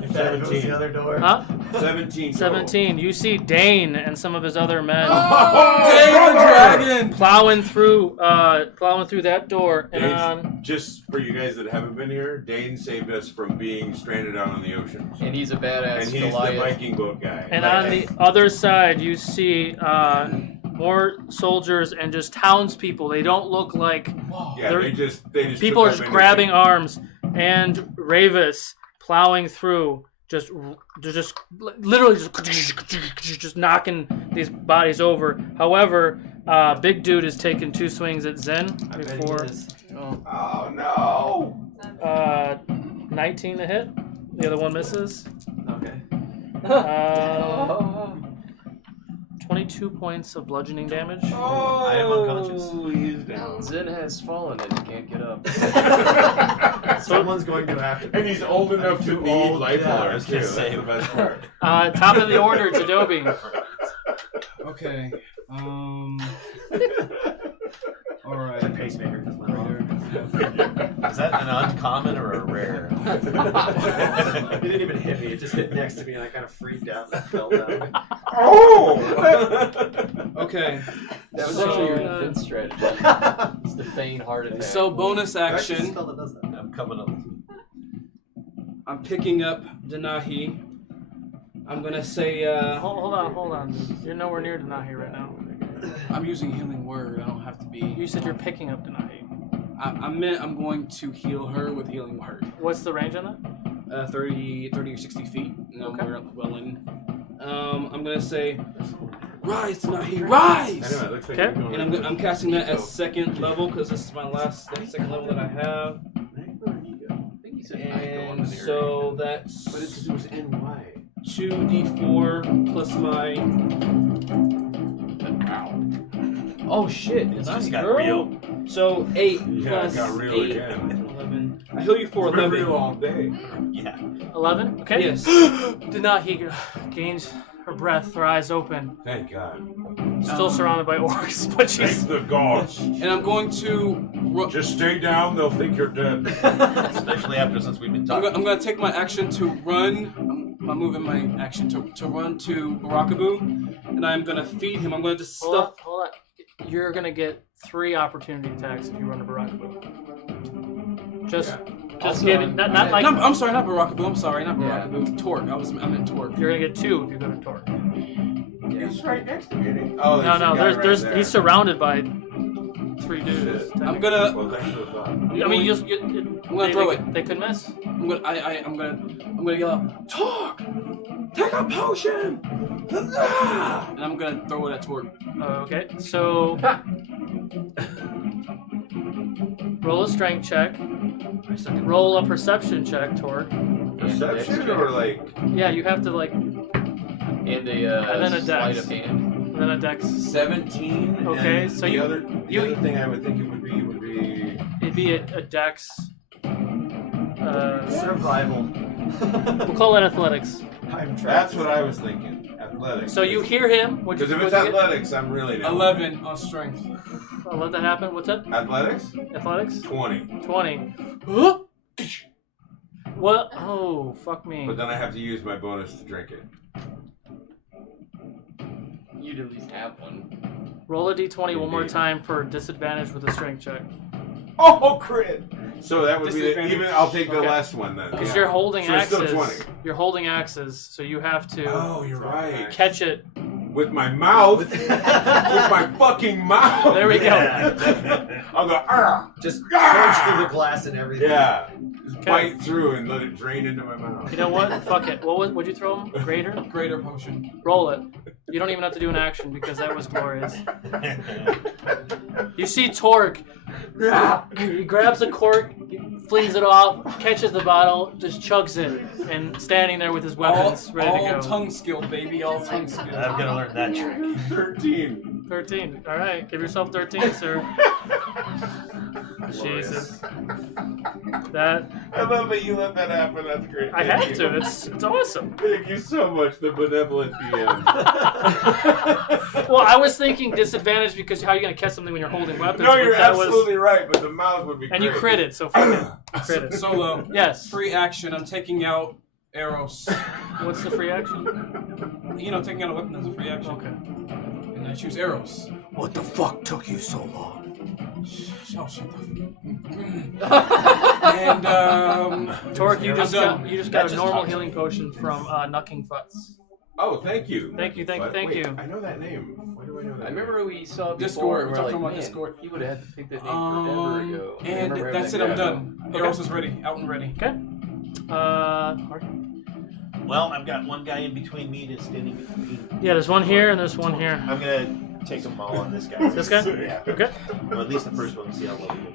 If 17. that goes the other door. Huh? 17. 17. You see Dane and some of his other men Dane the dragon! plowing through that door. And just for you guys that haven't been here, Dane saved us from being stranded out on the ocean. And he's a badass And he's Goliath. the Viking boat guy. And on the other side, you see more soldiers and just townspeople. They don't look like Yeah, they just people took are just up grabbing anything. arms. And Ravis plowing through, literally just knocking these bodies over. However, Big Dude has taken 2 swings at Zen before. Oh no! 19 to hit. The other one misses. Okay. 22 points of bludgeoning damage. Oh, I am unconscious. He's down. Zen has fallen and he can't get up. Someone's going to have to. And he's old enough to be old, life yeah, I alert was too. gonna That's say. the best part. Top of the order, Jadobi. Okay. Alright. The pacemaker just went off. Is that an uncommon or a rare? It didn't even hit me. It just hit next to me, and I kind of freaked out and fell down. Oh! Okay. That was So- actually your defense strategy. It's the feign heart attack. So bonus action. Spell that does that. I'm coming up. I'm picking up Denahi. I'm gonna say, Hold on. You're nowhere near Denahi right now. I'm using healing word. I don't have to be. You said you're picking up Denahi. I meant I'm going to heal her with healing word. What's the range on that? 30 or 60 feet. No, Okay. we're well in. I'm gonna say, rise, Denahi, rise! I know, it looks like Okay. you're going And I'm casting that as second level because this is my second level that I have. I think he said I go on And the so that's But it's because it was NY. 2d4 plus my. Wow. Oh shit! It's Is just that got girl? real. So 8 Yeah, plus it got real 8, again. 11. I heal you for It's been 11. real all day. Yeah. 11. Okay. Yes. Denaki gains her breath, her eyes open, Thank God. still surrounded by orcs, but Thank she's the gods. And I'm going to. Just stay down. They'll think you're dead. Especially since we've been talking. I'm gonna take my action to run. I'm moving my action to run to Barakaboo, and I'm gonna feed him. I'm gonna just stuff. Hold on. You're gonna get 3 opportunity attacks if you run a Barakaboo. Just Also, kidding. Not No, like I'm sorry, not Barakaboo. I'm sorry, not Yeah. Barakaboo. Torque. I meant Torque. you're gonna get 2 if you go to Torque. He's right next to me. Isn't he? Oh, No, there's there. he's surrounded by 3 dudes. I'm gonna. Well, thanks for the thought. I mean, I'm gonna throw it. They could miss. I'm gonna yell out, Torque! Take a potion! And I'm gonna throw it at Torque. Okay, so roll a strength check. Roll a perception check, Torque. Perception or like? Yeah, you have to like, And a and then a sleight dex, of hand. and then a dex. 17. Okay, and so the you- other you- other thing I would think it would be It'd be a dex. Survival. We'll call it athletics. I'm trapped. That's what I was thinking. Athletics. So you hear him. Because if it's athletics, I'm really down. 11 on strength. I'll let that happen. What's that? Athletics? Athletics? 20. 20. What? Oh, fuck me. But then I have to use my bonus to drink it. You'd at least have one. Roll a d20 one more Indeed. time for disadvantage with a strength check. Oh, crit! So that would be Disadvantage. even. I'll take the Okay. last one then. Because Yeah. you're holding So it's still axes. 20. You're holding axes, so you have to Oh, you're right. catch it. With my mouth. With my fucking mouth. There we go. I'll go. Argh! Just Ah! punch through the glass and everything. Yeah. Just Okay. bite through and let it drain into my mouth. You know what? Fuck it. What'd you throw him? Greater? Greater potion. Roll it. You don't even have to do an action because that was glorious. You see Torque. He grabs a cork, he flings it off, catches the bottle, just chugs it, and standing there with his weapons ready to all go. tongue skill, baby. All tongue skill. I'm gonna learn that trick. 13. 13. All right, give yourself 13, sir. Jesus. That I love that you let that happen. That's great. I Thank have you. to. It's awesome. Thank you so much, the benevolent DM. Well, I was thinking disadvantage because how are you gonna catch something when you're holding weapons? No, but you're that was- absolutely right, but the mouth would be And you great. critted, so fuck it. Critted. Solo. Yes. Free action. I'm taking out arrows. What's the free action? You know, taking out a weapon is a free action. Okay. And I choose arrows. What the fuck took you so long? Oh, shut the And Torque, you I'm just done. got a That normal just healing potion from Knucking Futz. Oh, thank you. Thank you, thank you, But thank wait, you. I know that name. Why do I know that? I remember we saw it Discord, before. we're We're talking like, about man, Discord. he would have had to pick that name forever ago. I and remember that's it. everything. I'm done. Arrows is ready. Out and ready. Okay. Mark? Well, I've got one guy in between me that's standing between. Yeah, there's one here and there's one here. I'm gonna take them all on this guy. This guy? Yeah. Okay. Well, at least the first one. See how well we do.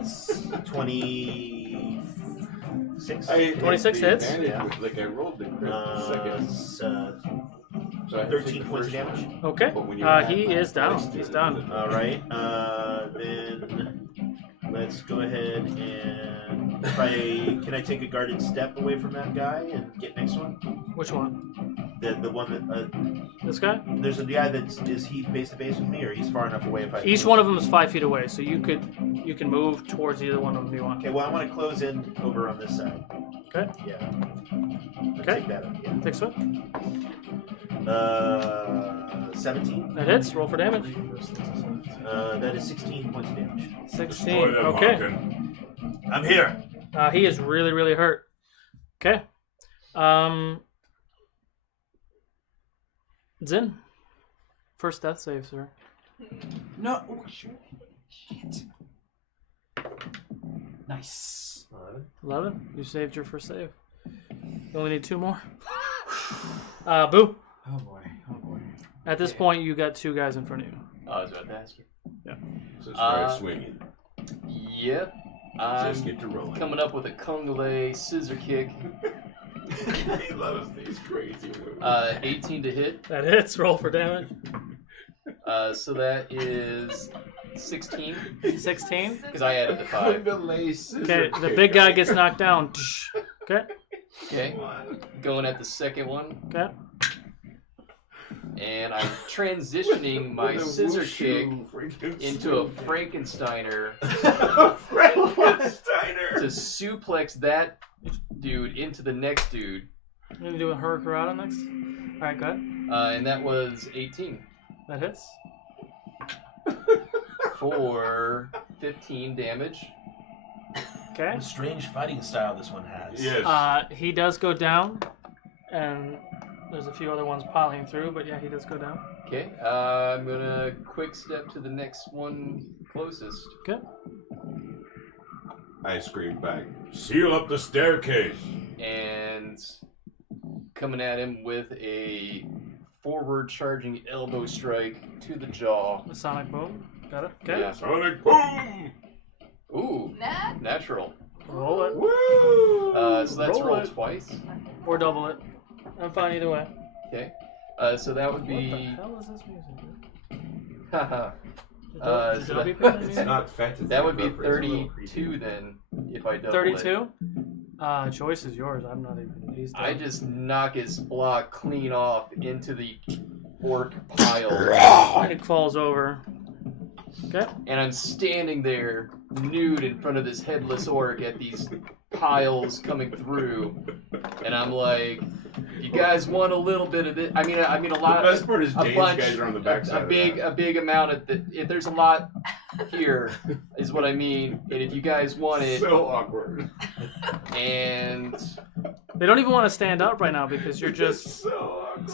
It's 26. 26 hits. Yeah. Like I rolled the crit second. It's, So I have to take 13 the points of first damage. one. Okay. But when you're He at is down. athletics, He's done. All right. Then let's go ahead and can I take a guarded step away from that guy and get next one? Which one? The one that This guy? there's a guy is he face to face with me or he's far enough away if I Each one of them is 5 feet away, so you can move towards either one of them you want. Okay, well I want to close in over on this side. Okay. Yeah. Okay. Take that up. Yeah. Take swing. 17. That hits. Roll for damage. That is 16 points of damage. 16. Destroy them, Okay. Hawken. I'm here. He is really, really hurt. Okay. Zin. First death save, sir. No. Oh, shit. Nice. 11. You saved your first save. You only need 2 more. Boo. Oh boy. Oh boy. At this point, you got 2 guys in front of you. I was about to ask you. Yeah. So start swinging. Yep. I'm Just get to rolling. coming up with a Congolese scissor kick. He loves these crazy moves. 18 to hit. That hits. Roll for damage. So that is 16. 16. Because I added the 5. Okay, the big guy gets knocked down. Okay. Okay. Going at the second one. Okay. And I'm transitioning my scissor kick into a Frankensteiner to suplex that dude into the next dude. You're gonna do a Hurricanrana next? Alright, go ahead. And that was 18. That hits. For 15 damage. Okay. What a strange fighting style this one has. Yes. He does go down, and there's a few other ones piling through, but yeah, he does go down. Okay, I'm gonna quick step to the next one closest. Good. I scream back, seal up the staircase. And coming at him with a forward charging elbow strike to the jaw. The sonic boom. Got it? Okay. Yeah. Sonic boom! Ooh, Nat? natural. Roll it. Woo! So that's Roll roll it. twice. Or double it. I'm fine either way. Okay. So that would What the be. hell is this music? Haha. Did So Dobby that- pick the It's music? not fantasy. That would be but it's a little 32 then, if I double 32? it. Choice is yours. I'm not even. He's I done. just knock his block clean off into the orc pile. It falls over. Okay. And I'm standing there nude in front of this headless orc at these piles coming through. And I'm like, you guys want a little bit of it? I mean a lot. The best part is a Dane's bunch, guys are on the backside a of big, that. a big amount of the. If there's a lot here, is what I mean. And if you guys want it, So awkward. and They don't even want to stand up right now because you're just so awkward.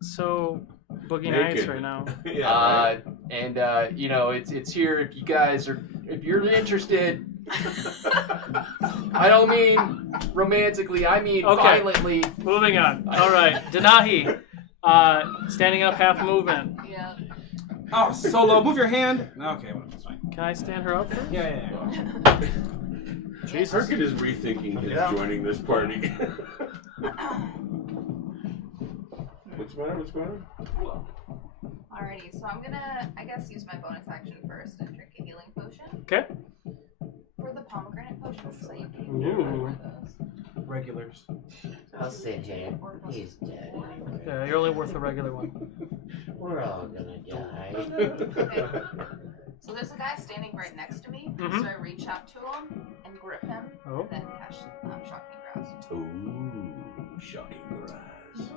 so boogie Naked. nights right now. Yeah, right. and you know, it's here if you guys are, if you're interested. I don't mean romantically, I mean Okay. violently. Moving on. All right, Denahi, standing up, half movement. Yeah. Oh, Solo, move your hand. Okay, well, that's fine. Can I stand her up first? Yeah. Jesus. Herkid is rethinking his joining this party. What's going on? Alrighty, so I'm gonna, I guess, use my bonus action first and drink a healing potion. Okay. For the pomegranate potions that you gave Ooh. me, what were those? Regulars. I'll send him. He's dead. Yeah, you're only worth a regular one. We're all gonna die. Okay. So there's a guy standing right next to me, Mhm. so I reach out to him and grip him, Oh. and then cast Shocking Grasp. Ooh, shocking grass.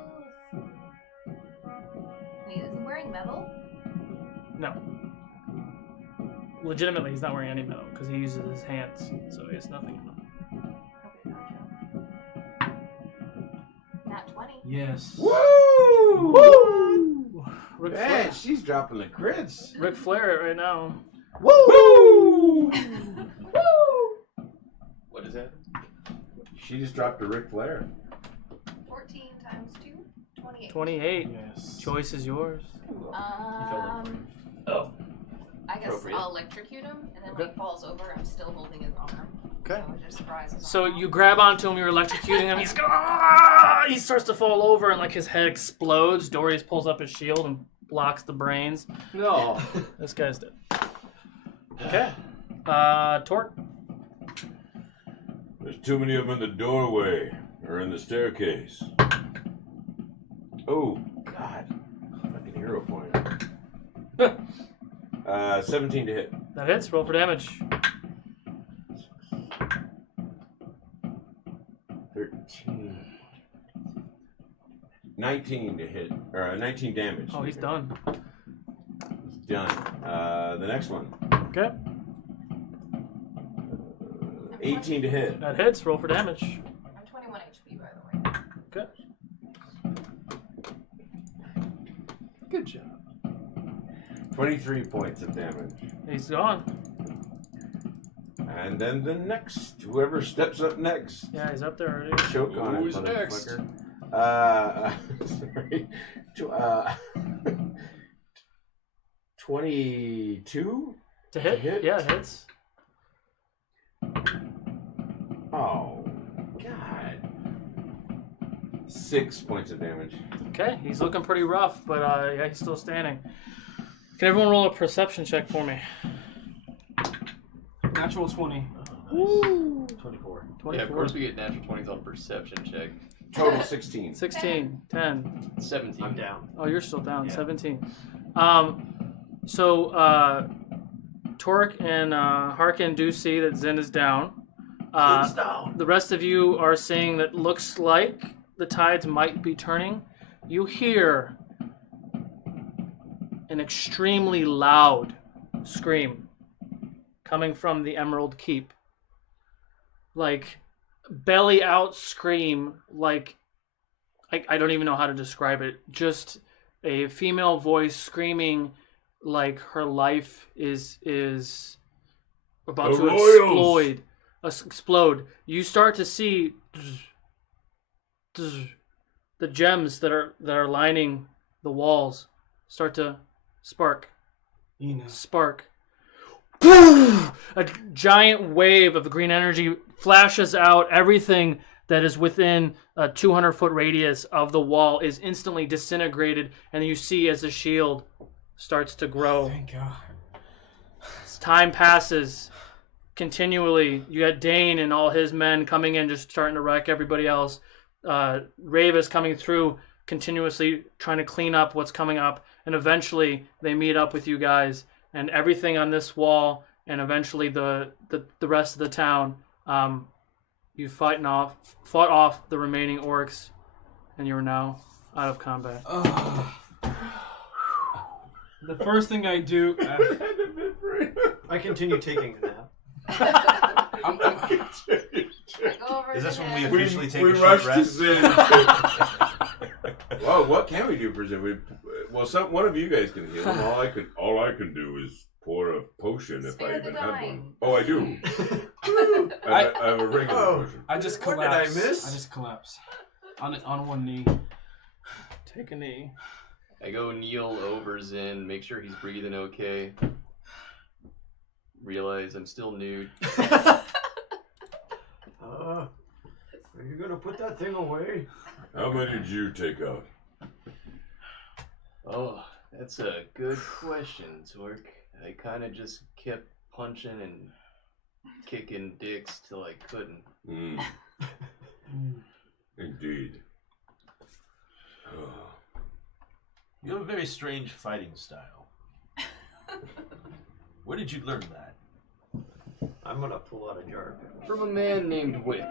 Is he wearing metal? No. Legitimately, he's not wearing any metal because he uses his hands, so he has nothing in them. Okay, gotcha. Nat 20. Yes. Woo! Woo! Ric Flair. Man, she's dropping the crits. Ric Flair it right now. Woo! What is that? She just dropped a Ric Flair. 14 times 2, 28. 28. Yes. Choice is yours. Oh. I guess Appropriate. I'll electrocute him, and then when he falls over, I'm still holding his arm. Okay. So it just rises So on. you grab onto him, you're electrocuting him, he's ah! He starts to fall over and like his head explodes. Dorius pulls up his shield and blocks the brains. No. This guy's dead. Okay. Torque. There's too many of them in the doorway or in the staircase. Oh, God. Fucking hero point. 17 to hit. That hits. Roll for damage. 13. 19 to hit. Or 19 damage. Oh, he's done. He's done. The next one. Okay. 18 to hit. That hits. Roll for damage. I'm 21 HP, by the way. Okay. Good job. 23 points of damage. He's gone. And then the next, whoever steps up next. Yeah, he's up there already. Choke on it, Who's next? motherfucker. Sorry. 22? To hit? hit? Yeah, it hits. Oh, God. 6 points of damage. Okay, he's looking pretty rough, but yeah, he's still standing. Can everyone roll a perception check for me? Natural 20. Woo! 24. Yeah, of course we get natural 20s on perception check. Total 16. 16, 10. 17. I'm down. Oh, you're still down. Yeah. 17. So Torque and Harkin do see that Zin is down. The rest of you are seeing that looks like the tides might be turning. You hear an extremely loud scream coming from the Emerald Keep. Like, belly out scream, like, I don't even know how to describe it. Just a female voice screaming like her life is about to explode. You start to see the gems that are lining the walls start to spark. Spark. A giant wave of green energy flashes out. Everything that is within a 200-foot radius of the wall is instantly disintegrated, and you see as the shield starts to grow. Thank God. As time passes, continually, you got Dane and all his men coming in, just starting to wreck everybody else. Ravis coming through, continuously trying to clean up what's coming up, and eventually they meet up with you guys, and everything on this wall, and eventually the rest of the town. You fought off the remaining orcs, and you're now out of combat. The first thing I do, I continue taking a nap. Is this when we officially take we a short rushed to rest? Zin. Well, what can we do for Zin? One of you guys can heal him. All I can do is pour a potion if I even have one. Oh, I do. I have a regular potion. I just What collapse. did I miss? I just collapse on one knee. Take a knee. I go kneel over Zin, make sure he's breathing okay. Realize I'm still nude. Are you gonna put that thing away? How many did you take out? Oh, that's a good question, Torque. I kind of just kept punching and kicking dicks till I couldn't. Indeed. You have a very strange fighting style. Where did you learn that? I'm gonna pull out a jar. From a man named Wick.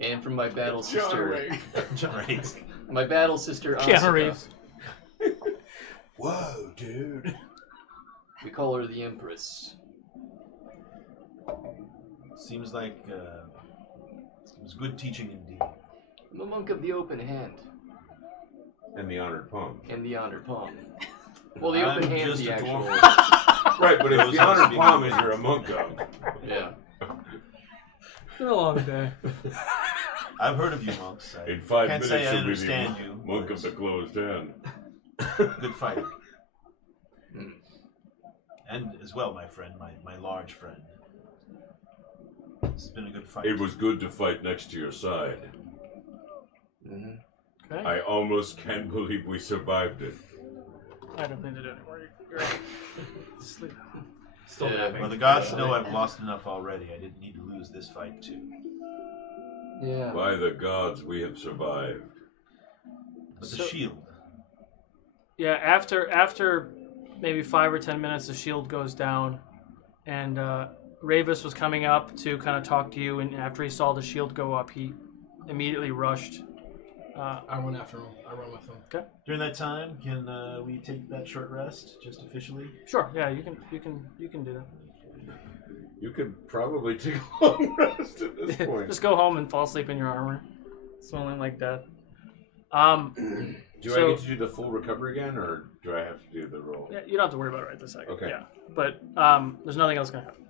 And from my battle sister. John Reigns. My battle sister, Keanu Asuka. Reeves. Whoa, dude. We call her the Empress. Seems like it was good teaching indeed. I'm a monk of the open hand. And the honored palm. And the honored palm. Well, the I'm open hand's just the a actual... dwarf. Right, but if the honored palm is you're a monk of. Yeah. It's been a long day. I've heard of you monks. I In 5 can't minutes say I you'll be understand the you. monk of the closed hand. Good fighting. Hmm. And as well, my friend, my large friend. It's been a good fight. It was good to fight next to your side. Mm-hmm. Okay. I almost can't believe we survived it. I don't need to do any more. You're right. Sleep. Still Yeah, napping. Well, the gods know I've lost enough already. I didn't need to lose this fight too. Yeah. By the gods, we have survived. But the So- shield. Yeah, after maybe 5 or 10 minutes, the shield goes down, and Ravis was coming up to kind of talk to you, and after he saw the shield go up, he immediately rushed. I run after him. I run with him. Okay. During that time, can we take that short rest just officially? Sure. Yeah, you can do that. You could probably take a long rest at this point. Just go home and fall asleep in your armor, smelling like death. Do so- I get to do the full recovery again, or do I have to do the roll? Yeah, you don't have to worry about it right this second. Okay. Yeah, but there's nothing else gonna happen.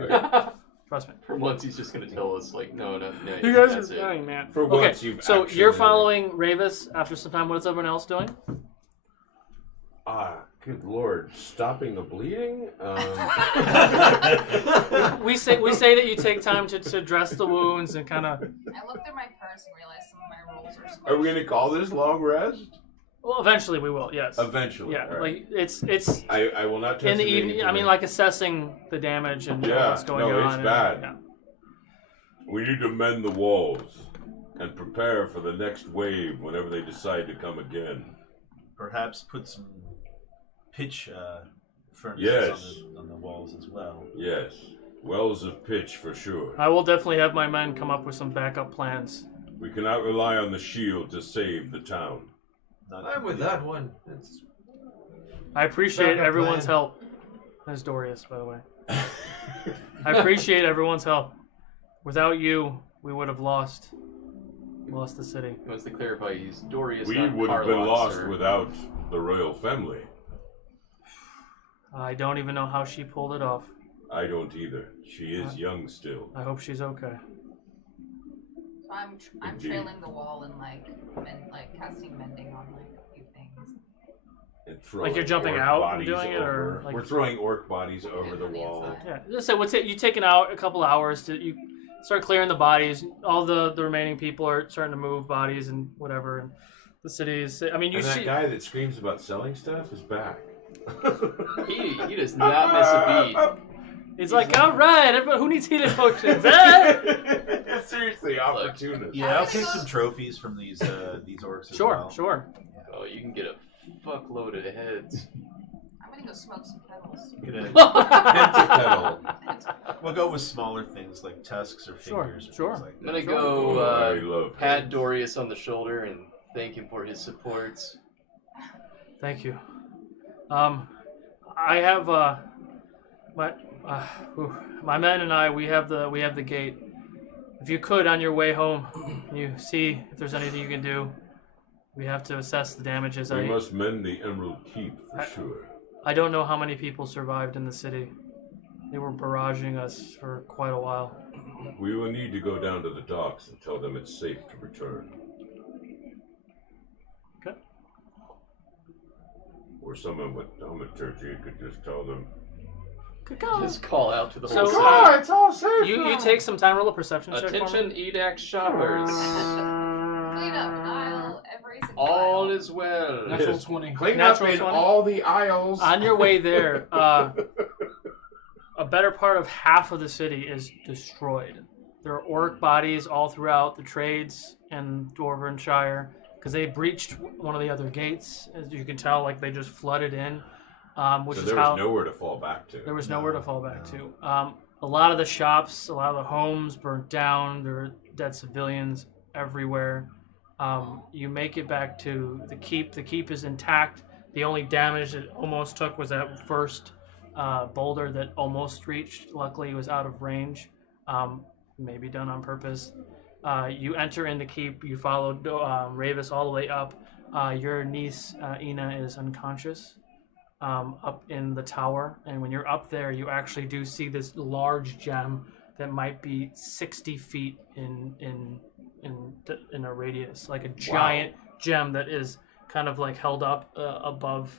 Okay. Trust me. For once, he's just going to tell us, like, no, You guys are that's it. dying, man. For Okay, once, you've so actually you're following Ravis after some time. What's everyone else doing? Good Lord, stopping the bleeding? We say that you take time to dress the wounds and kind of. I looked at my purse and realized some of my rolls are squished. Are we going to call this long rest? Well, eventually we will. Yes. Eventually. Yeah. All right. Like it's. I will not touch in the evening. I mean, like assessing the damage and what's going on. No, it's bad. Yeah. We need to mend the walls and prepare for the next wave whenever they decide to come again. Perhaps put some pitch furnaces on the walls as well. Yes. Wells of pitch for sure. I will definitely have my men come up with some backup plans. We cannot rely on the shield to save the town. I'm with that one. I appreciate Backup everyone's plan. help. That's Dorius, by the way. I appreciate everyone's help. Without you, we would have lost the city. He wants to clarify, he's Dorius, We not would have been Carlox, lost sir. without the royal family. I don't even know how she pulled it off. I don't either. She is young still. I hope she's okay. So I'm Indeed. trailing the wall and like casting mending on like a few things. And throwing Like you're jumping orc out and bodies doing it, or over. like We're throwing orc bodies over the on the wall. inside. yeah. Just say what's it? You taking out a couple hours to you start clearing the bodies. All the remaining people are starting to move bodies and whatever. And the city is. I mean, you And see. that guy that screams about selling stuff is back. He does not miss a beat. He's like, all right, everybody, who needs healing potions? Eh? Seriously, opportunist. Yeah, I'll take some trophies from these orcs as Sure, well. sure. Oh, you can get a fuckload of heads. I'm gonna go smoke some petals. Get a Pentapedal. We'll go with smaller things like tusks or Sure, fingers. Or sure. things like I'm that. gonna Oh, go I love pat heads. Dorius on the shoulder and thank him for his supports. Thank you. I have my men and I. We have the gate. If you could, on your way home, you see if there's anything you can do. We have to assess the damages. We must mend the Emerald Keep for sure. I don't know how many people survived in the city. They were barraging us for quite a while. We will need to go down to the docks and tell them it's safe to return. Okay. Or someone with thaumaturgy could just tell them. Just call out to the So, whole city. it's all safe. You take some time, roll a perception check for Attention, me. Edayk shoppers. Clean up an aisle, every single All aisle. is well. Natural Yes. 20. Clean Natural up in 20. all the aisles. On your way there, a better part of half of the city is destroyed. There are orc bodies all throughout the trades and Dwarven Shire because they breached one of the other gates. As you can tell, like they just flooded in, which So is there how was nowhere to fall back to. there was nowhere to fall back to. A lot of the shops, a lot of the homes burnt down. There were dead civilians everywhere. You make it back to the keep. The keep is intact. The only damage it almost took was that first boulder that almost reached. Luckily, it was out of range. Maybe done on purpose. You enter in the keep. You follow Ravis all the way up. Your niece, Ina, is unconscious up in the tower. And when you're up there, you actually do see this large gem that might be 60 feet in a radius, like a giant gem that is kind of like held up above,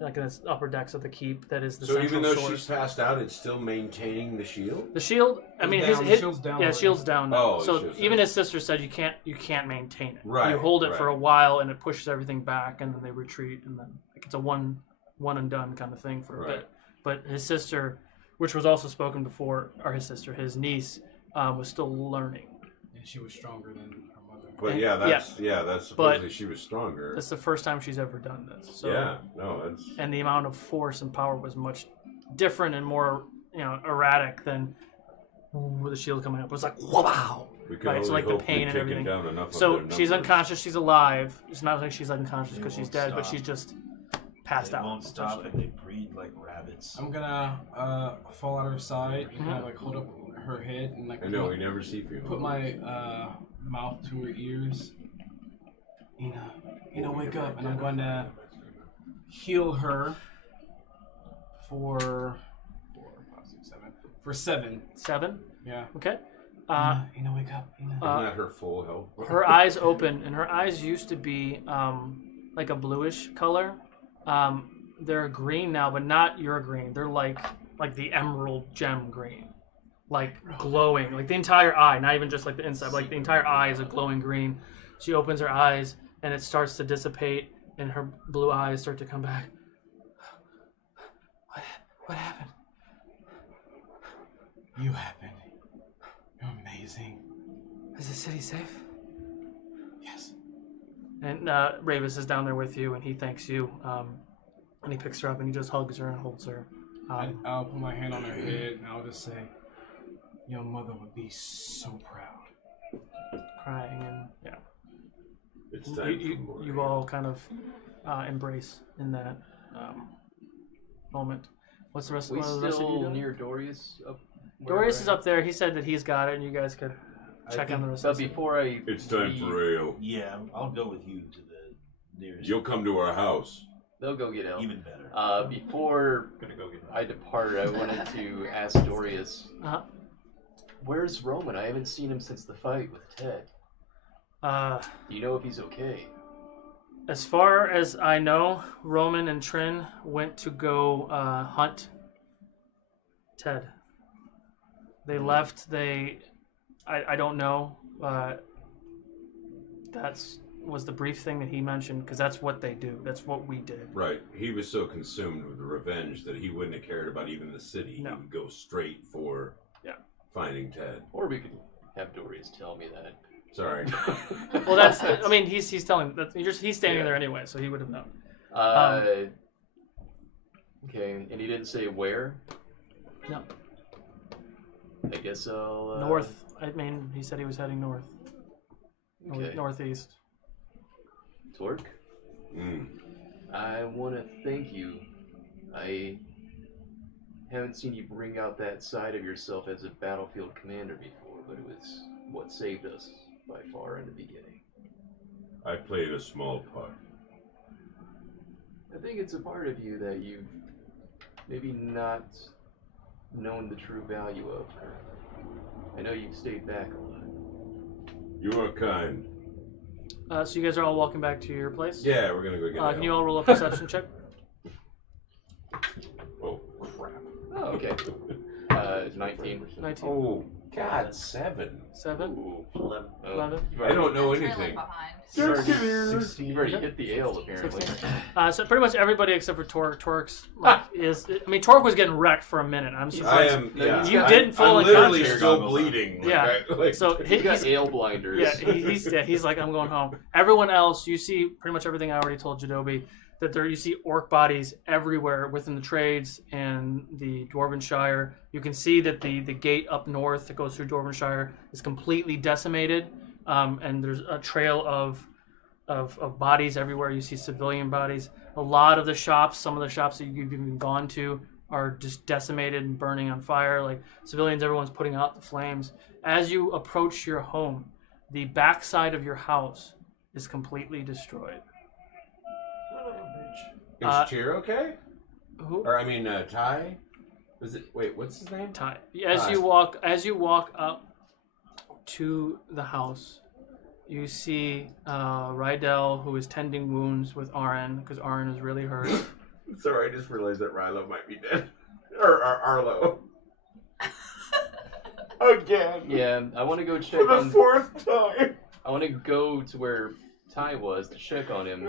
like in the upper decks of the keep. That is the So central even though source. she's passed out, it's still maintaining the shield? The shield, I mean, It's down. his Shield's down yeah, already. shield's down. Now. Oh, So shield's even down. his sister said you can't maintain it. Right, You hold it for right. a while and it pushes everything back, and then they retreat, and then like, it's a one and done kind of thing for a Right. bit. But his sister, which was also spoken before, or his sister, his niece, was still learning. And she was stronger than her mother. But And- that's supposedly she was stronger. That's the first time she's ever done this. So, Yeah, no, that's and the amount of force and power was much different and more, erratic than with the shield coming up. It was like, wow. we can Right, only so like the hope pain we've and taken everything. down enough of So their she's numbers. unconscious. She's alive. It's not like she's unconscious They because she's won't dead, but stop. she's just passed They out. won't stop and they breed like rabbits. I'm gonna fall out her side and kind of like hold up her head and like I know, we never see you. put my mouth to her ears. Ina, wake up! And I'm going to heal her for 4, 5, 6, 7. For 7. 7. Yeah. Okay. Ina, wake up! Ina. Isn't that her full health? Her eyes open, and her eyes used to be like a bluish color. they're green now, but not your green. They're like the emerald gem green, like glowing, like the entire eye, not even just like the inside, but like the entire eye is a glowing green. She opens her eyes and it starts to dissipate, and her blue eyes start to come back. What happened? You happened. You're amazing. Is the city safe? Yes. And Ravis is down there with you, and he thanks you. And he picks her up and he just hugs her and holds her. I'll put my hand on her head and I'll just say, your mother would be so proud. Crying and yeah. It's time you all kind of embrace in that moment. What's the rest of you doing? Near Dorius? Dorius is up there. He said that he's got it, and you guys could check on the rest of But before I... It's time for real. Yeah, I'll go with you to the nearest. You'll come to our house. They'll go get El. Even better. Before I depart, I wanted to ask Dorius, where's Roman? I haven't seen him since the fight with Ted. Do you know if he's okay? As far as I know, Roman and Trin went to go hunt Ted. They left. I don't know. That's was the brief thing that he mentioned, because that's what they do. That's what we did. Right. He was so consumed with the revenge that he wouldn't have cared about even the city. No. He would go straight for finding Ted. Or we could have Dorius tell me that. Sorry. Well, that's. I mean, he's telling. He's standing there anyway, so he would have known. Okay, and he didn't say where? No. I guess I'll... North. I mean, he said he was heading north. Okay. Northeast. Torque? I want to thank you. I haven't seen you bring out that side of yourself as a battlefield commander before, but it was what saved us by far in the beginning. I played a small part. I think it's a part of you that you've maybe not known the true value of. I know you've stayed back a lot. You are kind. So you guys are all walking back to your place? Yeah, we're gonna go get Can you all roll a perception check? Oh, crap. Oh, okay. 19. 19. Oh, God, 7. 7? Ooh. 11. 11. I don't know Trailing anything. behind. You've already hit the ale, apparently. So pretty much everybody except for Torque. Torque's Torque was getting wrecked for a minute. I'm surprised. I am. Yeah. You didn't fall I'm literally unconscious. still bleeding. Yeah. So He's got ale blinders. Yeah, he's like, I'm going home. Everyone else, you see pretty much everything I already told Jadobi. That you see orc bodies everywhere within the trades and the Dwarvenshire. You can see that the gate up north that goes through Dwarvenshire is completely decimated, and there's a trail of bodies everywhere. You see civilian bodies. A lot of the shops, some of the shops that you've even gone to, are just decimated and burning on fire. Like civilians, everyone's putting out the flames. As you approach your home, the backside of your house is completely destroyed. Is Cheer okay? Who? Or I mean, Ty? Was it? Wait, what's his name? Ty. As you walk up to the house, you see Rydell, who is tending wounds with Aaron, because Aaron is really hurt. Sorry, I just realized that Rilo might be dead. or Arlo. Again. Yeah, I want to go check for the 4th time. I want to go to where Ty was to check on him.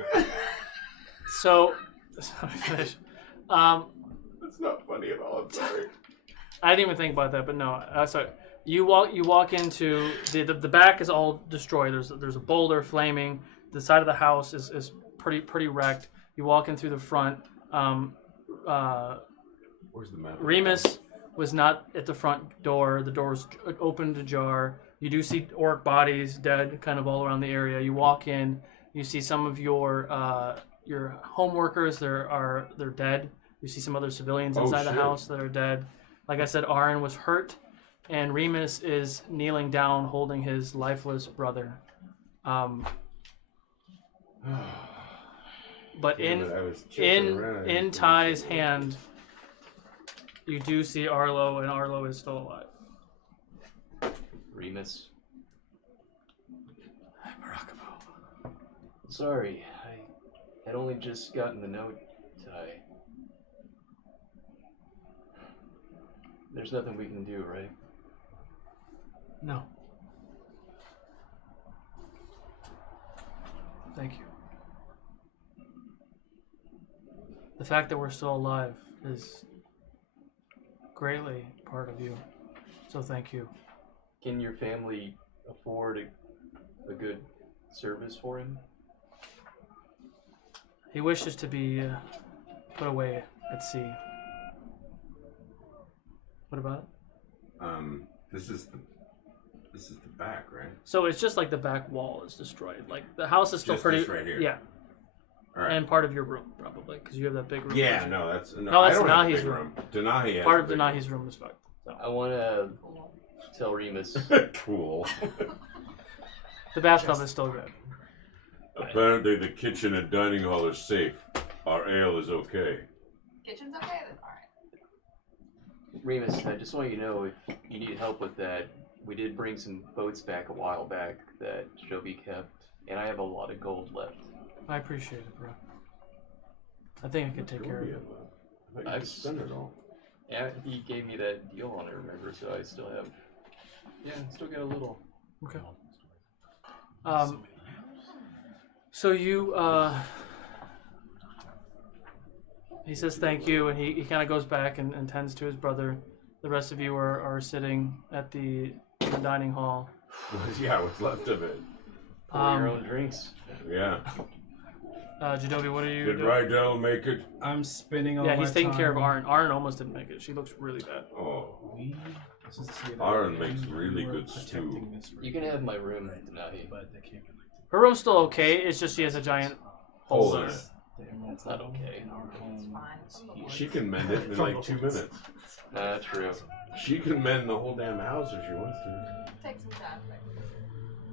So, let me finish. It's not funny at all. I'm sorry. I didn't even think about that, but no. Sorry. You walk into the back is all destroyed. There's a boulder flaming. The side of the house is pretty wrecked. You walk in through the front. Where's the map? Remus was not at the front door. The door's opened ajar. You do see orc bodies dead kind of all around the area. You walk in. You see some of your home workers. They're dead. You see some other civilians inside the house that are dead. Like I said, Aaron was hurt, and Remus is kneeling down holding his lifeless brother. But in Ty's hand, you do see Arlo, and Arlo is still alive. Remus. Sorry, I had only just gotten the note, Ty. there's nothing we can do, right? No. Thank you. The fact that we're still alive is greatly part of you. So thank you. Can your family afford a good service for him? He wishes to be put away at sea. What about it? This is the back, right? So it's just like the back wall is destroyed. Like the house is still Just pretty. this right here. Yeah. All right. And part of your room, probably, because you have that big room. Yeah, no, that's No, I that's don't have a Denahi's big room. Denahi has Part a of big Denahi's room is fucked. So. I want to tell Remus. Cool. The bathtub is still good. Apparently, the kitchen and dining hall are safe. Our ale is okay. Kitchen's okay? Then alright. Remus, I just want you to know if you need help with that, we did bring some boats back a while back that Joby kept, and I have a lot of gold left. I appreciate it, bro. I think I could take care of it. I've spent it all. Yeah, he gave me that deal on it, remember? So I still have. Yeah, still got a little. Okay. So you, he says thank you, and he kind of goes back and tends to his brother. The rest of you are sitting at the dining hall. Yeah, what's left of it. Pour your own drinks. Yeah. Jadobi, what are you Did doing? Rydell make it? I'm spinning all Yeah, my he's taking care of time. Arn. Arn almost didn't make it. She looks really bad. Oh. This is to see that Aaron makes really we're good stew. protecting this You can have my room, Denahi. but they can't be Her room's still okay. It's just she has a giant Hole hole in in it. it. That's not okay. She can mend it in like 2 minutes. Nah, true. She can mend the whole damn house if she wants to. Take some time.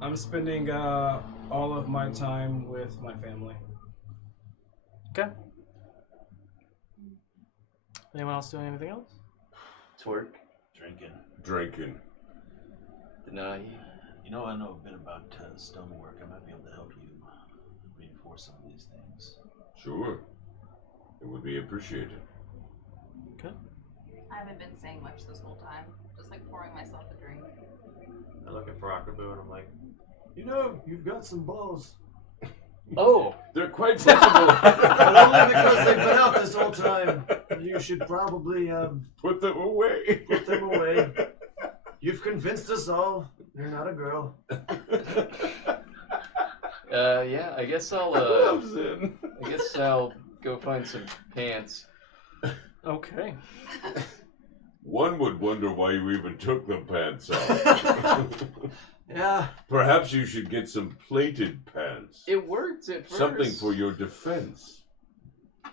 I'm spending all of my time with my family. Okay. Anyone else doing anything else? Twerk. Drinking. Denahi. You know, I know a bit about stonework. I might be able to help you reinforce some of these things. Sure. It would be appreciated. Okay. I haven't been saying much this whole time. Just like pouring myself a drink. I look at Barakabu and I'm like, You know, you've got some balls. Oh! They're quite visible. But only because they've been out this whole time. You should probably Put them away. put them away. You've convinced us all. You're not a girl. Yeah, I guess I'll, Gloves in. I guess I'll go find some pants. Okay. One would wonder why you even took the pants off. Yeah. Perhaps you should get some plated pants. It worked at first. Something for your defense. Since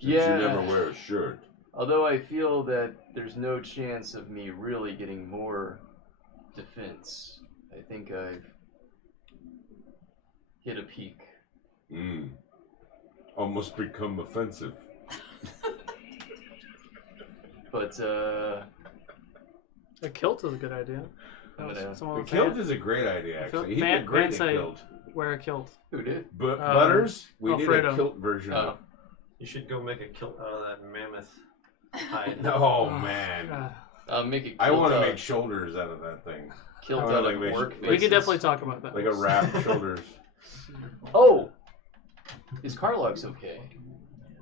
Yeah. you never wear a shirt. Although I feel that there's no chance of me really getting more defense. I think I've hit a peak. Almost become offensive. But, A kilt is a good idea. I'm gonna... The kilt is a great idea, actually. He did great at kilt. Wear a kilt. Who did? Butters? We need Alfredo. a kilt version of. you should go make a kilt out of that mammoth hide. Oh, man. Make a kilt I want to out- make shoulders out of that thing. Kilt I out wanna of make- orc We faces. could definitely talk about that. Like a wrapped shoulders. Oh! Is Carlox okay?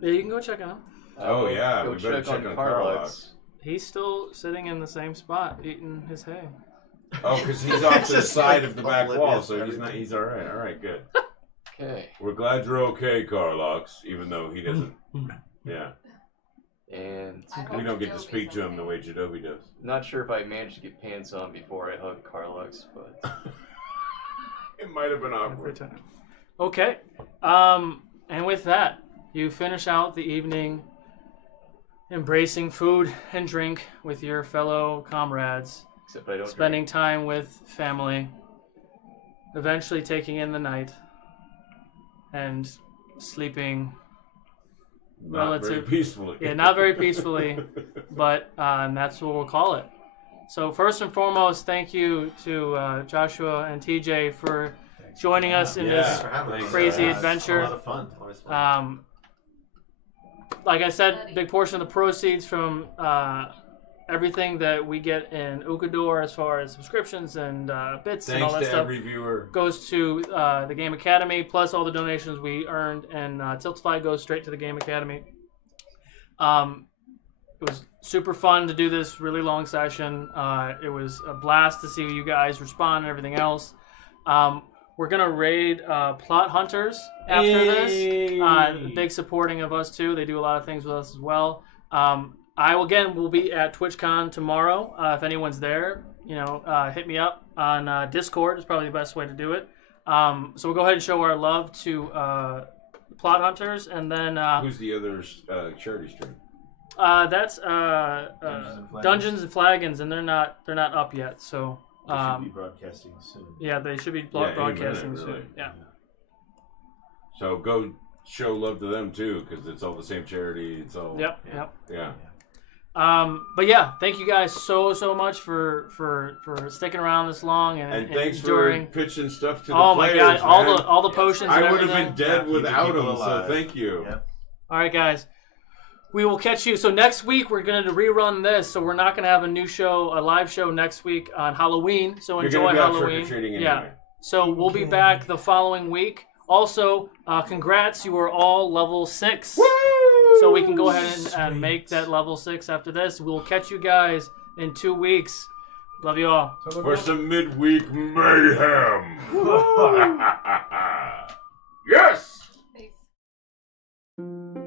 Yeah, you can go check on him. Oh, yeah, Go we better check on Carlox. He's still sitting in the same spot, eating his hay. Oh, because he's off to the Just side like of the back wall, oblivious so to he's not. He's all right. All right, good. Okay. We're glad you're okay, Carlox, even though he doesn't. Yeah, And we don't get to speak to him the way Jadobi does. not sure if I managed to get pants on before I hugged Carlox, but It might have been Every awkward. time. Okay. And with that, you finish out the evening embracing food and drink with your fellow comrades, except I don't spending time with family, eventually taking in the night, and sleeping Not very peacefully. Yeah, not very peacefully, but and that's what we'll call it. So first and foremost, thank you to Joshua and TJ for joining us in this crazy adventure. It's a lot of fun. Always fun. Like I said, big portion of the proceeds from everything that we get in Ukodor as far as subscriptions and bits and all Thanks that to stuff every viewer. goes to the Game Academy, plus all the donations we earned, and Tiltify goes straight to the Game Academy. It was super fun to do this really long session. It was a blast to see you guys respond and everything else. We're going to raid Plot Hunters after this. Big supporting of us, too. They do a lot of things with us as well. Will be at TwitchCon tomorrow. If anyone's there, hit me up on Discord. It's probably the best way to do it. So we'll go ahead and show our love to Plot Hunters, and then Who's the other charity stream? that's Dungeons and Flagons, and they're not up yet. So They should be broadcasting soon. yeah, they should be any broadcasting minute, soon. really. Yeah. So go show love to them too, because it's all the same charity. It's all Yep. yeah. But yeah, thank you guys so much for sticking around this long and thanks enduring. for pitching stuff to the Oh my players, god, man. all the potions. I and would have everything. been dead Keeping without people them. So alive. thank you. Yep. All right, guys. We will catch you. So next week we're going to rerun this. So we're not going to have a live show next week on Halloween. So You're enjoy gonna be out Halloween. trick-or-treating Yeah. anyway. So we'll be back the following week. Also, congrats, you are all level 6. So we can go ahead and make that level 6 after this. We'll catch you guys in 2 weeks. Love you all. For some midweek mayhem. Yes. Peace.